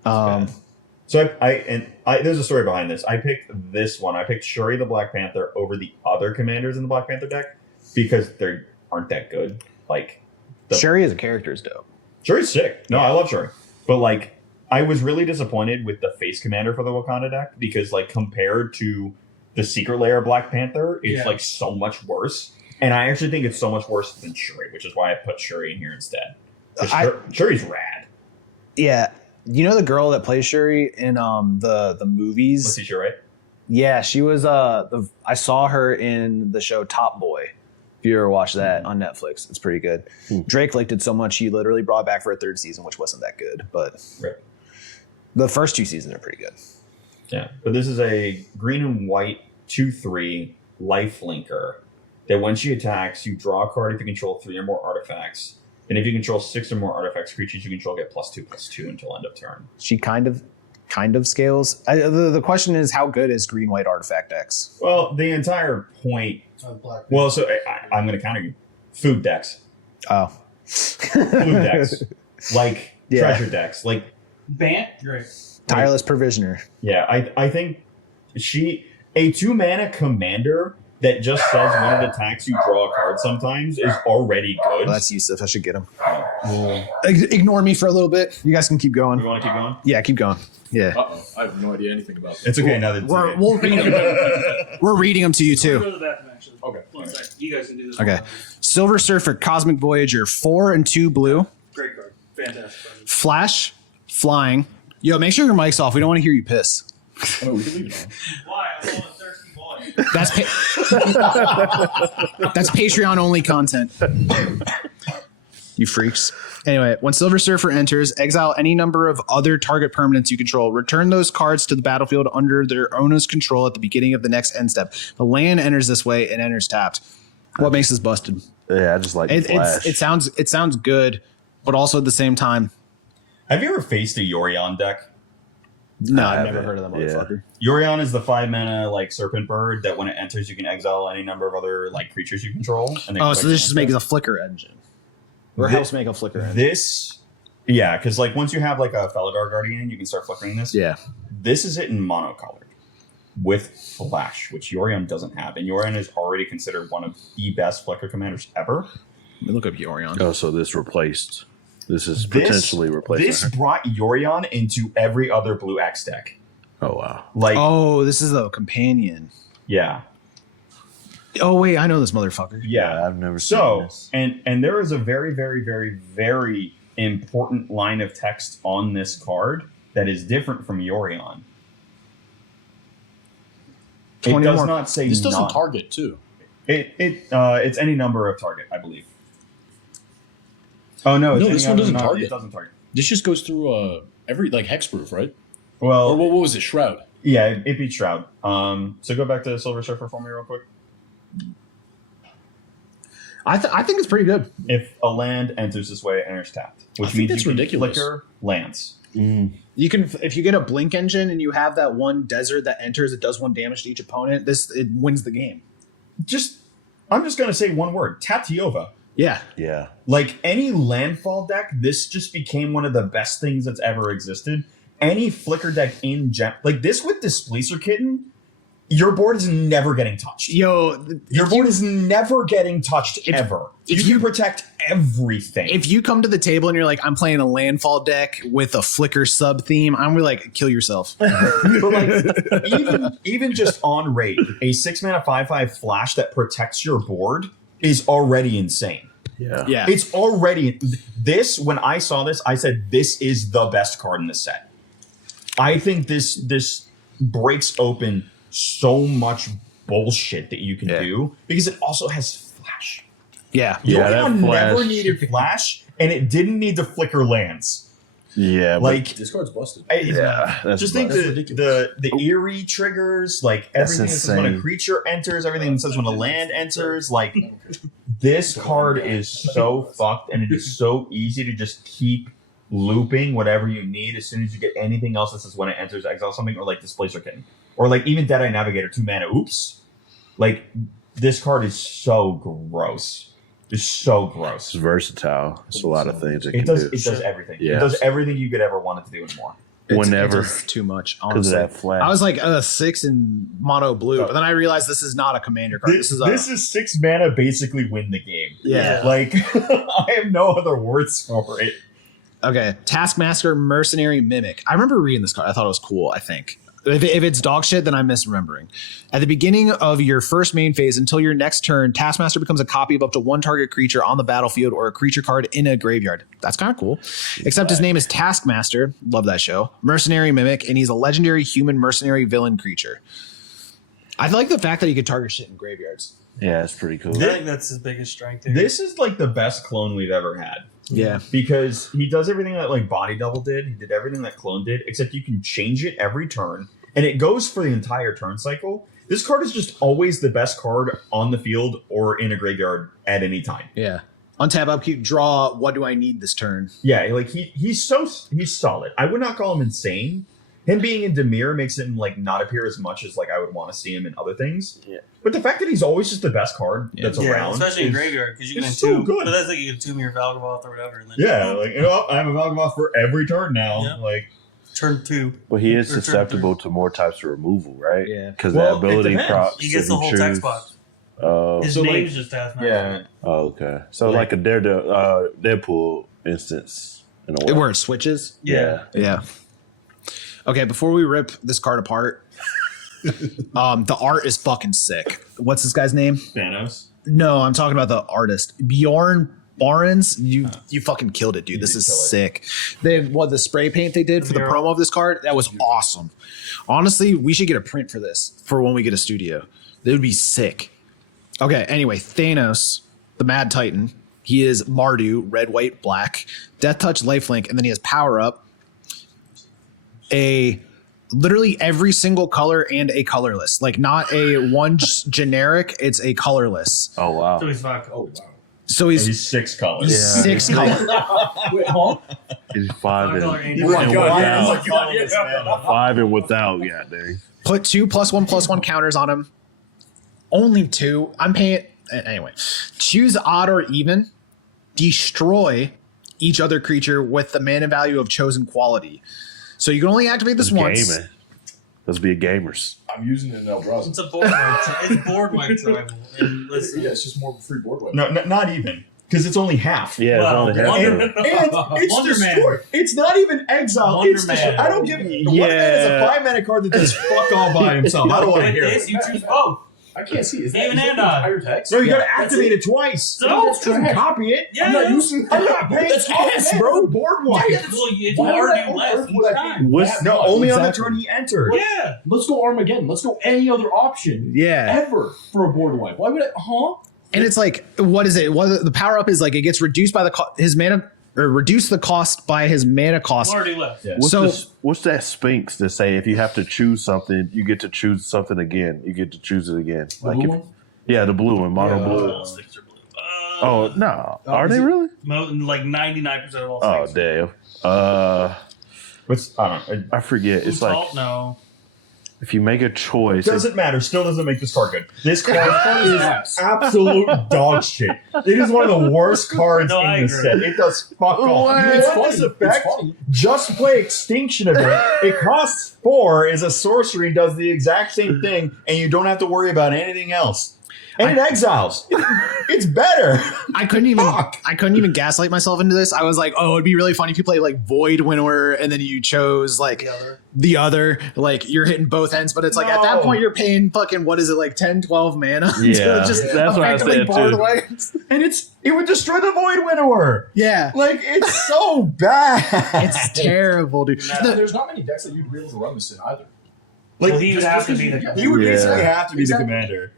Um, So I there's a story behind this. I picked this one. I picked Shuri the Black Panther over the other commanders in the Black Panther deck because they aren't that good. Like Shuri as a character is dope. Shuri's sick. No, I love Shuri. But like I was really disappointed with the face commander for the Wakanda deck because like compared to the Secret Lair Black Panther, it's Yeah. like so much worse. And I actually think it's so much worse than Shuri, which is why I put Shuri in here instead. 'Cause Shuri's rad. Yeah. You know the girl that plays Shuri in the movies? Let's see Shuri. Yeah, she was I saw her in the show Top Boy. If you ever watched that on Netflix, it's pretty good. Drake liked it so much he literally brought it back for a 3rd season, which wasn't that good, but Right. the first 2 seasons are pretty good. Yeah, but this is a green and white 2/3 life linker that when she attacks, you draw a card if you control 3 or more artifacts. And if you control 6 or more artifacts, creatures you control get +2/+2 until end of turn. She kind of scales. The question is, how good is green white artifact decks? Well, the entire point. Black. Well, so I'm going to counter you. Food decks, Oh, food decks, like Yeah. treasure decks, like Bant? Great. tireless provisioner. yeah. I think a 2-mana commander that just says when it attacks you draw a card sometimes is already good. Well, that's Yusuf. I should get him. Ignore me for a little bit. You guys can keep We going. want to keep going. Yeah, keep going. Yeah, Uh-oh, I have no idea anything about this. It's okay now that it's okay. we'll read them. We're reading them to you Go too. to the bathroom, actually. Okay. One sec. You guys can do this. Okay. one. Silver Surfer, Cosmic Voyager, 4 and 2 blue. Great card. Fantastic card. Flash, flying. Yo, make sure your mic's off. We don't want to hear you piss. Oh, we can leave it on. Why? I'm a thirsty boy. That's that's Patreon only content. You freaks. Anyway, when Silver Surfer enters, exile any number of other target permanents you control. Return those cards to the battlefield under their owner's control at the beginning of the next end step. The land enters this way and enters tapped. What makes this busted? Yeah, I just like Flash. It sounds good, but also at the same time, Have you ever faced a Yorion deck? no, I I've never haven't. heard of that Yeah. motherfucker. Yorion is the 5-mana like serpent bird that when it enters you can exile any number of other like creatures you control. And they Oh, come so back this to just end makes a flicker engine. Or Thi- helps make a flicker engine. This, yeah, because like once you have like a Felidar Guardian, you can start flickering this. Yeah. This is it in monocolored. with Flash, which Yorion doesn't have. And Yorion is already considered one of the best Flicker commanders ever. Let me look up Yorion. Oh, so this is potentially replacing This her. brought Yorion into every other blue X deck. Oh, wow. Like, This is the companion. yeah. Oh wait, I know this motherfucker. Yeah. I've never seen So, this. and there is a very, very, very, very important line of text on this card that is different from Yorion. It 20 does more. not say This doesn't not. target too. It's any number of target, I believe. Oh no, it's No, any this one other doesn't number- target. It doesn't target. This just goes through every like hexproof, right? Well, Or what was it? Shroud. yeah, it beats Shroud. So go back to Silver Surfer for me real quick. I think it's pretty good. If a land enters this way, it enters tapped, which I think means that's you can ridiculous. flicker lands. You can, if you get a blink engine and you have that one desert that enters, it does 1 damage to each opponent. It wins the game. I'm just gonna say one word: Tatiova. Yeah, Yeah. Like any landfall deck, this just became one of the best things that's ever existed. Any flicker deck in like this with Displacer Kitten, your board is never getting touched. Your board is never getting touched ever. if You can protect everything. if you come to the table and you're like, I'm playing a landfall deck with a flicker sub theme, I'm really like, kill yourself. But like even just on rate, a 6-mana 5/5 flash that protects your board is already insane. Yeah. Yeah, It's already this. When I saw this, I said this is the best card in the set. I think this breaks open so much bullshit that you can do because it also has flash. yeah. Yeah, that Yorion flash. never needed flash, and it didn't need to flicker lands. Yeah. Like This card's busted. yeah. That's just think That's the ridiculous. eerie triggers, like That's everything that says when a insane. creature enters, everything that says when a land enters, like this card is so fucked, and it is so easy to just keep looping whatever you need as soon as you get anything else that says when it enters, exile something, or like Displacer Kitten, or like even Deadeye Navigator 2 mana. Oops, like this card is so gross. It's so gross. It's versatile. It's a lot of things it It can does. do. It does everything. Yeah. It does everything you could ever want it to do and more. Whenever. it does too much. Because Honestly, of that flash. I was like 6 in mono blue, but then I realized this is not a commander card. This is 6 mana, basically win the game. Yeah. Like I have no other words for it. Okay, Taskmaster Mercenary Mimic. I remember reading this card. I thought it was cool, I think. If it's dog shit, then I'm misremembering. At the beginning of your first main phase until your next turn, Taskmaster becomes a copy of up to 1 target creature on the battlefield or a creature card in a graveyard. That's kind of cool. Except his name is Taskmaster. Love that show. Mercenary Mimic, and he's a legendary human mercenary villain creature. I like the fact that he could target shit in graveyards. Yeah, it's pretty cool. I think that's his biggest strength. Here. This is like the best clone we've ever had. Yeah. Because he does everything that like Body Double did. He did everything that Clone did, except you can change it every turn, and it goes for the entire turn cycle. This card is just always the best card on the field or in a graveyard at any time. Yeah. Untap, upkeep, draw. What do I need this turn? Yeah, like he's solid. I would not call him insane. Him being in Demir makes him like not appear as much as like I would want to see him in other things. Yeah. But the fact that he's always just the best card that's around, especially in is- graveyard because you can it's so entomb. good. But that's like you can entomb your Valgavoth or whatever. And then Yeah, like I have a Valgavoth for every turn now. Yeah. Like turn 2. But he is Or turn susceptible to more types of removal, right? Yeah. Because Well, the it ability depends. procs. He gets the whole text box. Oh, His So, like- name's just Taskmaster. yeah, oh, okay. So like a Deadpool instance in a way. Where it switches? Yeah. Yeah. Okay, before we rip this card apart, the art is fucking sick. What's this guy's name? Thanos. No, I'm talking about the artist. Bjorn Barnes. You fucking killed it, dude. This is did kill it. sick. The spray paint they did for the promo of this card, that was awesome. Honestly, we should get a print for this for when we get a studio. That would be sick. Okay, anyway, Thanos, the Mad Titan. He is Mardu, red, white, black, Death Touch, Lifelink, and then he has Power Up. Literally every single color and a colorless, like not a one generic, it's a colorless. Oh wow. So he's fucked. Oh wow. So He's 6 colors. Yeah. 6 colors. Wait, huh? He's five and, Color and angel. Oh my God. without. Oh my God. Five and without. Yeah, dang. Put 2 +1/+1 counters on him. Only 2. I'm paying anyway. Choose odd or even. Destroy each other creature with the mana value of chosen quality. So you can only activate this once. Gaming. Let's be gamers. I'm using it in Eldrazi. It's a board wipe. It's board wipe tribal. And listen, Yeah, it's just more of a free board wipe. No, not even. Because it's only half. Yeah, Wow, it's only Wonder- half. And it's Wonder Man. destroyed. It's not even exile. Wonder It's Man. destroyed. I don't give a Yeah. Wonder Man is a 5-mana card that does fuck all by himself. I don't want to with hear this, it. you choose both. I can't see. Is that, Even is that and the on. entire text? No, you gotta That's activate it. it twice. So, That's Doesn't trash. copy it. yeah, I'm not using. I'm not paying That's I'm ass, paying bro. for board wipe. Yeah, Well, it's Why would hard I to do on less earth each would I time. do What's- that No, much? only on the Exactly. turn he entered. Yeah. Let's go Armageddon. Let's go any other option Yeah. ever for a board wipe. Why would I? Huh? And it's like, what is it? What the power up is like? It gets reduced by his mana, or reduce the cost by his mana cost. One or do less. Yeah. What's that Sphinx to say if you have to choose something, you get to choose something again? You get to choose it again. The Like blue if, one? yeah, the blue one, mono Yeah. blue. All sticks are blue. Oh no, are is they it- really? Like 99% of all Oh sticks. damn. What's I don't know. I forget. It's Blue like salt? No. if you make a choice. Doesn't matter. Still doesn't make this card good. This card is Ass. absolute dog shit. It is one of the worst cards No, I in the agree. set. It does fuck all. What? You It's want funny. this effect? It's funny. Just play Extinction Event. It costs 4, is a sorcery, does the exact same thing, and you don't have to worry about anything else. And it exiles. It's better. I couldn't even Fuck. gaslight myself into this. I was like, oh, it'd be really funny if you play like Void Winnower and then you chose like the other, like you're hitting both ends, but it's like at that No. point you're paying fucking what is it, like 10, 12 mana? to Yeah, just that's what I effectively said, board too. wipe. And it would destroy the Void Winnower. Yeah. Like, it's so bad. It's terrible, dude. There's not many decks that you'd be able to run this in either. Like, Well, he would just have to because be you- the yeah. you would Yeah. basically have to be Exactly. the commander.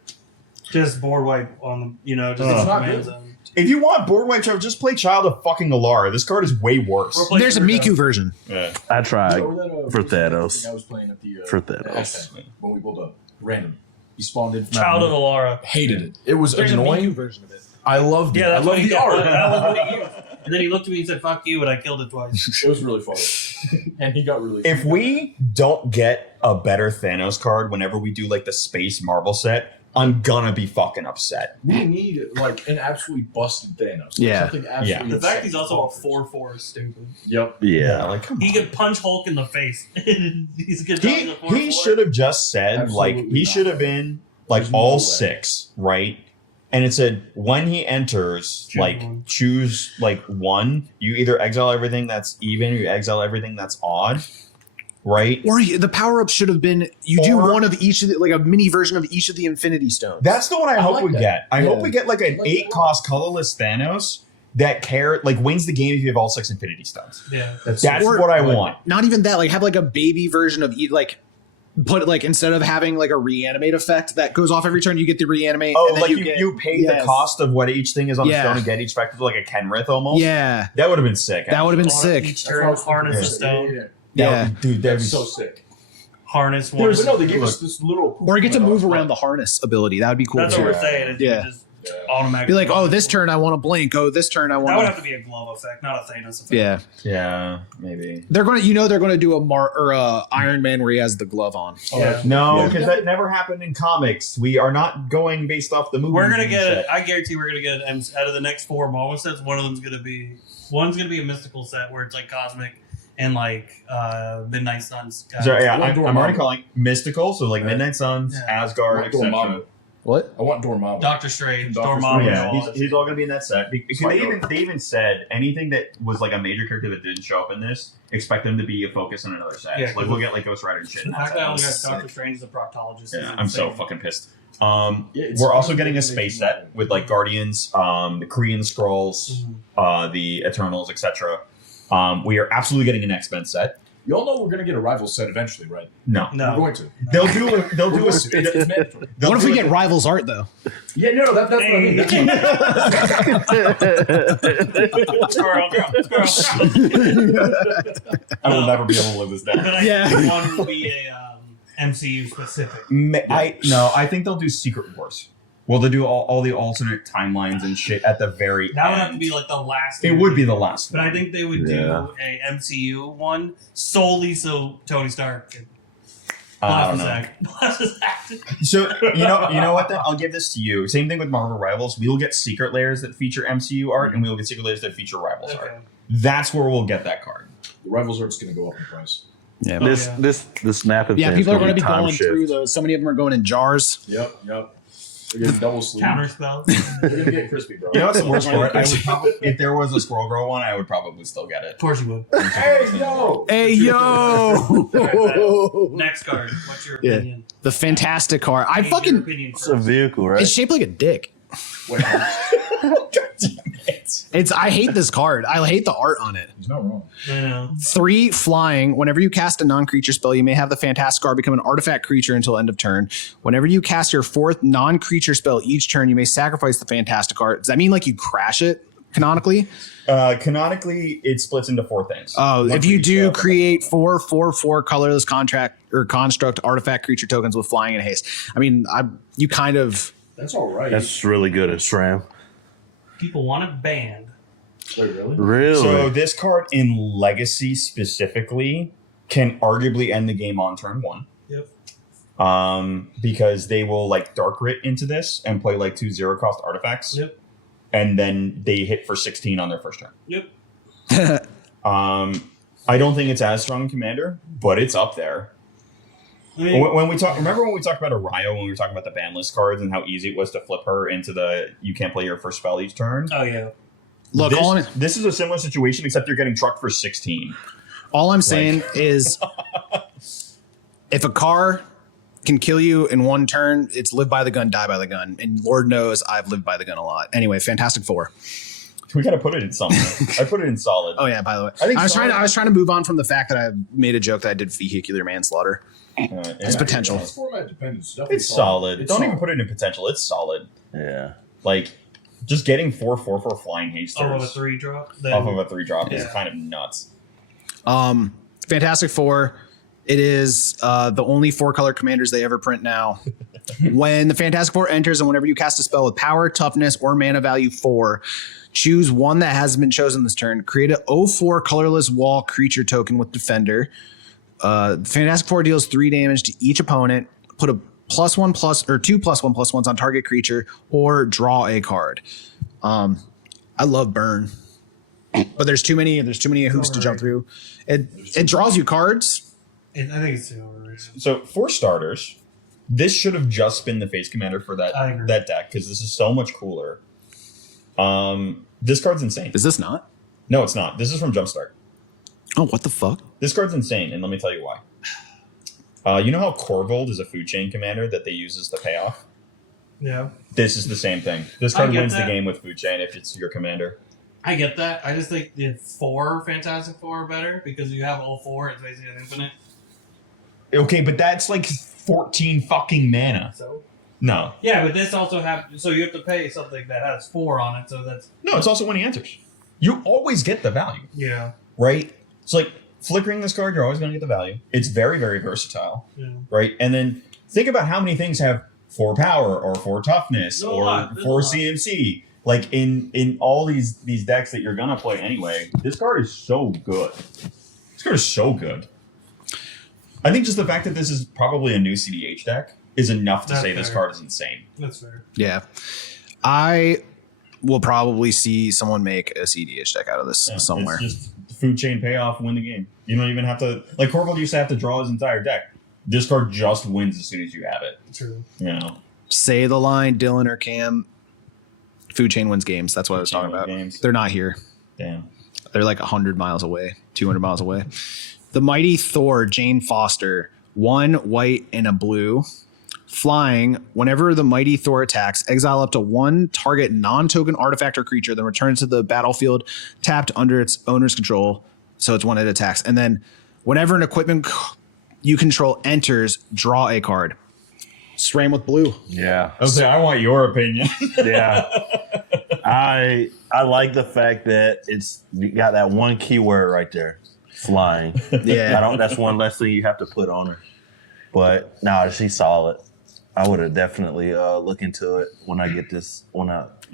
just board wipe on them. Just It's not command good. zone. If you want board wipe, just play Child of fucking Alara. This card is way worse. Or play There's a Crucible. Miku version. Yeah. I tried Or that, for first thing Thanos. I was playing at the For Thanos. hashtag when we pulled up random. He spawned in. Child of Alara. Hated it. It was There's annoying. a Miku version of it. I loved it. Yeah, I that's what loved he the got. art. That was what he used. And then he looked at me and said, "Fuck you," and I killed it twice. It was really funny, and he got really. If we don't get a better Thanos card whenever we do like the Space Marvel set, I'm gonna be fucking upset. we need like an absolutely busted Thanos. Yeah. Something absolutely. The fact he's insane. also a 4/4 is stupid. Yep. Yeah. like come He on. could punch Hulk in the face. He's good. He should have just said Absolutely like he not. should have been like There's no all way. 6, right? And it said when he enters, Choose like one. choose like 1. You either exile everything that's even, or you exile everything that's odd, right? Or the power up should have been you do Or- one of each of the, like a mini version of each of the Infinity Stones. That's the one I hope like we that. get. I Yeah. hope we get like an Like 8 cost colorless Thanos that wins the game if you have all 6 Infinity Stones. Yeah. That's Or- what I like- want. Not even that, like have like a baby version of like put it like instead of having like a reanimate effect that goes off every turn, you get the reanimate. Oh, and then like get, you paid yes. the cost of what each thing is on Yeah. the stone and get each effective like a Kenrith almost. Yeah, That would have been sick. that would have been On sick. Each That's what I turn, was thinking. harness a Yeah, stone. yeah. Yeah, dude, that'd be That's so sick. Harness one. But no, they gave us this little. or get to move around the harness ability. That would be cool. That's too. what we're saying. It's Yeah. just automatic. Be like, oh, this turn I want to blink. Oh, this turn I That would want have to. to be a glove effect, not a Thanos effect. Yeah, Yeah, maybe. they're going to. They're going to do a Iron Man where he has the glove on. Oh, Yeah. No, Yeah. because that never happened in comics. We are not going based off the movie. We're gonna get it. I guarantee we're gonna get it. Out of the next 4 Marvel sets, one's gonna be a mystical set where it's like cosmic and like Midnight Suns. So yeah, I want I'm already Dormammu. calling mystical. So like Yeah. Midnight Suns, Yeah. Asgard, I want etc. Dormammu. What? I want Dormammu. Doctor Strange, Doctor Dormammu. Strange, Yeah, all that he's all gonna be in that set. Because Smart they even said anything that was like a major character that didn't show up in this, expect them to be a focus in another set. Yeah, Like we'll get like Ghost Rider and shit. The in that fact set. that I only got That's Doctor sick. Strange as a proctologist. Yeah, is I'm so insane. fucking pissed. Yeah, it's We're also crazy getting a that space they set do with like Guardians, the Korean Scrolls, the Eternals, etc. We are absolutely getting an X-Men set. Y'all know we're gonna get a rival set eventually, right? No, We're No. going to. they'll do a It's mandatory. they'll What if do we a- get Rivals art though? Yeah, no, that's what I mean. Squirrel, girl. I will never be able to live this down. But I Yeah. think one will be a MCU specific. I think they'll do Secret Wars. Well, they do all the alternate timelines and shit at the very That would end. have to be like the last. It would be the last But one. I think they would Yeah. do a MCU one solely so Tony Stark could I don't blast know. his act. So you know what? Then I'll give this to you. Same thing with Marvel Rivals. We will get secret layers that feature MCU art, and we will get secret layers that feature Rivals art. Okay. That's where we'll get that card. The rivals art's gonna go up in price. Yeah, This snap event. yeah. People are going to be time going shift. through those. So many of them are going in jars. Yep. They're getting double sleeve. Counter spell. They're gonna get crispy, bro. You know what's the worst part? I would probably, if there was a Squirrel Girl one, I would probably still get it. Of course you would. Hey yo! Hey yo! Next card. What's your Yeah. opinion? The fantastic car. I Need your fucking. opinion It's a first. vehicle, right? It's shaped like a dick. Wait, It's. I hate this card. I hate the art on it. there's no wrong. I know. 3 flying. Whenever you cast a non-creature spell, you may have the fantastic card become an artifact creature until end of turn. Whenever you cast your 4th non-creature spell each turn, you may sacrifice the fantastic card. Does that mean like you crash it canonically? Canonically, it splits into 4 things. Oh, One if for you each do spell. create 4/4/4 colorless contract or construct artifact creature tokens with flying and haste. I mean, you kind of. That's all right. That's really good at SRAM. People want it banned. Wait, really? Really? So this card in Legacy specifically can arguably end the game on turn 1. Yep. Because they will like Dark Writ into this and play like 2 0-cost artifacts. Yep. And then they hit for 16 on their first turn. Yep. I don't think it's as strong in Commander, but it's up there. I mean, When we talk, remember when we talked about Orion, when we were talking about the ban list cards and how easy it was to flip her into the you can't play your first spell each turn. oh yeah. Look, This is a similar situation, except you're getting trucked for 16. all I'm saying is if a car can kill you in 1 turn, it's live by the gun, die by the gun. And Lord knows I've lived by the gun a lot. Anyway, Fantastic Four. We gotta put it in something. I put it in solid. Oh yeah, by the way. I think I was solid- trying to move on from the fact that I made a joke that I did vehicular manslaughter. It's potential. It's format dependent. It's definitely It's solid. It's Don't solid. even put it in potential. It's solid. Yeah. Like just getting 4/4 flying hasters Oh, of a 3 drop. Then off of a 3 drop is Yeah. kind of nuts. Fantastic Four. It is the only 4-color commanders they ever print now. When the Fantastic Four enters and whenever you cast a spell with power, toughness, or mana value 4, choose one that hasn't been chosen this turn. Create a 0/4 colorless wall creature token with Defender. Fantastic Four deals 3 damage to each opponent. Put a +1/+ or 2 +1/+1s on target creature or draw a card. I love burn, but there's too many hoops to jump through. It draws you cards. I think it's too overrated. So for starters, this should have just been the face commander for I agree. that deck because this is so much cooler. This card's insane. Is this not? No, it's not. This is from Jumpstart. Oh, what the fuck? This card's insane, and let me tell you why. You know how Corvold is a food chain commander that they use as the payoff? Yeah. This is the same thing. This I card get wins that. the game with food chain if it's your commander. I get that. I just think the 4 Fantastic Four are better because you have all 4. It's basically an infinite. Okay, but that's like 14 fucking mana. So No. yeah, but this also so you have to pay something that has 4 on it. So that's No, it's also when he enters. You always get the value, yeah. right? It's like flickering this card, you're always going to get the value. It's very, very versatile, Yeah. right? And then think about how many things have 4 power or 4 toughness There's a or lot. There's 4 a lot. CMC. Like in all these decks that you're going to play anyway, this card is so good. This card is so good. I think just the fact that this is probably a new CDH deck is enough to That's say this fair. card is insane. That's fair. Yeah. I will probably see someone make a CDH deck out of this Yeah, somewhere. It's just food chain payoff, win the game. You don't even have to like Corvold used to have to draw his entire deck. This card just wins as soon as you have it. True. You know, Say the line, Dylan or Cam. Food chain wins games. That's what I was Food chain talking about. wins games. They're not here. damn. They're like 100 miles away, 200 miles away. The Mighty Thor, Jane Foster, 1 white and a blue. Flying, whenever the Mighty Thor attacks, exile up to 1 target non-token artifact or creature, then return to the battlefield tapped under its owner's control. So it's one it attacks. And then whenever an equipment you control enters, draw a card. Stram with blue. Yeah. I was saying, I want your opinion. Yeah. I like the fact that it's you got that one keyword right there. Flying. Yeah. That's one less thing you have to put on her. But no, she's solid. I would have definitely look into it when I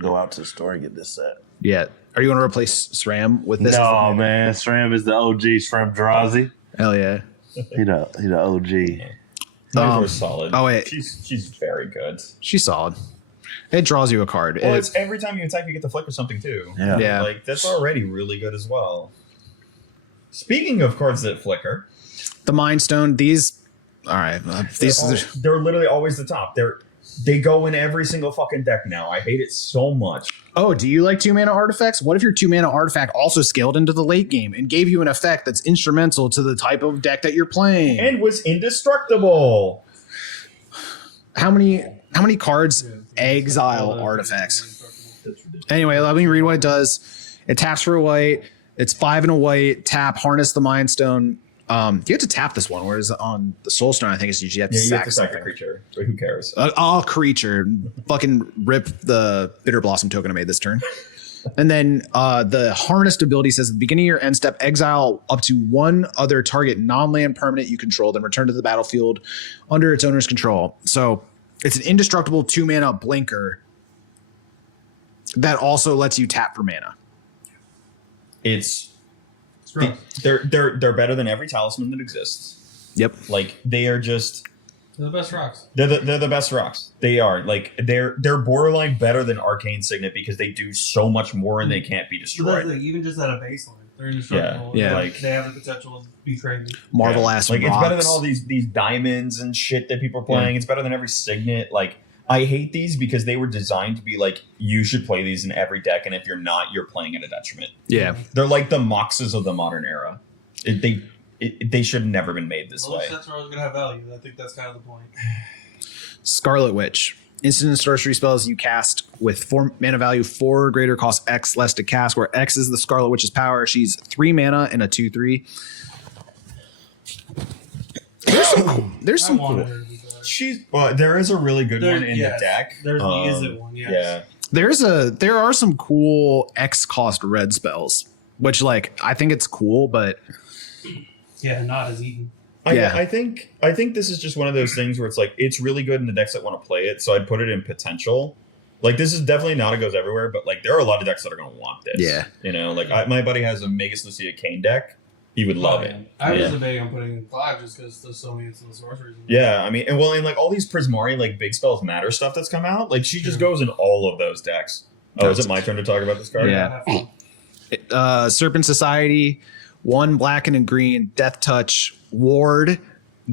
go out to the store and get this set. Yeah. Are you going to replace SRAM with this? No, man. SRAM is the OG. SRAM Drazi. Hell yeah. He the OG. Those are solid. oh, wait. She's very good. She's solid. It draws you a card. Well, It- it's every time you attack, you get to flick or something too. Yeah. Yeah. Like that's already really good as well. Speaking of cards that flicker, The Mind Stone. These. All right. They're literally always the top. They go in every single fucking deck now. I hate it so much. Oh, do you like 2-mana artifacts? What if your 2-mana artifact also scaled into the late game and gave you an effect that's instrumental to the type of deck that you're playing? And was indestructible. How many cards exile artifacts? Anyway, let me read what it does. It taps for a white. It's 5 and a white. Tap, harness the Mind Stone. You have to tap this one, whereas on the Soul Stone, I think it's you have to sack the creature. But who cares? All creature. Fucking rip the Bitter Blossom token I made this turn. And then the Harnessed ability says at the beginning of your end step, exile up to one other target non-land permanent you control, then return to the battlefield under its owner's control. So it's an indestructible 2-mana blinker that also lets you tap for mana. They're better than every talisman that exists. Yep. Like they are just They're the best rocks. they're the best rocks. They are like they're borderline better than Arcane Signet because they do so much more and they can't be So that's destroyed. like, even just at a baseline, they're indestructible. Yeah. Like they have the potential to be crazy. Marvel ass like rocks. it's better than all these diamonds and shit that people are playing. It's better than every Signet. Like I hate these because they were designed to be like you should play these in every deck, and if you're not, you're playing at a detriment. Yeah. They're like the Moxes of the modern era. They should have never been made this Those way. sets are always gonna have value. I think that's kind of the point. Scarlet Witch. Instant and sorcery spells you cast with 4 mana value, 4 or greater, cost X less to cast, where X is the Scarlet Witch's power. She's 3 mana and a 2/3. There's some I wanted cool. her to be She's better. there is a really good There- one in yes, the deck. There is a one, yes. Yeah. There are some cool X cost red spells, which like I think it's cool, but Yeah, not as eaten. I think this is just one of those things where it's like it's really good in the decks that want to play it, so I'd put it in potential. Like this is definitely not a goes everywhere, but like there are a lot of decks that are going to want this. Yeah. You know, like my buddy has a Magus Lucia Kane deck. He would love it. I was Yeah. debating on putting in 5 just because there's so many instant sorceries. Yeah, I mean, and like all these Prismari like big spells matter stuff that's come out. Like she just goes in all of those decks. Oh, is it my turn to talk about this card? Yeah. Have fun. Serpent Society, 1 black and a green, Death Touch, Ward,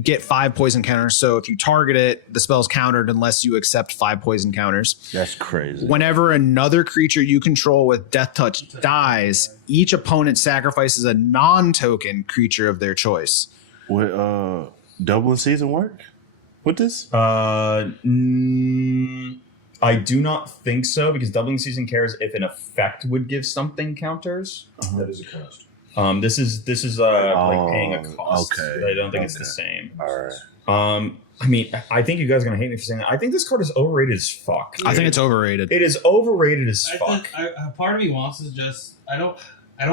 get 5 poison counters. So if you target it, the spell's countered unless you accept 5 poison counters. That's crazy. Whenever another creature you control with Death Touch dies, each opponent sacrifices a non-token creature of their choice. Would Dublin season work with this? I do not think so because Doubling Season cares if an effect would give something counters. That is a cost. This is like paying a cost. Okay. I don't think it's the same. All right. I mean, I think you guys are gonna hate me for saying that. I think this card is overrated as fuck. I think it's overrated. It is overrated as I fuck. think part of me wants to just I don't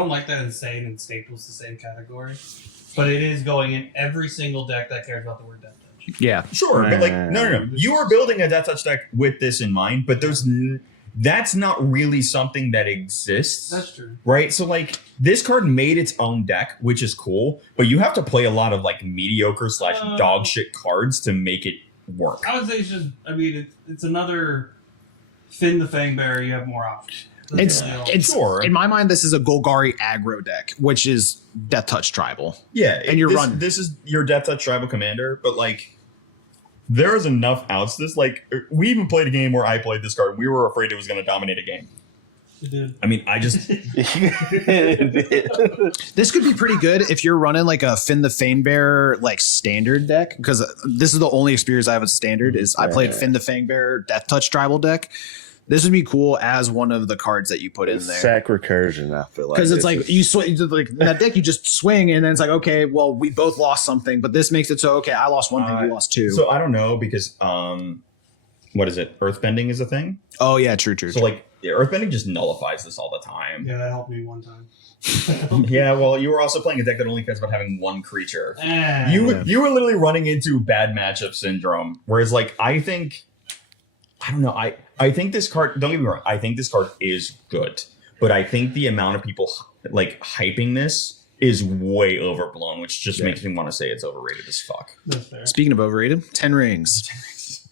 like that Insane and Staples the same category, but it is going in every single deck that cares about the word Death Touch. Yeah. Sure, but like no. You are building a Death Touch deck with this in mind, but that's not really something that exists. That's true. Right? So like this card made its own deck, which is cool, but you have to play a lot of like mediocre / dog shit cards to make it work. I would say it's just it's another Finn the Fangbearer. You have more options. It's Sure. in my mind, this is a Golgari aggro deck, which is Death Touch tribal. Yeah, And you're running. This is your Death Touch Tribal Commander, but like there is enough outs to this. Like we even played a game where I played this card. And we were afraid it was going to dominate a game. It did. I mean, I just This could be pretty good if you're running like a Finn the Fanebearer like standard deck, because this is the only experience I have with standard is I played Finn the Fanebearer Death Touch tribal deck. This would be cool as one of the cards that you put in there. Sack recursion, I feel like. Because it's like you swing like in that deck, you just swing and then it's like, okay, well, we both lost something, but this makes it so okay, I lost one thing, you lost 2. So I don't know because what is it? Earthbending is a thing. Oh yeah, true. So like Earthbending just nullifies this all the time. Yeah, that helped me one time. Yeah, well, you were also playing a deck that only cares about having one creature. Eh. You were literally running into bad matchup syndrome. Whereas like I don't know, I think this card, don't get me wrong, I think this card is good. But I think the amount of people like hyping this is way overblown, which just makes me want to say it's overrated as fuck. That's fair. Speaking of overrated, 10 rings.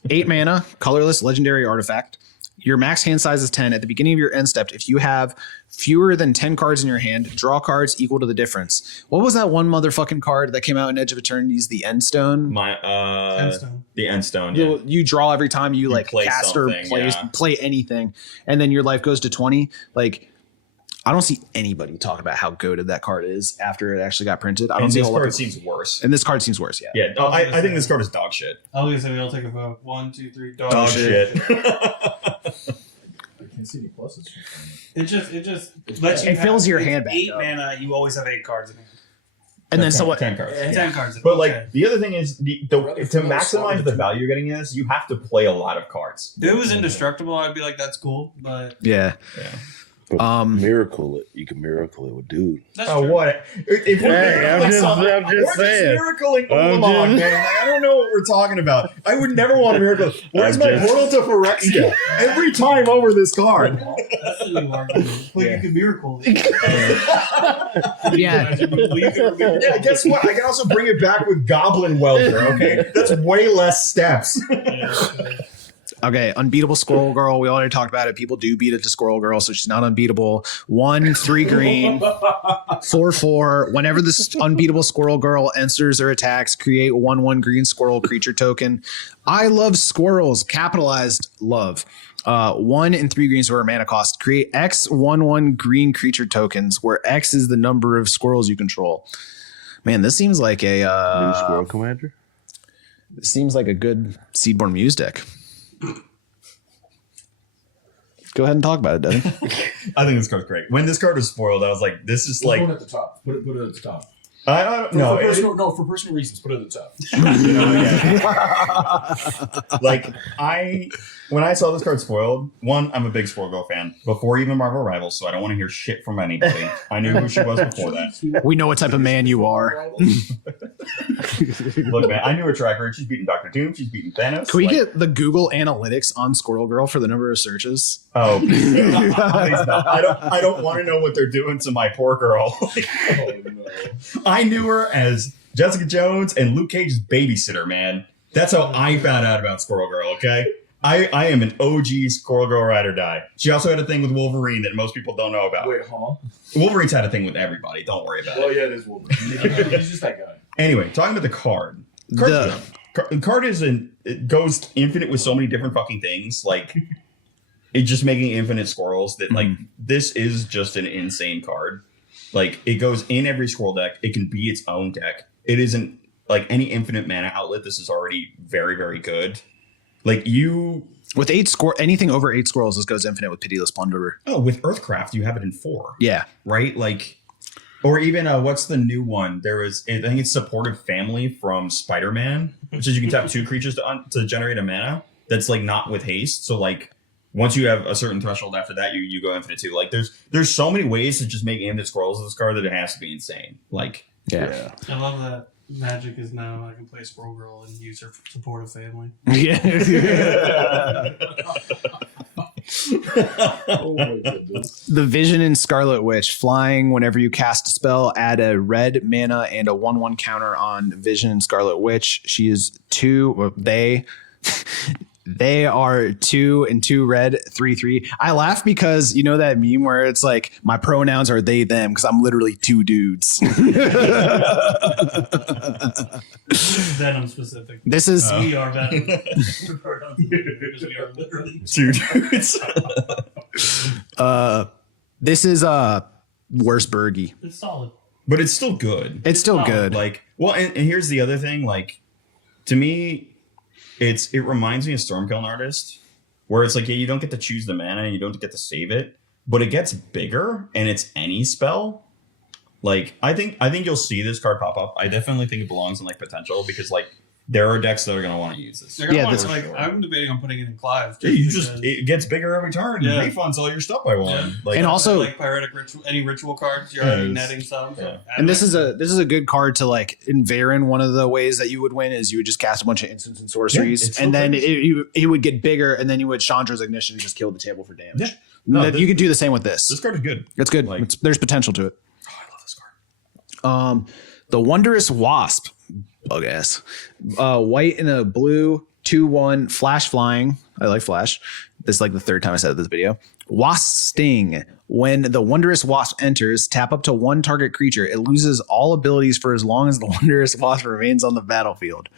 8 mana, colorless legendary artifact. your max hand size is 10. At the beginning of your end step, if you have fewer than 10 cards in your hand, draw cards equal to the difference. What was that one motherfucking card that came out in Edge of Eternity's the End Stone? The End Stone. Yeah. You draw every time you like play cast or something, play anything, and then your life goes to 20. Like, I don't see anybody talking about how goated that card is after it actually got printed. I don't see this a whole lot card of people. seems worse. And this card seems worse. Yeah. Yeah. No, I think this card is dog shit. I was gonna say we all take a vote. 1, 2, 3. Dog shit. I can't see any pluses. It just lets you. It fills your it's hand back 8 up. mana. You always have 8 cards in hand. And then 10 cards. And 10 cards. But Okay. like the other thing is to maximize the value you're getting in this, you have to play a lot of cards. If it was indestructible, I'd be like, that's cool. But Yeah. Miracle it. You can miracle it with dude. that's Oh, true. what? If we're I'm miracling just something, saying. we're just miracling Ulamog, man. Like, I don't know what we're talking about. I would never want to miracle. Where's my portal to Phyrexia? Every time over this card. That's the new argument. Well, you can miracle. Yeah. Yeah, guess what? I can also bring it back with Goblin Welder, okay? That's way less steps. Okay, unbeatable Squirrel Girl. We already talked about it. People do beat it to Squirrel Girl, so she's not unbeatable. 1, 3 green, 4/4. Whenever this unbeatable Squirrel Girl enters or attacks, create 1/1 green squirrel creature token. I love squirrels. Capitalized love. 1 and 3 greens for a mana cost. Create X 1/1 green creature tokens, where X is the number of squirrels you control. Man, this seems like a New Squirrel Commander? this seems like a good Seedborn Muse deck. Go ahead and talk about it, Devin. I think this card's great. When this card was spoiled, I was like, this is Like, like... put it at the top. Put it at the top. I don't know. For personal reasons, put it at the top. Like when I saw this card spoiled, one, I'm a big Squirrel Girl fan before even Marvel Rivals, so I don't want to hear shit from anybody. I knew who she was before that. We know what type of man you are. Look, man, I knew her track record. She's beaten Doctor Doom. She's beaten Thanos. Can we get the Google Analytics on Squirrel Girl for the number of searches? Oh, please no. Please no. I don't want to know what they're doing to my poor girl. Oh, no. I knew her as Jessica Jones and Luke Cage's babysitter, man. That's how I found out about Squirrel Girl, okay? I am an OG Squirrel Girl ride or die. She also had a thing with Wolverine that most people don't know about. Wait, huh? Wolverine's had a thing with everybody. Don't worry about Well, it. yeah, it is Wolverine. He's just that guy. Anyway, talking about the card. The card it goes infinite with so many different fucking things. Like, it's just making infinite squirrels that, like, this is just an insane card. Like, it goes in every squirrel deck. It can be its own deck. It isn't, like, any infinite mana outlet. This is already very, very good. Like, with anything over 8 squirrels, this goes infinite with Pitiless Plunderer. Oh, with Earthcraft, you have it in 4. Yeah. Right? Like, or even, what's the new one? There was, I think it's Supportive Family from Spider-Man, which is you can tap 2 creatures to generate a mana. That's, like, not with haste. So, like, once you have a certain threshold after that, you go infinite too. Like, there's so many ways to just make infinite squirrels with this card that it has to be insane. Like, Yeah. I love that Magic is now I can play Squirrel Girl and use her supportive family. Yeah. Oh my goodness. The Vision in Scarlet Witch, flying whenever you cast a spell, add a red mana and a 1/1 counter on Vision in Scarlet Witch. She is 2. They are 2 and 2 red, 3/3. I laugh because you know that meme where it's like my pronouns are they them because I'm literally 2 dudes. Venom specific. This is We are Venom. Because we are literally. two dudes. this is worse Bergie. It's solid. But it's still good. It's still solid. good. Like, well, and here's the other thing. Like, to me, it reminds me of Stormkiln Artist, where it's like, yeah, you don't get to choose the mana and you don't get to save it, but it gets bigger and it's any spell. Like, I think you'll see this card pop up. I definitely think it belongs in like potential because like there are decks that are gonna want to use this. They're gonna Yeah, want this- to, like, I'm debating on putting it in Clive. Yeah, you because- it gets bigger every turn. Yeah. And refunds all your stuff by one. Yeah. Like, And also- like pyretic ritual, any ritual cards, you're already Yes. netting some. So Yeah. And this is a good card to like in Varen. One of the ways that you would win is you would just cast a bunch of instants and sorceries, it's and so then good. it would get bigger, and then you would Chandra's Ignition and just kill the table for damage. Yeah. No, You could do the same with this this. card is good. It's good. like- There's potential to it. Oh, I love this card. The Wondrous Wasp, Bug ass. White and a blue, 2/1, flash flying. I like flash. This is like the third time I said this video. Wasp Sting. When the Wondrous Wasp enters, tap up to one target creature. It loses all abilities for as long as the Wondrous Wasp remains on the battlefield.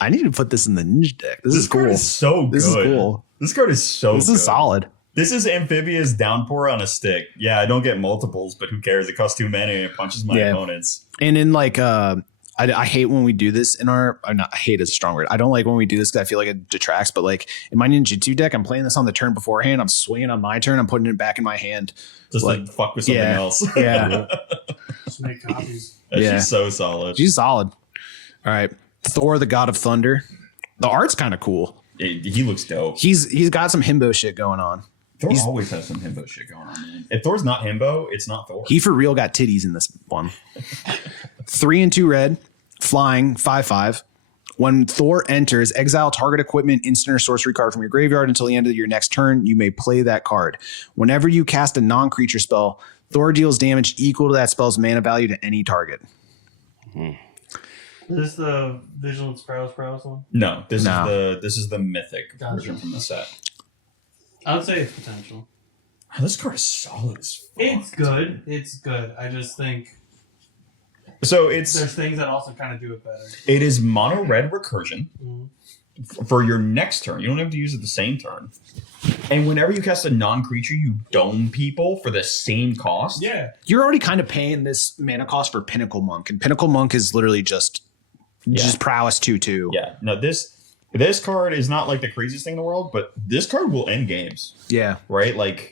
I need to put this in the ninja deck. This is cool. Card is so good. This is cool. This card is so This good. is solid. This is Amphibious Downpour on a stick. Yeah, I don't get multiples, but who cares? It costs 2 mana and it punches my opponents. And in like I hate when we do this in our not hate is a strong word. I don't like when we do this because I feel like it detracts. But like in my ninjutsu deck, I'm playing this on the turn beforehand. I'm swinging on my turn. I'm putting it back in my hand. Just like fuck with something else. Yeah, Just make copies. She's so solid. she's solid. All right, Thor, the God of Thunder. The art's kind of cool. He looks dope. He's got some himbo shit going on. Thor always has some himbo shit going on, man. If Thor's not himbo, it's not Thor. He for real got titties in this one. 3 and 2 red, flying 5/5. When Thor enters, exile target equipment, instant or sorcery card from your graveyard until the end of your next turn. You may play that card. Whenever you cast a non-creature spell, Thor deals damage equal to that spell's mana value to any target. Is this the Vigilance Prowess one? No, this is the mythic version from the set. I would say it's potential. Oh, this card is solid as fuck. It's good. It's good. I just think So there's it's things that also kind of do it better. it is mono red recursion Mhm. for your next turn. You don't have to use it the same turn. And whenever you cast a non-creature, you dome people for the same cost. Yeah. You're already kind of paying this mana cost for Pinnacle Monk, and Pinnacle Monk is literally just prowess 2/2. Yeah. No, this card is not like the craziest thing in the world, but this card will end games, Yeah. right? Like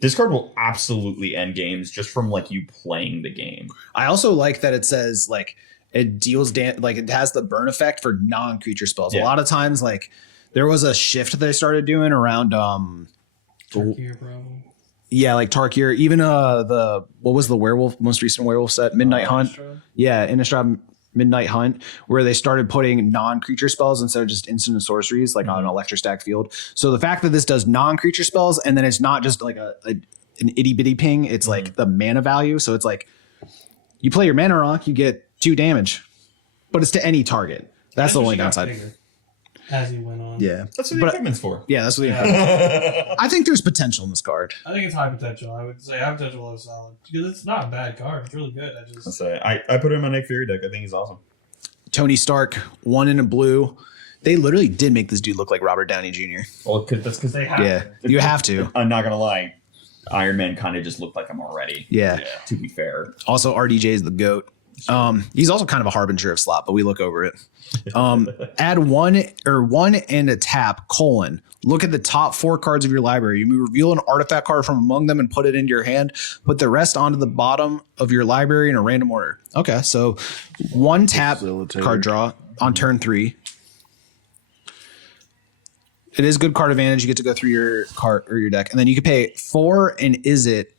this card will absolutely end games just from like you playing the game. I also like that it says like it deals like it has the burn effect for non-creature spells. Yeah. A lot of times, like there was a shift that they started doing around Turkey problem. yeah, like Tarkir, even the what was the werewolf most recent werewolf set? Midnight Hunt. Yeah, Innistrad Midnight Hunt, where they started putting non-creature spells instead of just instant and sorceries, like on an electro stack field. So the fact that this does non-creature spells, and then it's not just like an itty bitty ping, it's like the mana value. So it's like you play your mana rock, you get 2 damage, but it's to any target. That's the only downside. As he went on. Yeah, That's what the equipment's for. yeah, that's what. Yeah. I think there's potential in this card. I think it's high potential. I would say high potential low solid. Because it's not a bad card. It's really good. I put him in my Nick Fury deck. I think he's awesome. Tony Stark, 1 in a blue. They literally did make this dude look like Robert Downey Jr. Well, that's because they have Yeah, you have to. I'm not gonna lie. Iron Man kind of just looked like him already. Yeah. To be fair. Also, RDJ is the GOAT. He's also kind of a harbinger of slot, but we look over it. Add 1 and a tap, : look at the top 4 cards of your library. You may reveal an artifact card from among them and put it into your hand. Put the rest onto the bottom of your library in a random order. Okay, so 1 tap card draw on turn 3. It is good card advantage. You get to go through your card or your deck, and then you can pay 4 and is it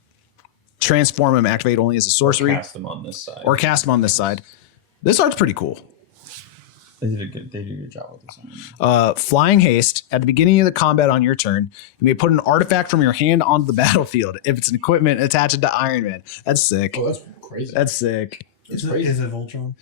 transform him, activate only as a sorcery, Cast him on this side. or cast him on this side. This art's pretty cool. They did a good job with this one. Flying haste. At the beginning of the combat on your turn, you may put an artifact from your hand onto the battlefield. If it's an equipment, attach it to Iron Man. That's sick. Oh, that's crazy. That's sick. That's crazy. Is it Voltron?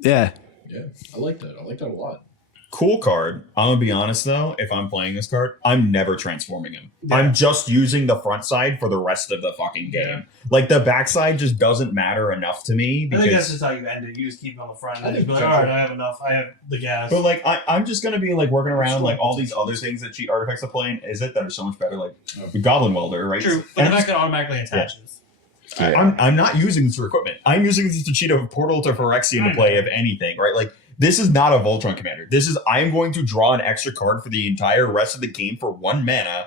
Yeah. Yeah, I like that. I like that a lot. Cool card. I'm gonna be honest though, if I'm playing this card, I'm never transforming him. Yeah. I'm just using the front side for the rest of the fucking game. Yeah. Like the backside just doesn't matter enough to me I think that's because just how you end it. You just keep it on the front I and think just be like, so. all right, I have enough. I have the gas. but like I'm just gonna be like working around like all these other things that cheat artifacts are playing that are so much better, like the Goblin Welder, right? True, but And the fact that it automatically attaches. I'm not using this for equipment. I'm using this to cheat a portal to Phyrexian to play if anything, right? Like this is not a Voltron commander. This is I'm going to draw an extra card for the entire rest of the game for 1 mana,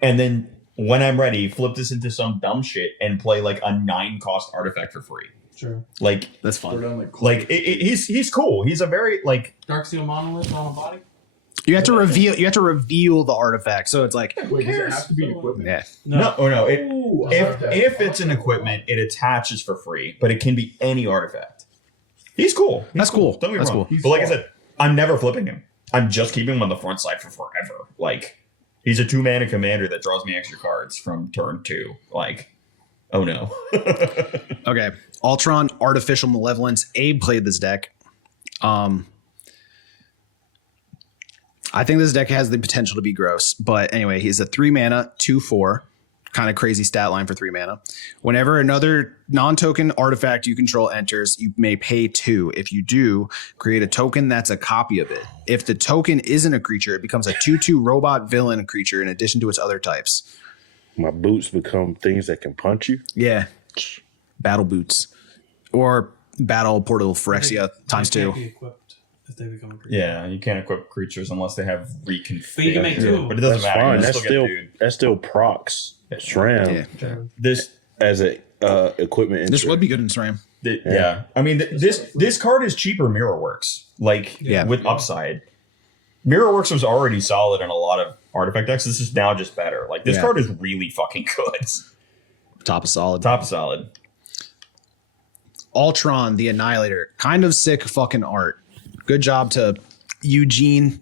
and then when I'm ready, flip this into some dumb shit and play like a 9-cost artifact for free. True. Like That's Throw fun. down he's cool. He's a very like Darksteel Monolith on a body? You have to reveal the artifact. So it's like, Wait, does it have to be an equipment? yeah. no. Ooh, If it's an equipment, it attaches for free, but it can be any artifact. He's cool. That's cool. Don't get me That's wrong. cool. But like I said, I'm never flipping him. I'm just keeping him on the front side for forever. Like he's a 2-mana commander that draws me extra cards from turn 2. Like Oh no. Okay. Ultron, Artificial Malevolence. Abe played this deck. I think this deck has the potential to be gross. But anyway, he's a 3 mana, 2/4. Kind of crazy stat line for 3 mana. Whenever another non-token artifact you control enters, you may pay 2. If you do, create a token that's a copy of it. If the token isn't a creature, it becomes a 2/2 robot villain creature in addition to its other types. My boots become things that can punch you. Yeah. Battle boots. Or battle portal Phyrexia times They 2. can't be equipped if they become a creature. Yeah, you can't equip creatures unless they have reconfigured. But you can make 2. But it doesn't That's matter. fine. You That's still get dude. still procs. SRAM Yeah. This as a equipment. This entry. would be good in SRAM. yeah. I mean, this card is cheaper Mirrorworks. Like, Yeah. with upside. Mirrorworks was already solid in a lot of artifact decks. This is now just better. Like, this Yeah. card is really fucking good. Top of solid. Top solid. Ultron the Annihilator. Kind of sick fucking art. Good job to Eugene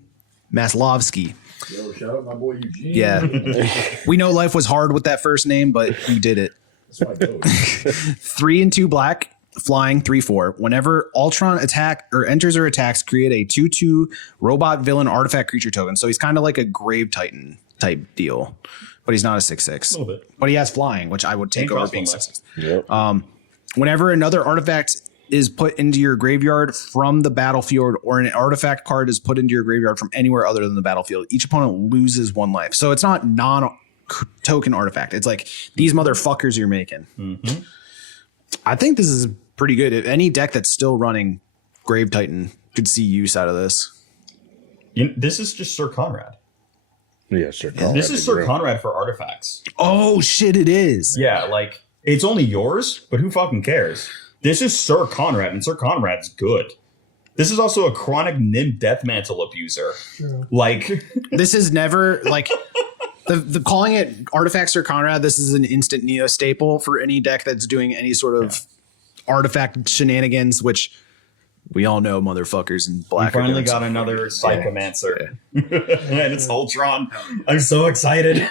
Maslovsky. Yo, shout out my boy Eugene. Yeah. We know life was hard with that first name, but you did it. That's my goat. 3 and 2 black, flying 3/4. Whenever Ultron attack or enters or attacks, create a 2/2 robot villain artifact creature token. So he's kind of like a Grave Titan type deal, but he's not a 6/6. A little bit. But he has flying, which I would take And over crossbow being knife. 6/6. Yep. Whenever another artifact is put into your graveyard from the battlefield, or an artifact card is put into your graveyard from anywhere other than the battlefield, each opponent loses 1 life. So it's not non-token artifact. It's like these motherfuckers you're making. Mm-hmm. I think this is pretty good. If any deck that's still running Grave Titan could see use out of this. This is just Sir Conrad. Yeah, sure. This is Sir Conrad for artifacts. Oh shit, it is. Yeah, like, it's only yours, but who fucking cares? This is Sir Conrad, and Sir Conrad's good. This is also a chronic Nim Deathmantle abuser. True. Like, This is never like the calling it Artifacts or Conrad. This is an instant Neo staple for any deck that's doing any sort of artifact shenanigans, which we all know motherfuckers in we black. are finally doing got some- another Psychomancer. And it's Ultron. I'm so excited.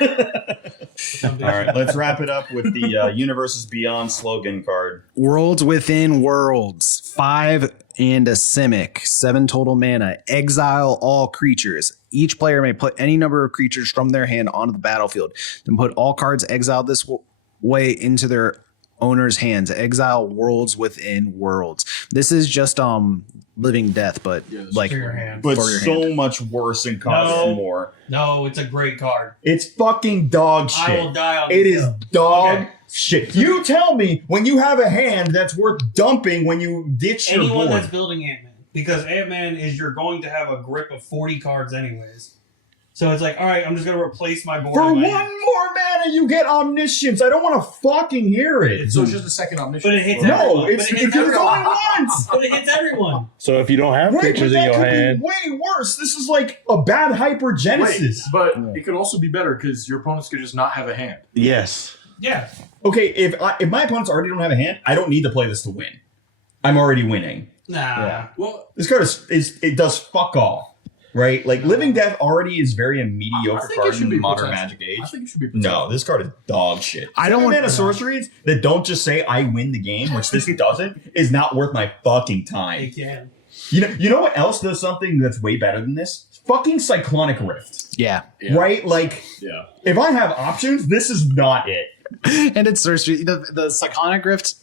All right, let's wrap it up with the Universes Beyond slogan card. Worlds Within Worlds. 5 and a Simic. 7 total mana. Exile all creatures. Each player may put any number of creatures from their hand onto the battlefield. Then put all cards exiled this way into their owner's hands. Exile Worlds Within Worlds. This is just Living Death, but like For your hand. But For your so much worse and costs No. more. No, it's a great card. It's fucking dog I shit. will die on It this is hill. dog Okay. shit. You tell me when you have a hand that's worth dumping when you ditch your Anyone board. that's building Ant-Man. Because Ant-Man is you're going to have a grip of 40 cards anyways. So it's like, all right, I'm just going to replace my board. For in one my more hand. mana, you get Omniscience. I don't want to fucking hear it. So it's just a second omniscience. But it hits No, everyone. it's But it hits only everyone. once. But it hits everyone. So if you don't have Right, but creatures in that your could hand, be way worse. This is like a bad hypergenesis. But it could also be better because your opponents could just not have a hand. yes. Yeah. Okay, if my opponents already don't have a hand, I don't need to play this to win. I'm already winning. Nah. Yeah. Well, This card is it does fuck all. Right? Like, Living Death already is very a I mediocre think it card should in be Modern potential. Magic Age. I think it should be No, potential. this card is dog shit. I don't 7 want- mana sorceries that don't just say I win the game, which this doesn't, is not worth my fucking They time. can. You know what else does something that's way better than this? Fucking Cyclonic Rift. yeah. Yeah. Right? Like, Yeah. if I have options, this is not it. And it's sorcery. The Psychonic Rift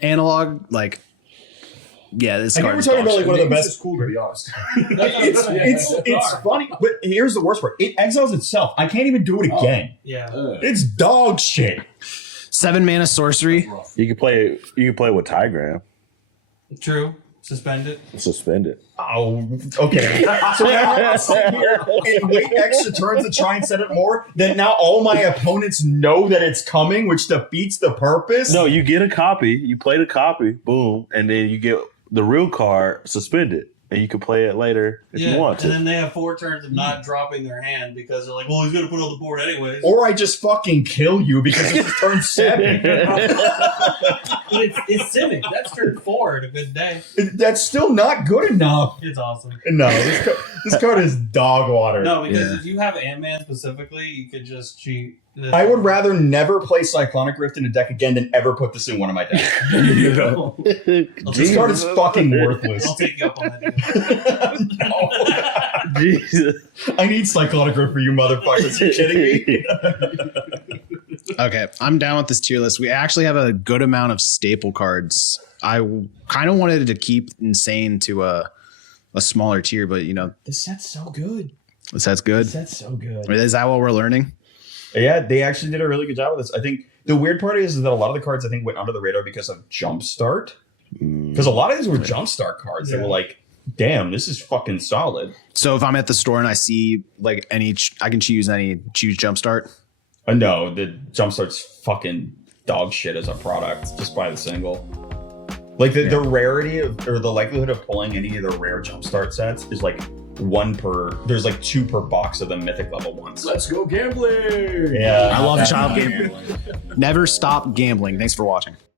analog, like, yeah, this I think card we're is talking dog about like shit. one of the This best. is cool, to be honest. It's funny, but here's the worst part. It exiles itself. I can't even do it again. Yeah. It's dog shit. 7 mana sorcery. You can play with Tygram. True. Suspend it. Suspend it. Oh, okay. So now I have to sit here and wait extra turns to try and set it more. Then now all my opponents know that it's coming, which defeats the purpose. No, you get a copy. You play the copy. Boom, and then you get the real card suspended, and you can play it later if you want to. And then they have 4 turns of not dropping their hand because they're like, well, he's going to put it on the board anyways. Or I just fucking kill you because this is turn 7. But it's Civic. That's turn 4 at a good day. That's still not good enough. It's awesome. No, this card is dog water. No, because if you have Ant-Man specifically, you could just cheat. I would rather never play Cyclonic Rift in a deck again than ever put this in one of my decks. This card is fucking worthless. I'll take you up on that. No. Jesus. I need Cyclonic Rift for you motherfuckers. Are you kidding me? Okay, I'm down with this tier list. We actually have a good amount of staple cards. I kind of wanted to keep Insane to a smaller tier, but This set's so good. this set's good. This set's so good. Is that what we're learning? Yeah, they actually did a really good job with this. I think the weird part is that a lot of the cards I think went under the radar because of Jumpstart. Because a lot of these were Jumpstart cards that were like, damn, this is fucking solid. So if I'm at the store and I see like I can choose Jumpstart. No, the Jumpstart's fucking dog shit as a product. Just buy the single. Like the rarity or the likelihood of pulling any of the rare Jumpstart sets is like there's like 2 per box of the mythic level ones. Let's go gambling. Yeah. I love child gambling. Never stop gambling. Thanks for watching.